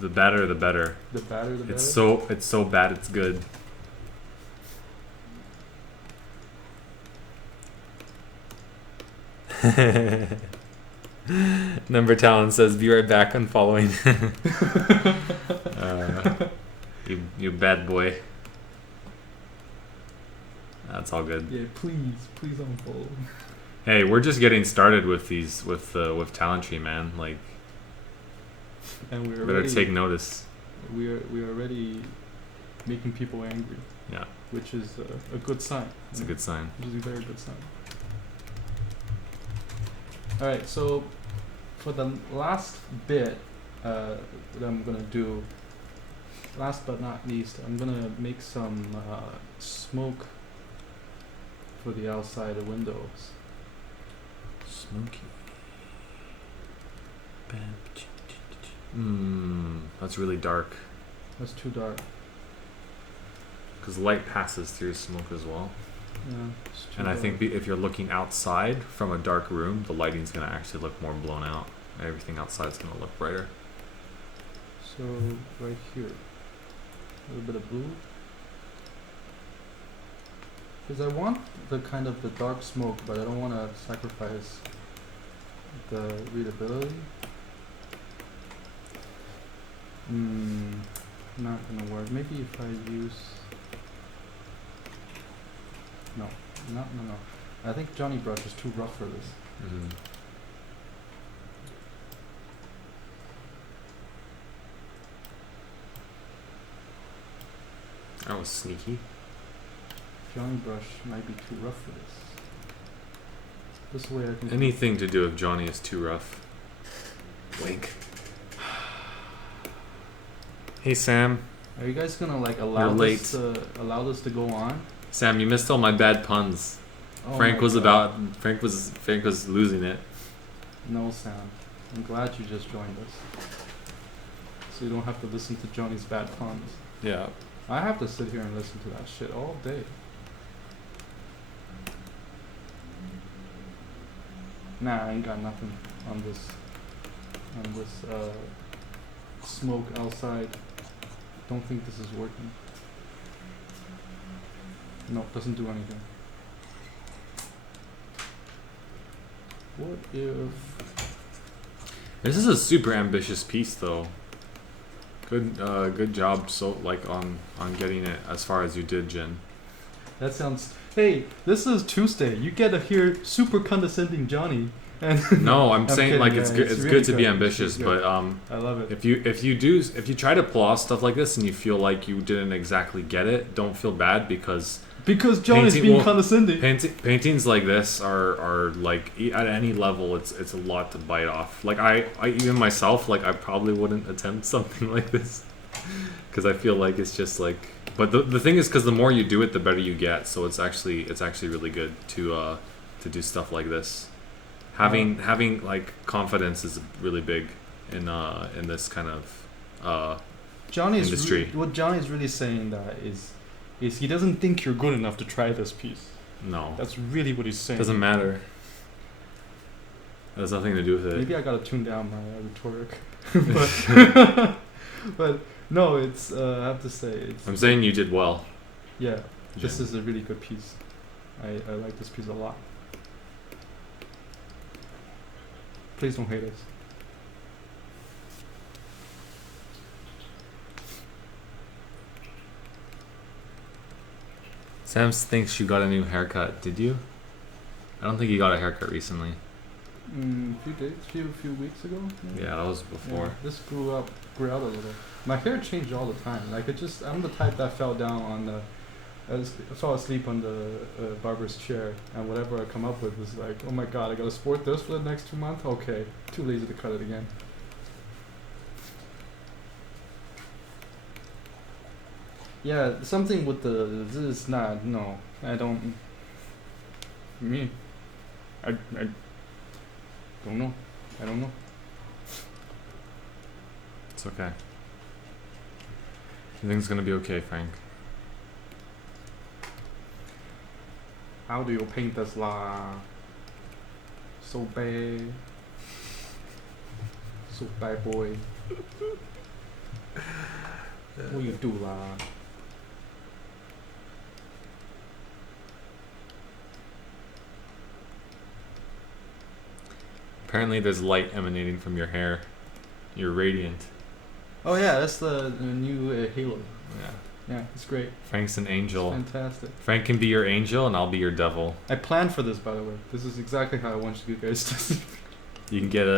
The badder, the better. The badder, the better. It's so bad, it's good. Number Talon says, "Be right back on following." You bad boy. That's all good. Yeah, please unfollow. Hey, we're just getting started with these with Talentry, man. Like, And we're better already, take notice. we're already making people angry, Yeah, which is a good sign. it's a good sign. Which is a very good sign. All right, so for the last bit that I'm gonna do, last but not least, I'm gonna make some smoke for the outside of windows. Smoky. That's really dark. That's too dark. Because light passes through smoke as well. Yeah, it's too And I dark. think if you're looking outside from a dark room, the lighting's going to actually look more blown out. Everything outside's going to look brighter. So right here, a little bit of blue. Because I want the kind of the dark smoke, but I don't want to sacrifice the readability. Not gonna work. Maybe if I use. No. I think Johnny Brush is too rough for this. Mm-hmm. That was sneaky. Johnny Brush might be too rough for this. This way I can. Anything to do with Johnny is too rough. Wink. Hey Sam. Are you guys gonna like You're allow late. allow this to go on? Sam, you missed all my bad puns. Oh Frank my was God. Frank was losing it. No, Sam. I'm glad you just joined us. So you don't have to listen to Johnny's bad puns. Yeah. I have to sit here and listen to that shit all day. Nah, I ain't got nothing on this smoke outside. Don't think this is working. No, doesn't do anything. What if... This is a super ambitious piece though. Good job on getting it as far as you did, Jen. That sounds... Hey, this is Tuesday. You get to hear super condescending Johnny. And No, I'm saying kidding, like yeah, it's good. It's really good to be good. ambitious, It's but good. I love it. if you try to pull off stuff like this and you feel like you didn't exactly get it, don't feel bad because Johnny's painting- being well, condescending. paintings like this are like at any level it's a lot to bite off. Like I even myself, like I probably wouldn't attempt something like this. because I feel like it's just like. But the thing is, because the more you do it, the better you get. So it's actually really good to do stuff like this. Having like confidence is really big in this kind of Johnny's industry. what Johnny's really saying that is he doesn't think you're good enough to try this piece. No, That's really what he's saying. doesn't matter. It has nothing to do with it. Maybe I gotta tune down my rhetoric, but no, it's I have to say it's. I'm saying you did well. Yeah, this Jim. is a really good piece. I like this piece a lot. Please don't hate us. Sam thinks you got a new haircut. Did you? I don't think you got a haircut recently. Few weeks ago. Maybe? Yeah, that was before. Yeah, this grew out a little. My hair changed all the time. Like I'm the type that fell down on the. I fell asleep on the barber's chair, and whatever I come up with was like, oh my god, I gotta sport this for the next 2 months. Okay, too lazy to cut it again. Yeah, something with this is not. No, I don't. Me, I don't know. I don't know. It's okay. Everything's gonna be okay, Frank. How do you paint this la? So bad. So bad boy. What you do la? Apparently, there's light emanating from your hair. You're radiant. Oh yeah, that's the new halo. Yeah. Yeah, it's great. Frank's an angel. Fantastic. Frank can be your angel, and I'll be your devil. I planned for this, by the way. This is exactly how I want you guys to. You can get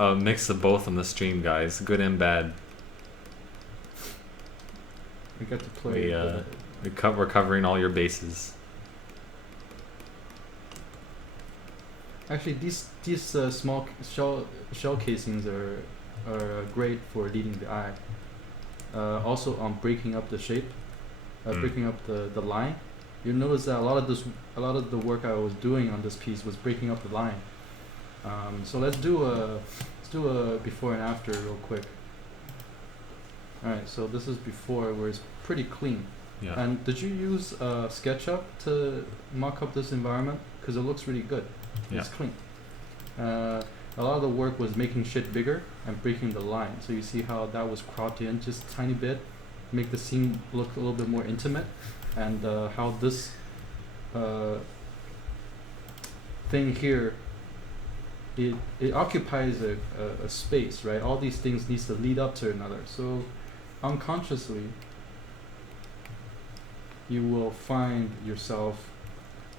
a mix of both on the stream, guys. Good and bad. We get to play. We're covering all your bases. Actually, these small shell casings are great for leading the eye. Also on breaking up the shape, breaking up the line. You notice that a lot of the work I was doing on this piece was breaking up the line. So let's do a before and after real quick. All right, so this is before, where it's pretty clean. Yeah. And did you use SketchUp to mock up this environment? Because it looks really good. Yeah. It's clean. A lot of the work was making shit bigger and breaking the line. So you see how that was cropped in just a tiny bit, make the scene look a little bit more intimate, and how this thing here, it occupies a space, right? All these things needs to lead up to another. So unconsciously, you will find yourself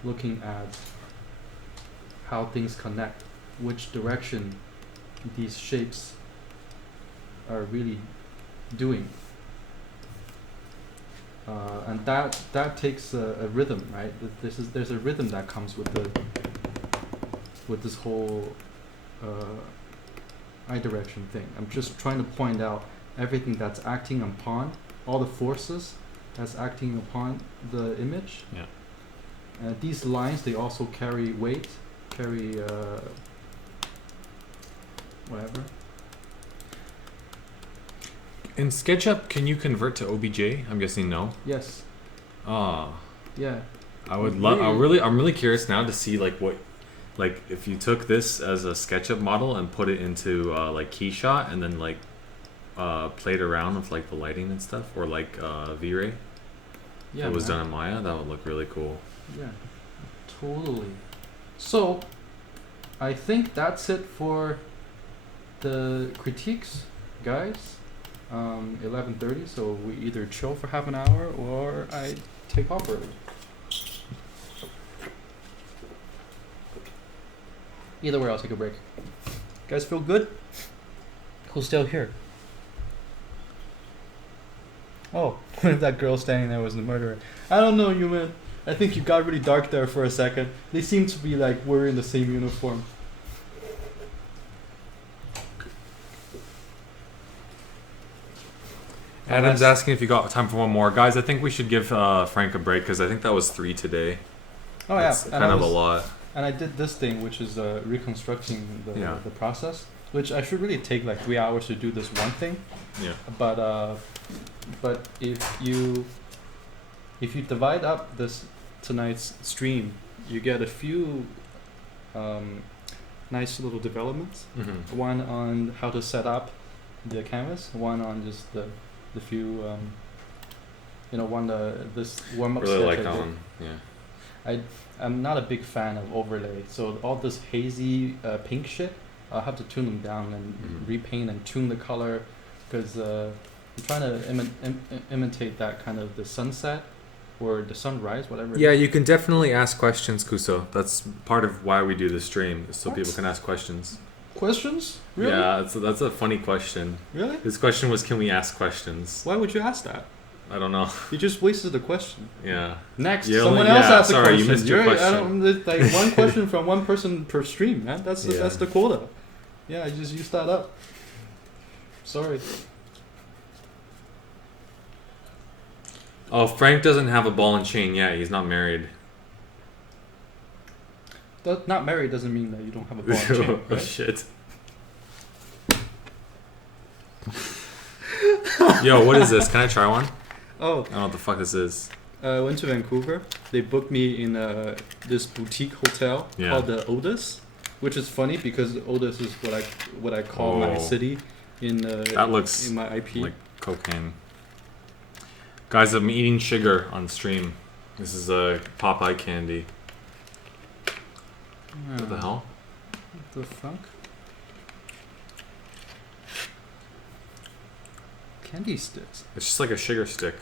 looking at how things connect, which direction these shapes are really doing, and that takes a rhythm, right? There's a rhythm that comes with this whole eye direction thing. I'm just trying to point out everything that's acting upon, all the forces that's acting upon the image. Yeah. These lines, they also carry weight, carry whatever. In SketchUp, can you convert to OBJ? I'm guessing no. Yes. Ah. Yeah. I would love. I'm really curious now to see like what, like if you took this as a SketchUp model and put it into like Keyshot and then like played around with like the lighting and stuff, or like V-Ray. Yeah. It was man. done in Maya. That would look really cool. Yeah. Totally. So, I think that's it for the critiques, guys. 11:30. So we either chill for half an hour or I take off early. Either way, I'll take a break. Guys feel good? Who's still here? Oh, what if that girl standing there was the murderer? I don't know, you man. I think you got really dark there for a second. They seem to be like wearing the same uniform. Adam's asking if you got time for one more, guys. I think we should give Frank a break because I think that was 3 today. Oh That's yeah, kind of a lot. And I did this thing, which is reconstructing Yeah. the process, which I should really take like 3 hours to do this one thing. Yeah. But if you divide up this tonight's stream, you get a few nice little developments. Mm-hmm. One on how to set up the canvas. One on just the few this warm up. Really sketch like I that did. one. Yeah. I'm not a big fan of overlay, so all this hazy pink shit, I'll have to tune them down and Mhm. repaint and tune the color, because I'm trying to imitate that kind of the sunset or the sunrise, whatever. Yeah, you can definitely ask questions, Kuso. That's part of why we do the stream, is so What? people can ask questions. Questions? Really? Yeah, that's a funny question. Really? His question was, can we ask questions? Why would you ask that? I don't know. You just wasted the question. Yeah. Next, You someone only- else yeah, asked a sorry, question. you missed your You're- question. I don't, it's like one question from one person per stream, man. That's Yeah. the quota. Yeah, I just used that up. Sorry. Oh, Frank doesn't have a ball and chain yet. He's not married. Not married doesn't mean that you don't have a ball and chain, Oh, right? shit. Yo, what is this? Can I try one? Oh, I don't know what the fuck this is. I went to Vancouver. They booked me in this boutique hotel Yeah. called the Otis, which is funny because Otis is what I call my Oh. city in That looks in my IP. like cocaine. Guys, I'm eating sugar on stream. This is a Popeye candy. What the hell? What the fuck? Candy sticks. It's just like a sugar stick.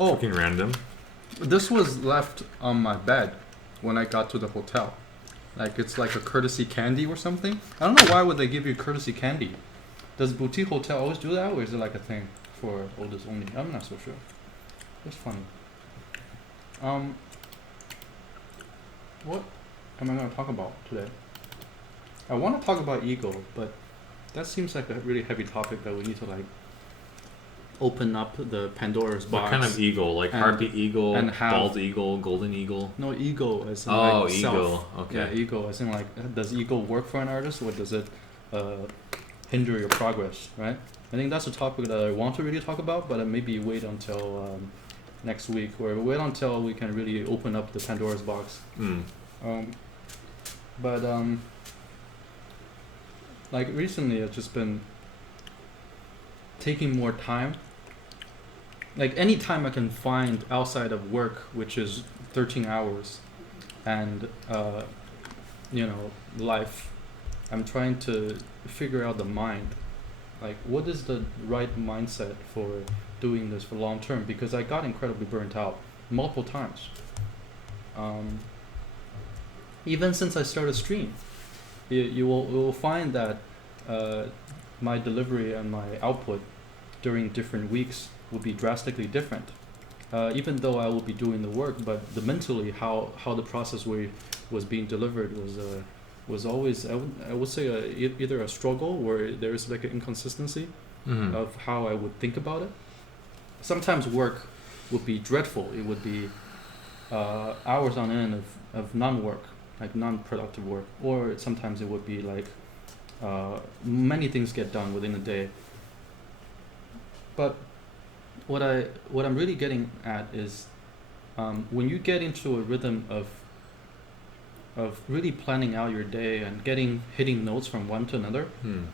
Oh, Fucking random. this was left on my bed when I got to the hotel. Like it's like a courtesy candy or something. I don't know why would they give you courtesy candy. Does boutique hotel always do that, or is it like a thing for Otis only? I'm not so sure. That's funny. What am I gonna talk about today? I want to talk about ego, but that seems like a really heavy topic that we need to like open up the Pandora's box. What kind of eagle? Like and- harpy eagle, and have- bald eagle, golden eagle? No, ego as in Oh, like self. ego. Okay. Yeah, ego as in like, does ego work for an artist, or does it hinder your progress, right? I think that's a topic that I want to really talk about, but maybe wait until next week, or wait until we can really open up the Pandora's box. Mm. But like recently I've just been taking more time. Like any time I can find outside of work, which is 13 hours, and life, I'm trying to figure out the mind. Like, what is the right mindset for doing this for long term? Because I got incredibly burnt out multiple times. Even since I started stream, you will find that my delivery and my output during different weeks will be drastically different. Even though I will be doing the work, but the mentally how the process was being delivered was always I would say either a struggle where there is like an inconsistency Mhm. of how I would think about it. Sometimes work would be dreadful. It would be hours on end of non-work, like non-productive work, or sometimes it would be like many things get done within a day. But what I'm really getting at is when you get into a rhythm of really planning out your day and hitting notes from one to another, Hmm.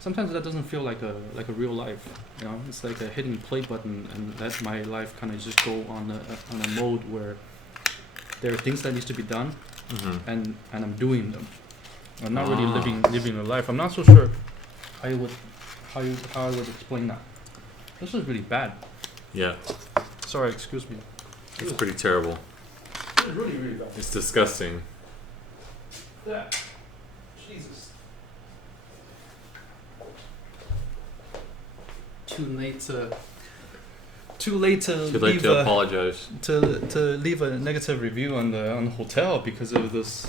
sometimes that doesn't feel like a real life. You know, it's like a hitting play button, and let my life kind of just go on a mode where there are things that needs to be done, Mhm. and I'm doing them. I'm not really Ah. living a life. I'm not so sure how I would explain that. This is really bad. Yeah, Sorry, excuse me. it's pretty terrible. It's really, really bad. It's disgusting. Yeah. Jesus. Too late to Too late leave to apologize. to leave a negative review on the hotel because of this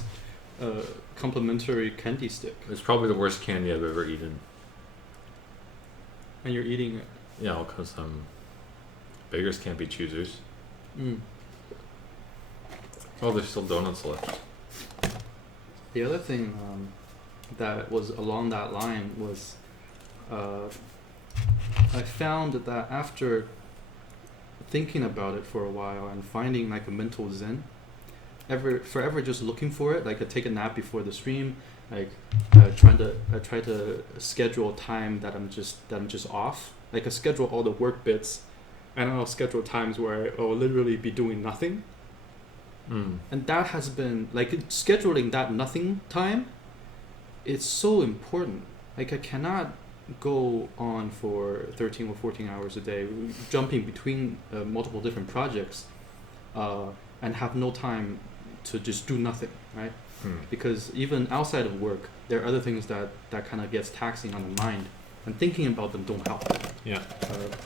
complimentary candy stick, It's probably the worst candy I've ever eaten. and you're eating it. Yeah, because beggars can't be choosers. Mm. Oh, there's still donuts left. The other thing that was along that line was I found that after thinking about it for a while and finding like a mental zen, forever just looking for it, like I take a nap before the stream, like I try to schedule time that I'm just off, like I schedule all the work bits, and I'll schedule times where I'll literally be doing nothing. And that has been like scheduling that nothing time. It's so important. Like I cannot go on for 13 or 14 hours a day, jumping between multiple different projects, and have no time to just do nothing, right? Because even outside of work, there are other things that kind of gets taxing on the mind, and thinking about them don't help. Yeah.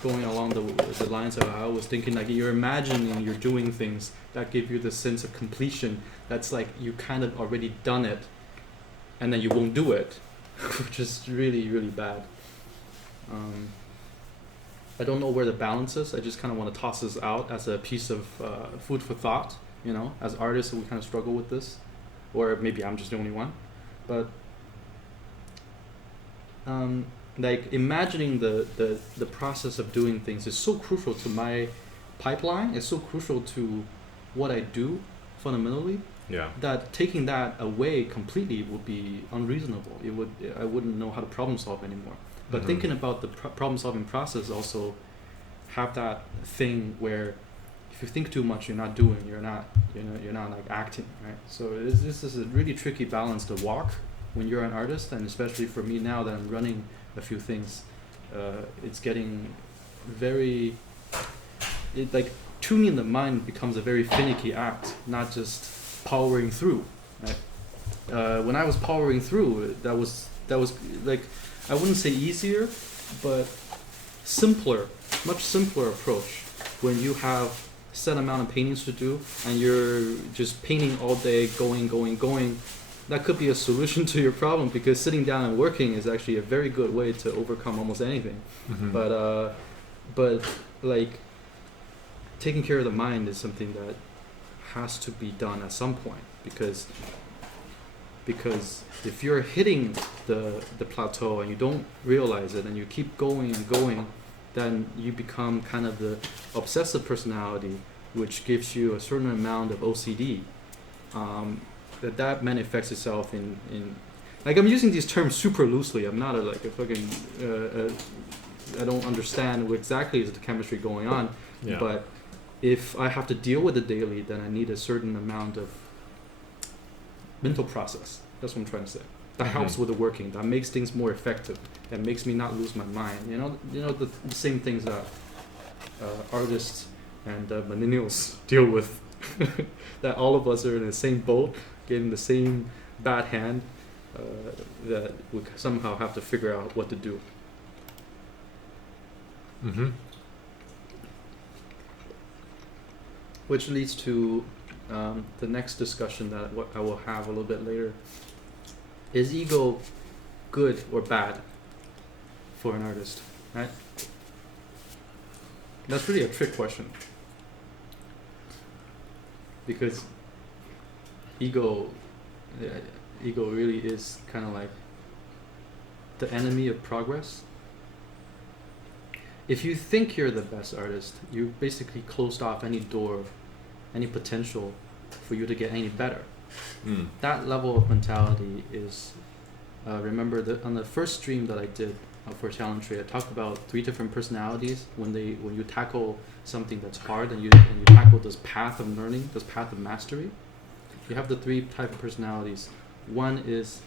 Going along the lines that I was thinking, like you're imagining you're doing things that give you the sense of completion. That's like you kind of already done it, and then you won't do it, which is really, really bad. I don't know where the balance is. I just kind of want to toss this out as a piece of food for thought. You know, as artists, we kind of struggle with this, or maybe I'm just the only one, but like imagining the process of doing things is so crucial to my pipeline. It's so crucial to what I do fundamentally. Yeah. That taking that away completely would be unreasonable. I wouldn't know how to problem solve anymore. But thinking about the problem solving process also have that thing where if you think too much, you're not doing. You're not like acting, right? So this is a really tricky balance to walk when you're an artist, and especially for me now that I'm running a few things, it's getting very. Like tuning the mind becomes a very finicky act, not just powering through. Right? When I was powering through, that was like, I wouldn't say easier, but simpler, much simpler approach. When you have set amount of paintings to do and you're just painting all day, going, that could be a solution to your problem, because sitting down and working is actually a very good way to overcome almost anything. But like taking care of the mind is something that has to be done at some point, because if you're hitting the plateau and you don't realize it and you keep going and going, then you become kind of the obsessive personality, which gives you a certain amount of OCD. That manifests itself in like, I'm using these terms super loosely. I'm not a fucking I don't understand what exactly is the chemistry going on. Yeah. But if I have to deal with it daily, then I need a certain amount of mental process. That's what I'm trying to say. That helps with the working. That makes things more effective. That makes me not lose my mind. You know the same things that artists and millennials deal with. That all of us are in the same boat, getting the same bad hand. That we somehow have to figure out what to do. Which leads to the next discussion that I will have a little bit later. Is ego good or bad for an artist? Right? That's really a trick question. Because ego really is kind of like the enemy of progress. If you think you're the best artist, you basically closed off any door, any potential for you to get any better. That level of mentality is, remember on the first stream that I did for Talent Tree, I talked about 3 different personalities when you tackle something that's hard and you tackle this path of learning, this path of mastery. You have the 3 type of personalities. One is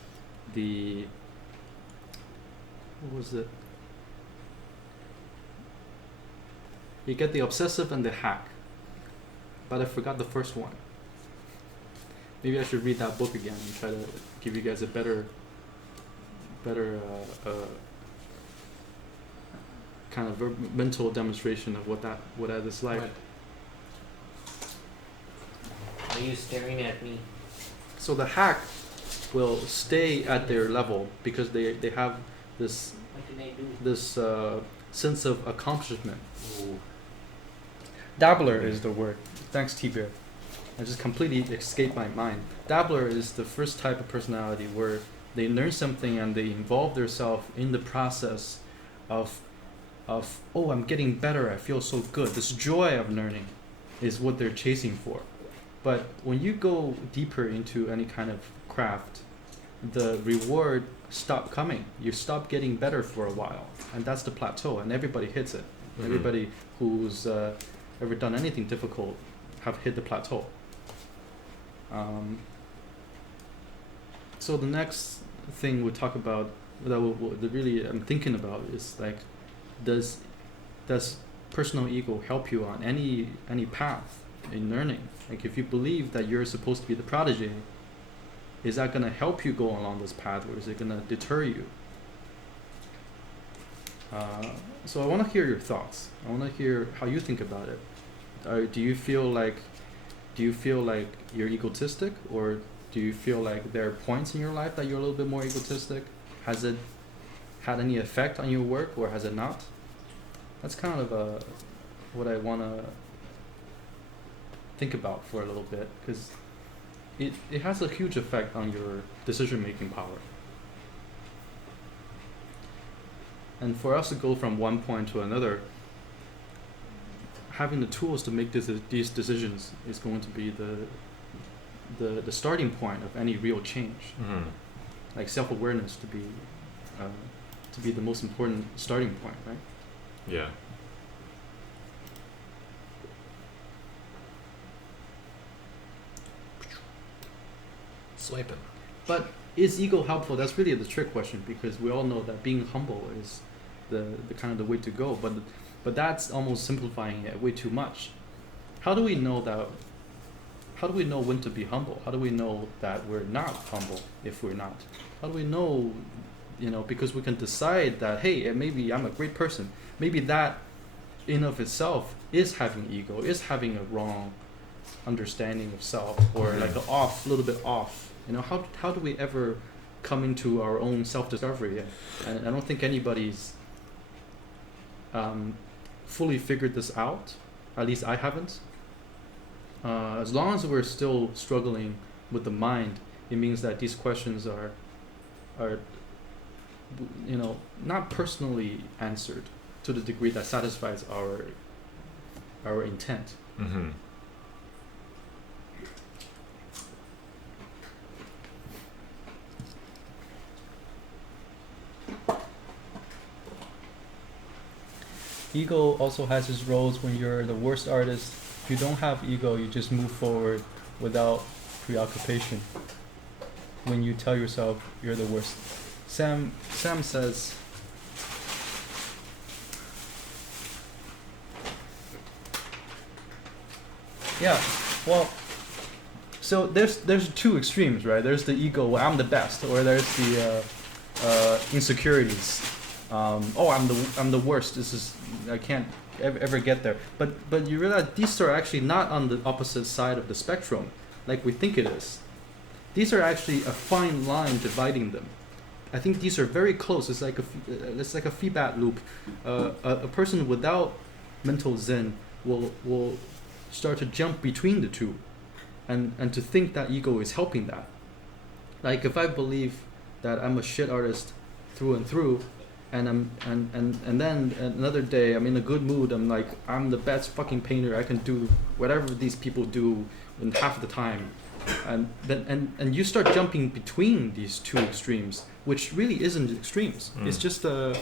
what was it? You get the obsessive and the hack. But I forgot the first one. Maybe I should read that book again and try to give you guys a better kind of mental demonstration of what that is like. What? Are you staring at me? So the hack will stay at their level because they have this What can they do? this sense of accomplishment. Dabbler is the word. Thanks, T-Bear. I just completely escaped my mind. Dabbler is the first type of personality where they learn something and they involve themselves in the process of oh, I'm getting better, I feel so good. This joy of learning is what they're chasing for. But when you go deeper into any kind of craft, the reward stop coming. You stop getting better for a while, and that's the plateau, and everybody hits it. Mhm. Everybody who's ever done anything difficult have hit the plateau. So the next thing we'll talk about that really I'm thinking about is like, does personal ego help you on any path in learning? Like if you believe that you're supposed to be the prodigy, is that going to help you go along this path, or is it going to deter you? So I want to hear your thoughts. I want to hear how you think about it. Do you feel like you're egotistic, or do you feel like there are points in your life that you're a little bit more egotistic? Has it had any effect on your work, or has it not? That's kind of what I want to think about for a little bit, because it has a huge effect on your decision-making power. And for us to go from one point to another, having the tools to make these decisions is going to be the starting point of any real change. Mhm. Like self-awareness to be the most important starting point, right? Yeah. Swiping. But is ego helpful? That's really the trick question, because we all know that being humble is the kind of the way to go. But that's almost simplifying it way too much. How do we know that? How do we know when to be humble? How do we know that we're not humble if we're not? How do we know? Because we can decide that, hey, maybe I'm a great person. Maybe that in of itself is having ego, is having a wrong understanding of self, or like a little bit off. How do we ever come into our own self-discovery? And I don't think anybody's fully figured this out. At least I haven't. As long as we're still struggling with the mind, it means that these questions are not personally answered to the degree that satisfies our intent. Mm-hmm. Ego also has its roles when you're the worst artist. If you don't have ego, you just move forward without preoccupation. When you tell yourself you're the worst. Sam says, yeah, well, so there's two extremes, right? There's the ego, well, I'm the best, or there's the insecurities. I'm the worst. I can't ever get there. But you realize these are actually not on the opposite side of the spectrum, like we think it is. These are actually a fine line dividing them. I think these are very close. It's like a feedback loop. A person without mental zen will start to jump between the two, and to think that ego is helping that. Like if I believe that I'm a shit artist through and through, and then another day I'm in a good mood, I'm like, I'm the best fucking painter, I can do whatever these people do in half the time, and you start jumping between these two extremes, which really isn't extremes. It's just a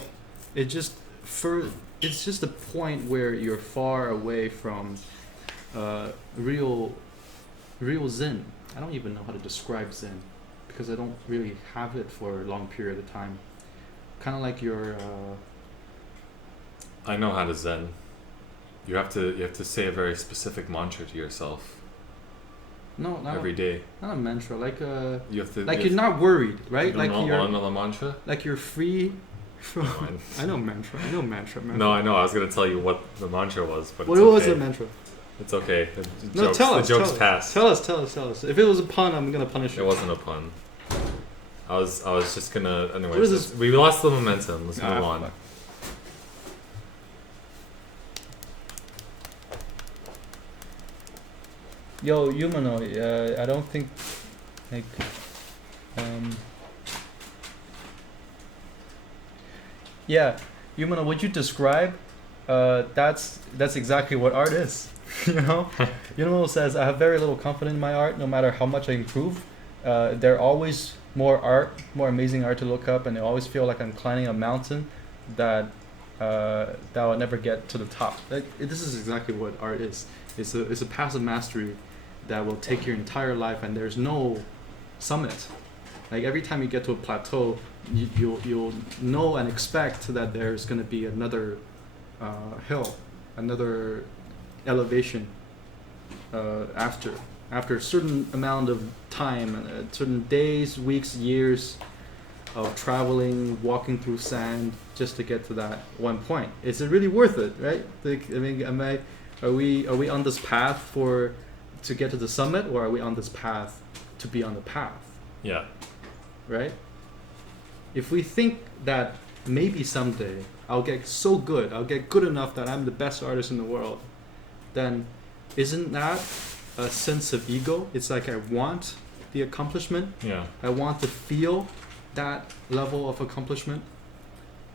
point where you're far away from real zen. I don't even know how to describe zen, because I don't really have it for a long period of time. Kind of like your I know how to zen. You have to say a very specific mantra to yourself not every day. not a mantra, like You have to you're not worried, right? You Like don't you're know another mantra. like you're free from. Fine. I know mantra. No, I know. I was gonna tell you what the mantra was, but What it's was okay. the mantra? It's okay. No, tell us. The joke's past. Tell us. If it was a pun, I'm gonna punish you. It wasn't a pun. I was just gonna. Anyways, What is this? we lost the momentum. Let's move on. fuck. Yo, Yumano, I don't think, like, yeah, Yumano, would you describe, that's exactly what art is, you know? Yumano says, I have very little confidence in my art, no matter how much I improve. There are always more amazing art to look up, and I always feel like I'm climbing a mountain that I'll never get to the top. Like, this is exactly what art is. It's a passive mastery that will take your entire life, and there's no summit. Like every time you get to a plateau, you'll know and expect that there's going to be another hill, another elevation after a certain amount of time, certain days, weeks, years of traveling, walking through sand just to get to that one point. Is it really worth it, right? Like, I mean, are we on this path to get to the summit, or are we on this path to be on the path? Yeah. Right? If we think that maybe someday I'll get so good, I'll get good enough that I'm the best artist in the world, then isn't that a sense of ego? It's like I want the accomplishment. Yeah. I want to feel that level of accomplishment.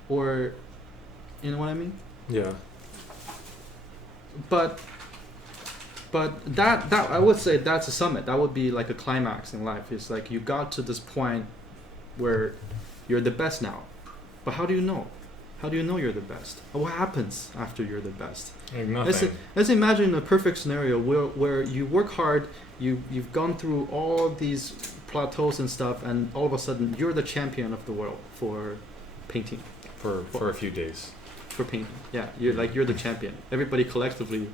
Or, you know what I mean? Yeah. But that I would say that's a summit. That would be like a climax in life. It's like you got to this point where you're the best now. But how do you know? How do you know you're the best? What happens after you're the best? Like nothing. Let's imagine a perfect scenario where you work hard, you've gone through all these plateaus and stuff, and all of a sudden you're the champion of the world for painting. For a few days. For painting, yeah, you're the champion. Everybody collectively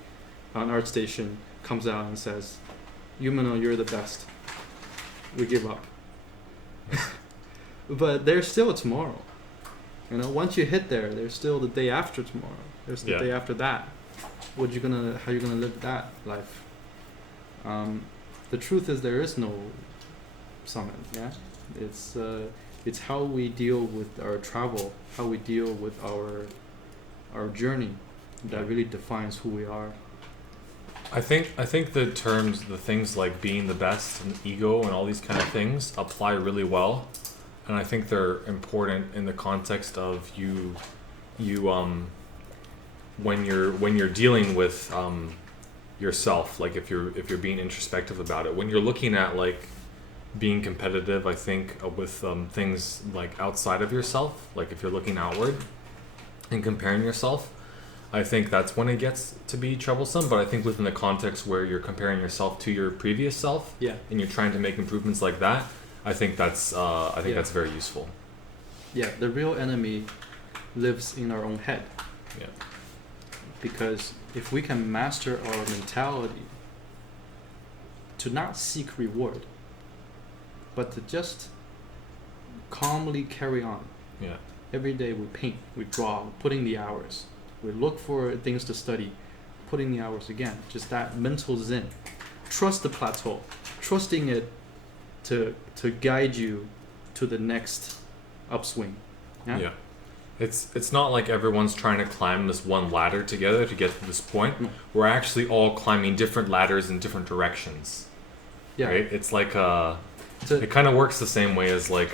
on ArtStation comes out and says, Yumano, you're the best. We give up. But there's still a tomorrow. You know, once you hit there, there's still the day after tomorrow. There's the day after that. How you gonna live that life? The truth is there is no summit. Yeah, it's how we deal with our travel, how we deal with our journey, that really defines who we are. I think the things like being the best and ego and all these kind of things apply really well, and I think they're important in the context of you when you're dealing with yourself, like if you're being introspective about it, when you're looking at like being competitive, I think with things like outside of yourself, like if you're looking outward and comparing yourself, I think that's when it gets to be troublesome. But I think within the context where you're comparing yourself to your previous self, Yeah. and you're trying to make improvements like that, I think that's that's very useful. Yeah, the real enemy lives in our own head. Yeah. Because if we can master our mentality to not seek reward, but to just calmly carry on. Yeah. Every day we paint, we draw, we put in the hours. We look for things to study, put in the hours again. Just that mental zen. Trust the plateau. Trusting it to guide you to the next upswing. Yeah. It's not like everyone's trying to climb this one ladder together to get to this point. No. We're actually all climbing different ladders in different directions. Yeah. Right? It's like it kind of works the same way as like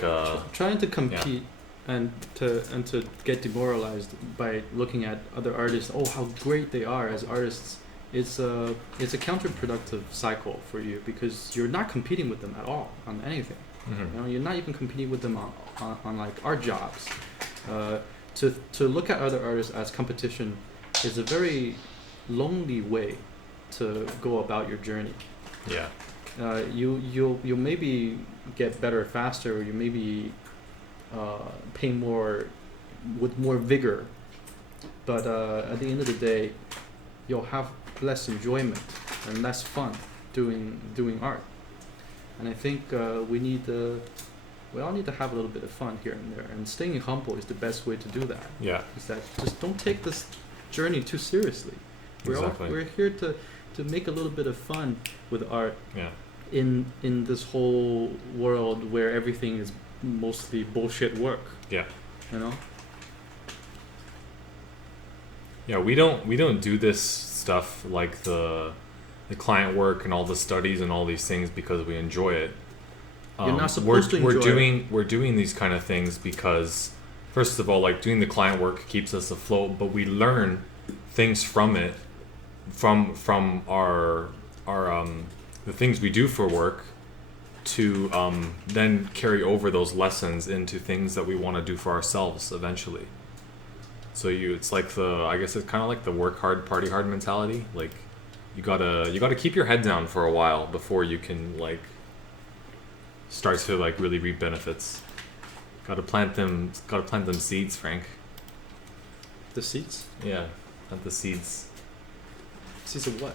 trying to compete and to get demoralized by looking at other artists. Oh, how great they are as artists! It's a counterproductive cycle for you, because you're not competing with them at all on anything. mm-hmm. You know, you're not even competing with them on like art jobs. To look at other artists as competition is a very lonely way to go about your journey. Yeah. You'll maybe get better faster, or you maybe paint more with more vigor, but at the end of the day, you'll have less enjoyment and less fun doing art. And I think we all need to have a little bit of fun here and there, and staying humble is the best way to do that. Yeah. Is that just don't take this journey too seriously. We're here to make a little bit of fun with art. Yeah. In this whole world where everything is mostly bullshit work. Yeah. You know. Yeah, we don't do this stuff like the client work and all the studies and all these things because we enjoy it. You're not supposed to enjoy it. We're doing these kind of things because, first of all, like doing the client work keeps us afloat, but we learn things from it, from our the things we do for work, to then carry over those lessons into things that we want to do for ourselves eventually. So it's like I guess it's kind of like the work hard, party hard mentality. Like you gotta keep your head down for a while before you can like start to like really reap benefits. Gotta plant them seeds, Frank. The seats. Yeah, plant the seeds. Seats of what?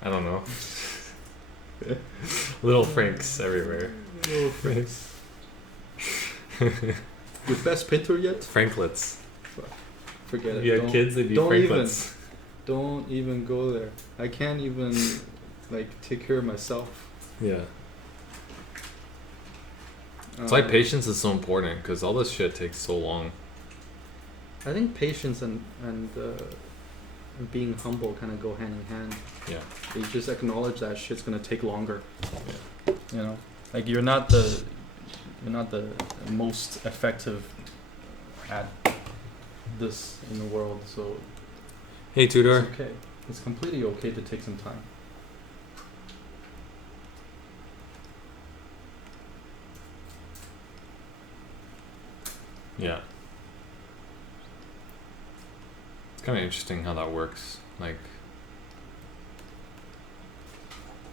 I don't know. Little Franks everywhere. Little Franks. Your best painter yet? Franklets. Forget it. You had kids, they'd be Franklets. Don't even go there. I can't even like take care of myself. Yeah. That's why patience is so important, because all this shit takes so long. I think patience and being humble kind of go hand in hand. Yeah. You just acknowledge that shit's gonna take longer. Yeah. You know, like you're not the most effective at this in the world, so Hey, Tudor. it's okay. It's completely okay to take some time. Yeah. It's kind of interesting how that works. Like,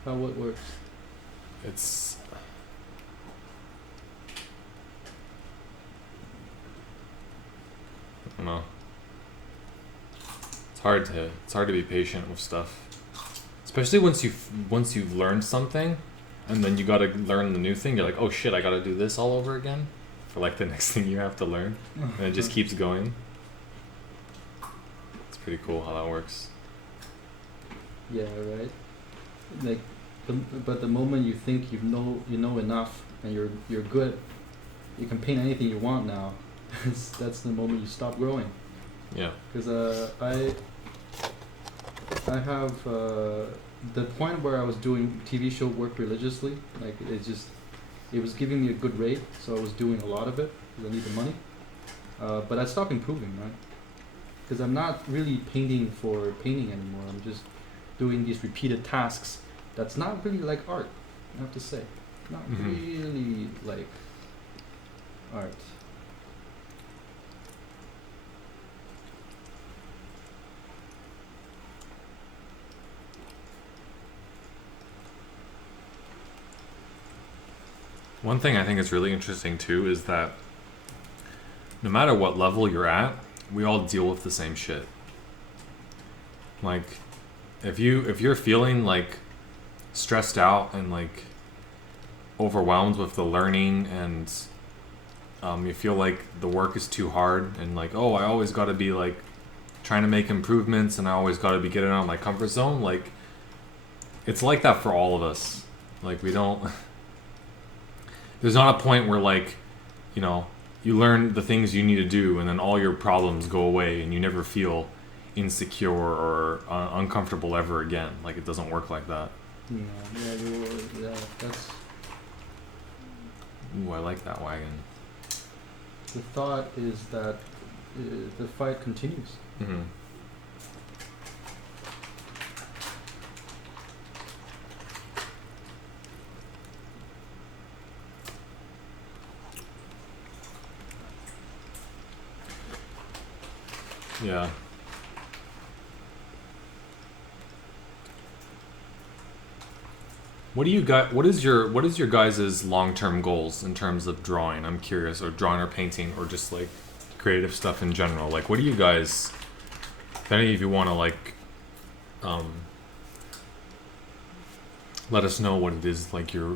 How it works. it's. I don't know. It's hard to be patient with stuff, especially once you've learned something, and then you gotta learn the new thing. You're like, oh shit, I gotta do this all over again, for like the next thing you have to learn, and it just keeps going. It's pretty cool how that works. Yeah, right. Like, but the moment you think you know enough and you're good, you can paint anything you want now. That's the moment you stop growing. Yeah. Because I have the point where I was doing TV show work religiously. Like it was giving me a good rate, so I was doing a lot of it because I need the money. But I stopped improving, right? Because I'm not really painting for painting anymore. I'm just doing these repeated tasks. That's not really like art, I have to say. Not really like art. One thing I think is really interesting too is that no matter what level you're at, we all deal with the same shit. Like, if you're feeling like stressed out and like overwhelmed with the learning, and you feel like the work is too hard, and like, oh, I always got to be like trying to make improvements, and I always got to be getting out of my comfort zone. Like, it's like that for all of us. Like, we don't. There's not a point where like, you know, you learn the things you need to do, and then all your problems go away, and you never feel insecure or uncomfortable ever again. Like, it doesn't work like that. Yeah, that's Ooh, I like that wagon. the thought is that the fight continues. Mm-hmm. Yeah. What do you got? What is your guys' long-term goals in terms of drawing? I'm curious, or drawing or painting, or just like creative stuff in general. Like, what do you guys? If any of you want to like, let us know what it is like you're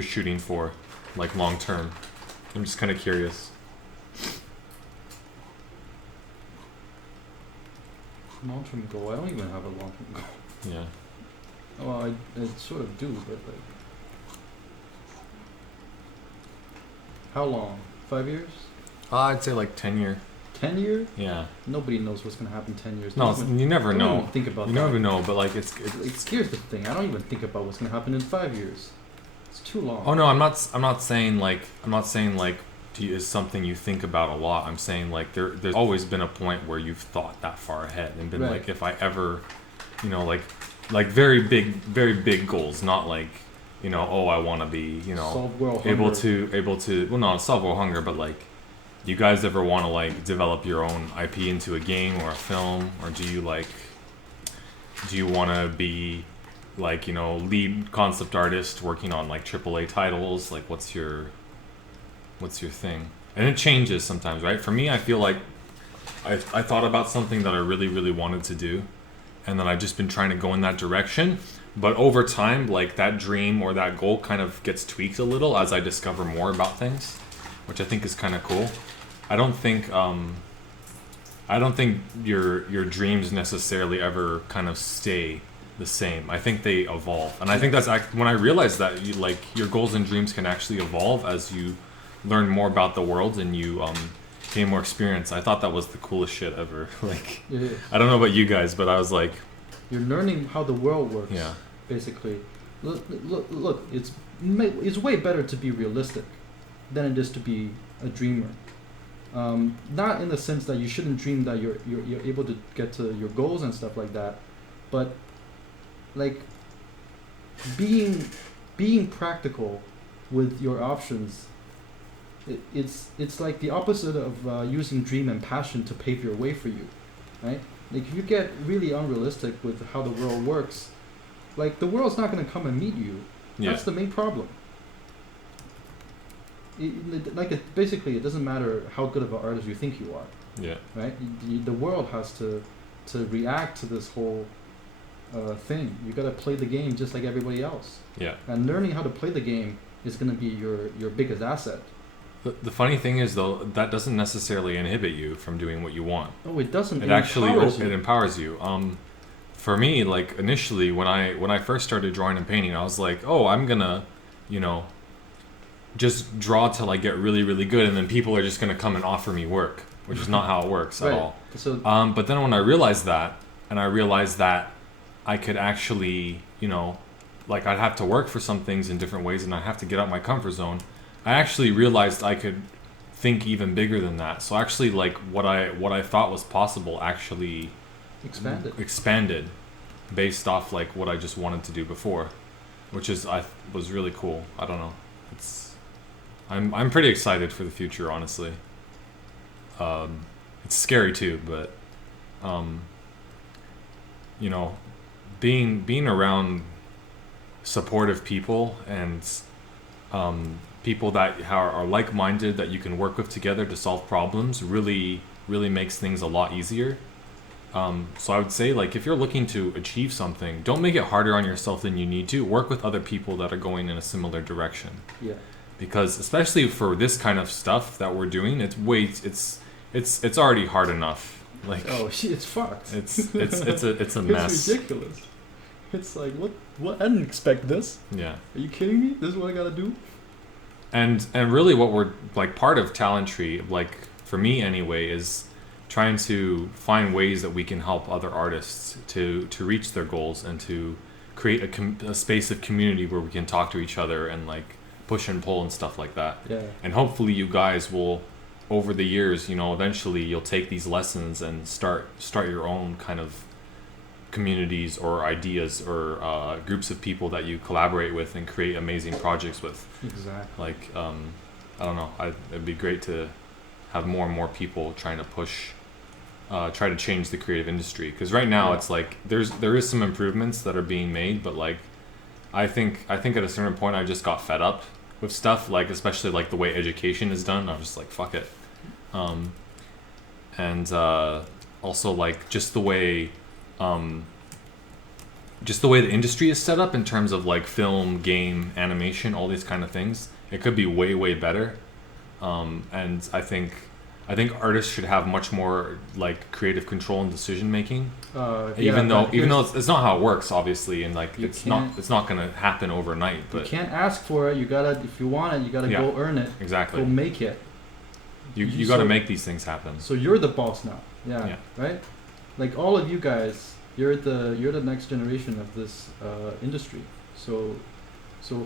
shooting for, like long term. I'm just kind of curious. Long-term goal. I don't even have a long-term goal. Yeah. Well, I sort of do, but How long? 5 years? I'd say like 10 year. 10 years? Yeah. Nobody knows what's gonna happen 10 years. No, Don't even- you never don't know. even think about You that. never know, but like it's Like, here's the thing. I don't even think about what's gonna happen in 5 years. It's too long. Oh no, I'm not saying like is something you think about a lot. I'm saying like there's always been a point where you've thought that far ahead and been Right. like, if I ever, like very big goals, not like, oh, I want to be, Solve world able hunger. to well, not solve world hunger, but like, do you guys ever want to like develop your own IP into a game or a film, or do you want to be like, lead concept artist working on like AAA titles? Like, what's your thing? And it changes sometimes, right? For me, I feel like I thought about something that I really, really wanted to do, and then I've just been trying to go in that direction. But over time, like that dream or that goal kind of gets tweaked a little as I discover more about things, which I think is kind of cool. I don't think your dreams necessarily ever kind of stay the same. I think they evolve, and I think that's when I realized that your goals and dreams can actually evolve as you learn more about the world and you gain more experience. I thought that was the coolest shit ever. Like, It is. I don't know about you guys, but I was like, You're learning how the world works. yeah, Basically, look. It's way better to be realistic than it is to be a dreamer. Not in the sense that you shouldn't dream that you're able to get to your goals and stuff like that, but like being practical with your options. It's like the opposite of using dream and passion to pave your way for you, right? Like if you get really unrealistic with how the world works, like the world's not going to come and meet you. That's the main problem. Basically, it doesn't matter how good of an artist you think you are, yeah, right? The world has to react to this whole thing. You got to play the game just like everybody else. yeah. And learning how to play the game is going to be your biggest asset. The funny thing is though, that doesn't necessarily inhibit you from doing what you want. Oh, it doesn't. It actually empowers you. it empowers you. For me, like initially when I first started drawing and painting, I was like, oh, I'm gonna, just draw till I get really, really good, and then people are just gonna come and offer me work, which is not how it works at Right. all. So But then when I realized that, and I realized that I could actually, like I'd have to work for some things in different ways, and I'd have to get out my comfort zone. I actually realized I could think even bigger than that. So actually, like what I thought was possible actually expanded based off like what I just wanted to do before, which was really cool. I don't know. I'm pretty excited for the future, honestly. It's scary too, but being around supportive people and people that are like-minded that you can work with together to solve problems really makes things a lot easier. So I would say, like, if you're looking to achieve something, don't make it harder on yourself than you need to. Work with other people that are going in a similar direction. yeah. Because especially for this kind of stuff that we're doing, it's already hard enough. Like, Oh shit, it's fucked. it's a mess. It's ridiculous. It's like what? I didn't expect this. Yeah. Are you kidding me? This is what I gotta do? And really what we're like, part of Talent Tree, like for me anyway, is trying to find ways that we can help other artists to reach their goals and to create a space of community where we can talk to each other and like push and pull and stuff like that. Yeah. And hopefully you guys will, over the years, eventually you'll take these lessons and start your own kind of communities or ideas or groups of people that you collaborate with and create amazing projects with. Exactly. Like, I don't know, it'd be great to have more and more people trying to push, try to change the creative industry. Because right now Yeah. it's like there is some improvements that are being made, but like I think at a certain point I just got fed up with stuff, like especially like the way education is done. I was just like, fuck it. And also like just the way the industry is set up in terms of like film, game, animation, all these kind of things. It could be way better. And I think I think artists should have much more like creative control and decision making. Yeah, Even but though here's- it's not how it works, obviously, and like You it's not can't- gonna happen overnight. you But can't ask for it. You gotta, if you want it, you gotta Yeah. go earn it. exactly, Go make it. you got to so- make these things happen. So you're the boss now. Yeah. Yeah. Right. Like all of you guys, you're the next generation of this industry. So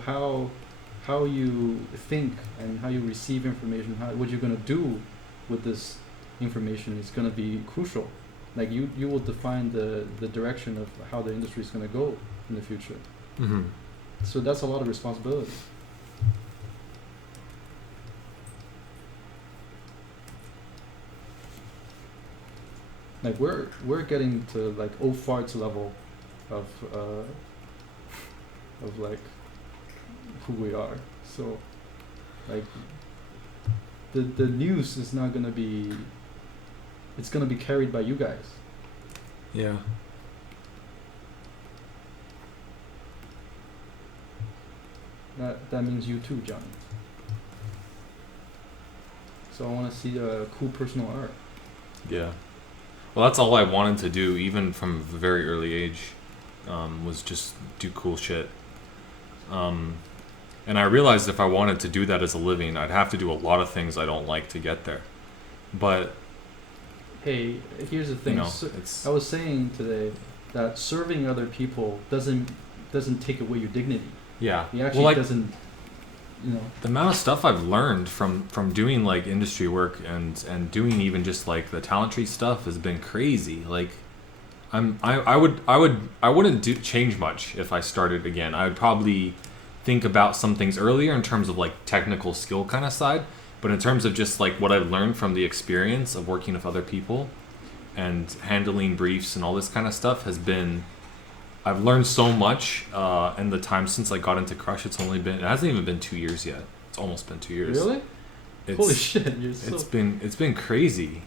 how you think and how you receive information, what you're gonna do with this information is gonna be crucial. Like you will define the direction of how the industry is gonna go in the future. Mm-hmm. So that's a lot of responsibility. Like we're getting to like old farts level of like who we are. So like the news is not gonna be, it's gonna be carried by you guys. Yeah. That means you too, Johnny. So I want to see cool personal art. Yeah. Well, that's all I wanted to do, even from a very early age, was just do cool shit. And I realized if I wanted to do that as a living, I'd have to do a lot of things I don't like to get there. But Hey, here's the you thing. know, So, it's I was saying today that serving other people doesn't take away your dignity. yeah. It actually Well, like doesn't. You know. the amount of stuff I've learned from doing like industry work and doing even just like the talent tree stuff has been crazy. Like I wouldn't change much if I started again. I would probably think about some things earlier in terms of like technical skill kind of side, but in terms of just like what I've learned from the experience of working with other people and handling briefs and all this kind of stuff has been, I've learned so much in the time since I got into Crush. It hasn't even been 2 years yet. It's almost been 2 years. Really? It's, Holy shit! You're so. it's been crazy.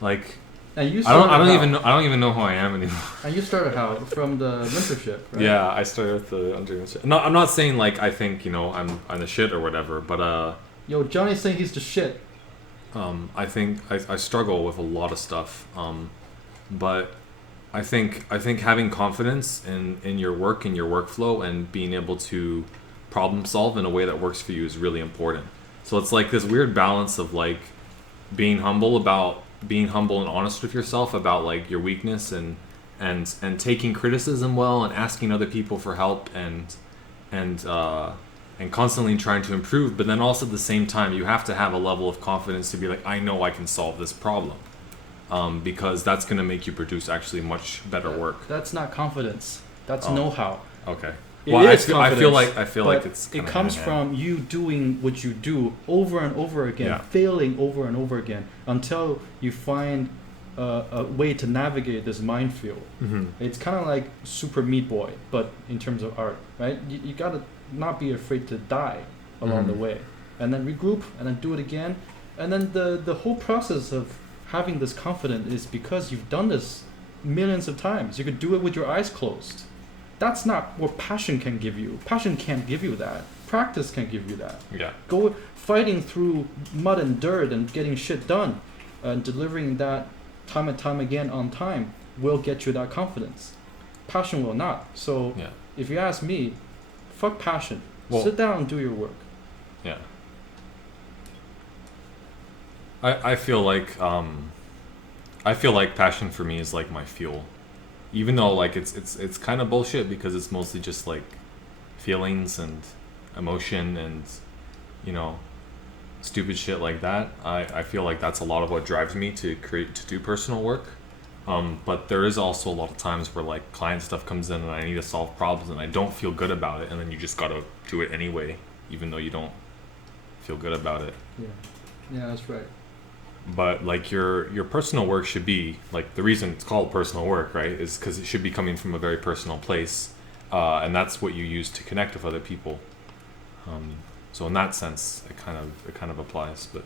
Like And you I started don't even know who I am anymore. And you started how? From the mentorship, right? Yeah, I started with the undergraduate. No, I'm not saying like I think I'm the shit or whatever, but Yo, Johnny's saying he's the shit. I think I struggle with a lot of stuff. But I think having confidence in your work and your workflow and being able to problem solve in a way that works for you is really important. So it's like this weird balance of like being humble and honest with yourself about like your weakness and taking criticism well and asking other people for help and constantly trying to improve, but then also at the same time you have to have a level of confidence to be like, I know I can solve this problem. Because that's going to make you produce actually much better work. That's not confidence. That's Oh. know-how. Okay. It Well, is I feel confidence, like but it's it kinda comes hand-in-hand. from you doing what you do over and over again, Yeah. failing over and over again until you find a way to navigate this minefield. Mhm. It's kind of like Super Meat Boy, but in terms of art, right? You gotta not be afraid to die along the Mhm. way, and then regroup, and then do it again, and then the whole process of having this confidence is because you've done this millions of times. You could do it with your eyes closed. That's not what passion can give you. Passion can't give you that. Practice can give you that. Yeah. Go fighting through mud and dirt and getting shit done, and delivering that time and time again on time will get you that confidence. Passion will not. So Yeah. if you ask me, fuck passion. Well- Sit down and do your work. Yeah. I feel like passion for me is like my fuel. Even though like it's kind of bullshit because it's mostly just like feelings and emotion and stupid shit like that. I feel like that's a lot of what drives me to do personal work. But there is also a lot of times where like client stuff comes in and I need to solve problems and I don't feel good about it, and then you just gotta do it anyway, even though you don't feel good about it. Yeah, that's right. But like your personal work should be like, the reason it's called personal work, right, is because it should be coming from a very personal place, and that's what you use to connect with other people. So in that sense, it kind of applies. But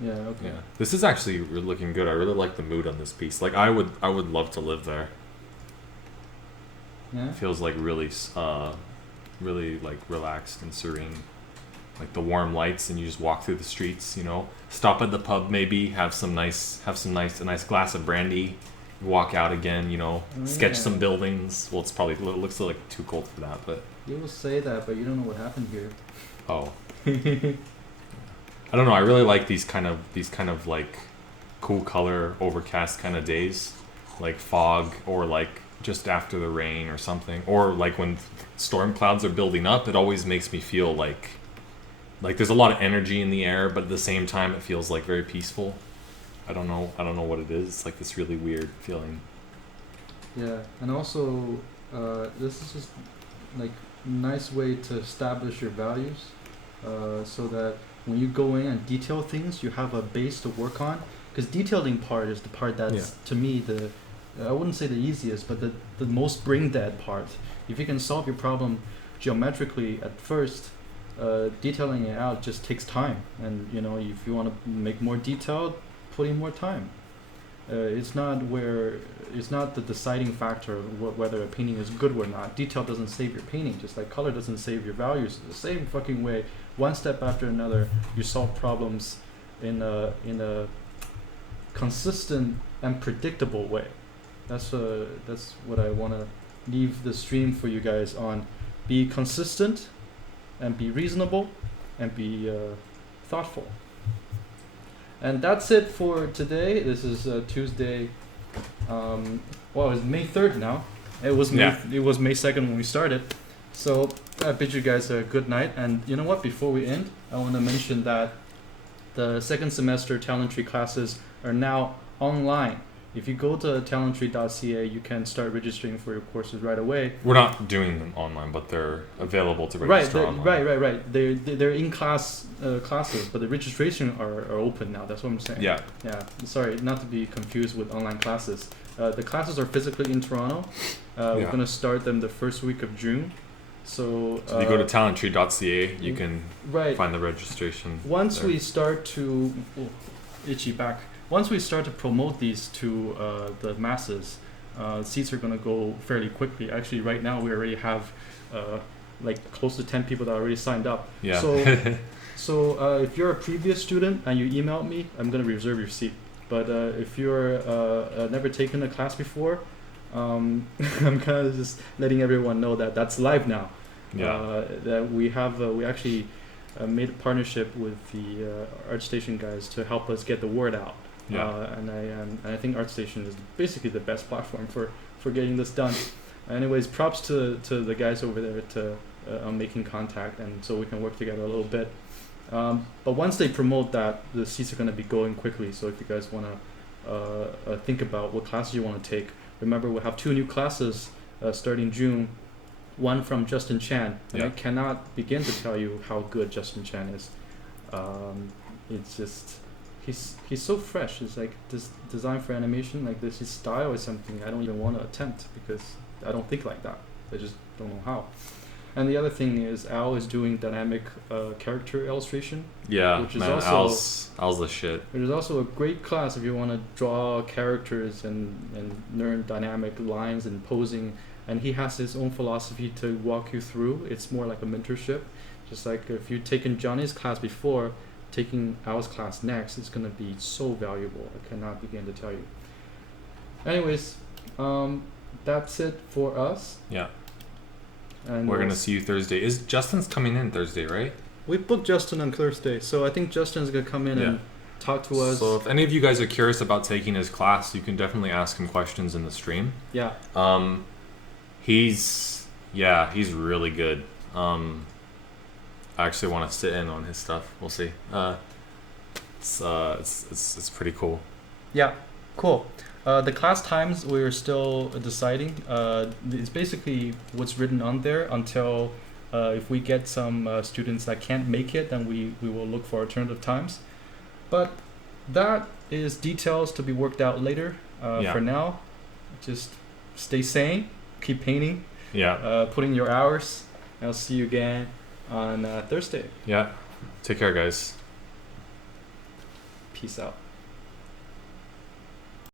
Yeah, okay. yeah, this is actually looking good. I really like the mood on this piece. Like I would love to live there. Yeah? It feels like really like relaxed and serene. like the warm lights, and you just walk through the streets. You know, stop at the pub, maybe have a nice glass of brandy. Walk out again. You know, sketch Yeah. some buildings. Well, it looks like too cold for that, but You will say that, but you don't know what happened here. oh, I don't know. I really like these kind of like cool color overcast kind of days, like fog or like just after the rain or something, or like when storm clouds are building up. It always makes me feel like there's a lot of energy in the air, but at the same time it feels like very peaceful. I don't know what it is. It's like this really weird feeling. Yeah, and also this is just like nice way to establish your values, so that when you go in and detail things, you have a base to work on. Because detailing part is the part that's to me I wouldn't say the easiest, but the most brain dead part. If you can solve your problem geometrically at first, detailing it out just takes time. And you know, if you want to make more detailed, put in more time. It's not the deciding factor of whether a painting is good or not. Detail doesn't save your painting, just like color doesn't save your values. The same fucking way, one step after another, you solve problems in a consistent and predictable way. That's what I want to leave the stream for you guys on. Be consistent, and be reasonable, and be thoughtful. And that's it for today. This is Tuesday. It's May 3rd now. It was May 2nd when we started. So I bid you guys a good night. And you know what? Before we end, I want to mention that the second semester talent tree classes are now online. If you go to talenttree.ca, you can start registering for your courses right away. We're not doing them online, but they're available to register online. Right. They're in class classes, but the registration are open now. That's what I'm saying. Yeah. Sorry, not to be confused with online classes. The classes are physically in Toronto. We're gonna start them the first week of June. So if you go to talenttree.ca, you can find the registration. Once there. we start to Once we start to promote these to the masses, seats are going to go fairly quickly. Actually, right now we already have like close to 10 people that already signed up. Yeah. So if you're a previous student and you email me, I'm going to reserve your seat. But if you're never taken a class before, I'm kind of just letting everyone know that that's live now. Yeah. That we actually made a partnership with the ArtStation guys to help us get the word out. Yeah. And I think ArtStation is basically the best platform for getting this done. Anyways, props to the guys over there on making contact, and so we can work together a little bit. But once they promote that, the seats are going to be going quickly. So if you guys want to think about what classes you want to take, remember we have 2 new classes starting June. One from Justin Chan, and I cannot begin to tell you how good Justin Chan is. It's just he's so fresh. It's like this design for animation, like this. His style is something I don't even want to attempt because I don't think like that. I just don't know how. And the other thing is Al is doing dynamic character illustration. Yeah, which is man, also Al's the shit. It is also a great class if you want to draw characters and learn dynamic lines and posing. And he has his own philosophy to walk you through. It's more like a mentorship. Just like if you've taken Johnny's class before, taking Al's class next, it's going to be so valuable. I cannot begin to tell you. Anyways, that's it for us. Yeah. And we're going to see you Thursday. Justin's coming in Thursday, right? We booked Justin on Thursday, so I think Justin's going to come in and talk to us. So if any of you guys are curious about taking his class, you can definitely ask him questions in the stream. Yeah. He's really good. I actually want to sit in on his stuff. We'll see. It's pretty cool. Yeah, cool. The class times we're still deciding. It's basically what's written on there until if we get some students that can't make it, then we will look for alternative times. But that is details to be worked out later. For now, just stay sane. Keep painting. Yeah. Put in your hours. I'll see you again on Thursday. Yeah. Take care, guys. Peace out.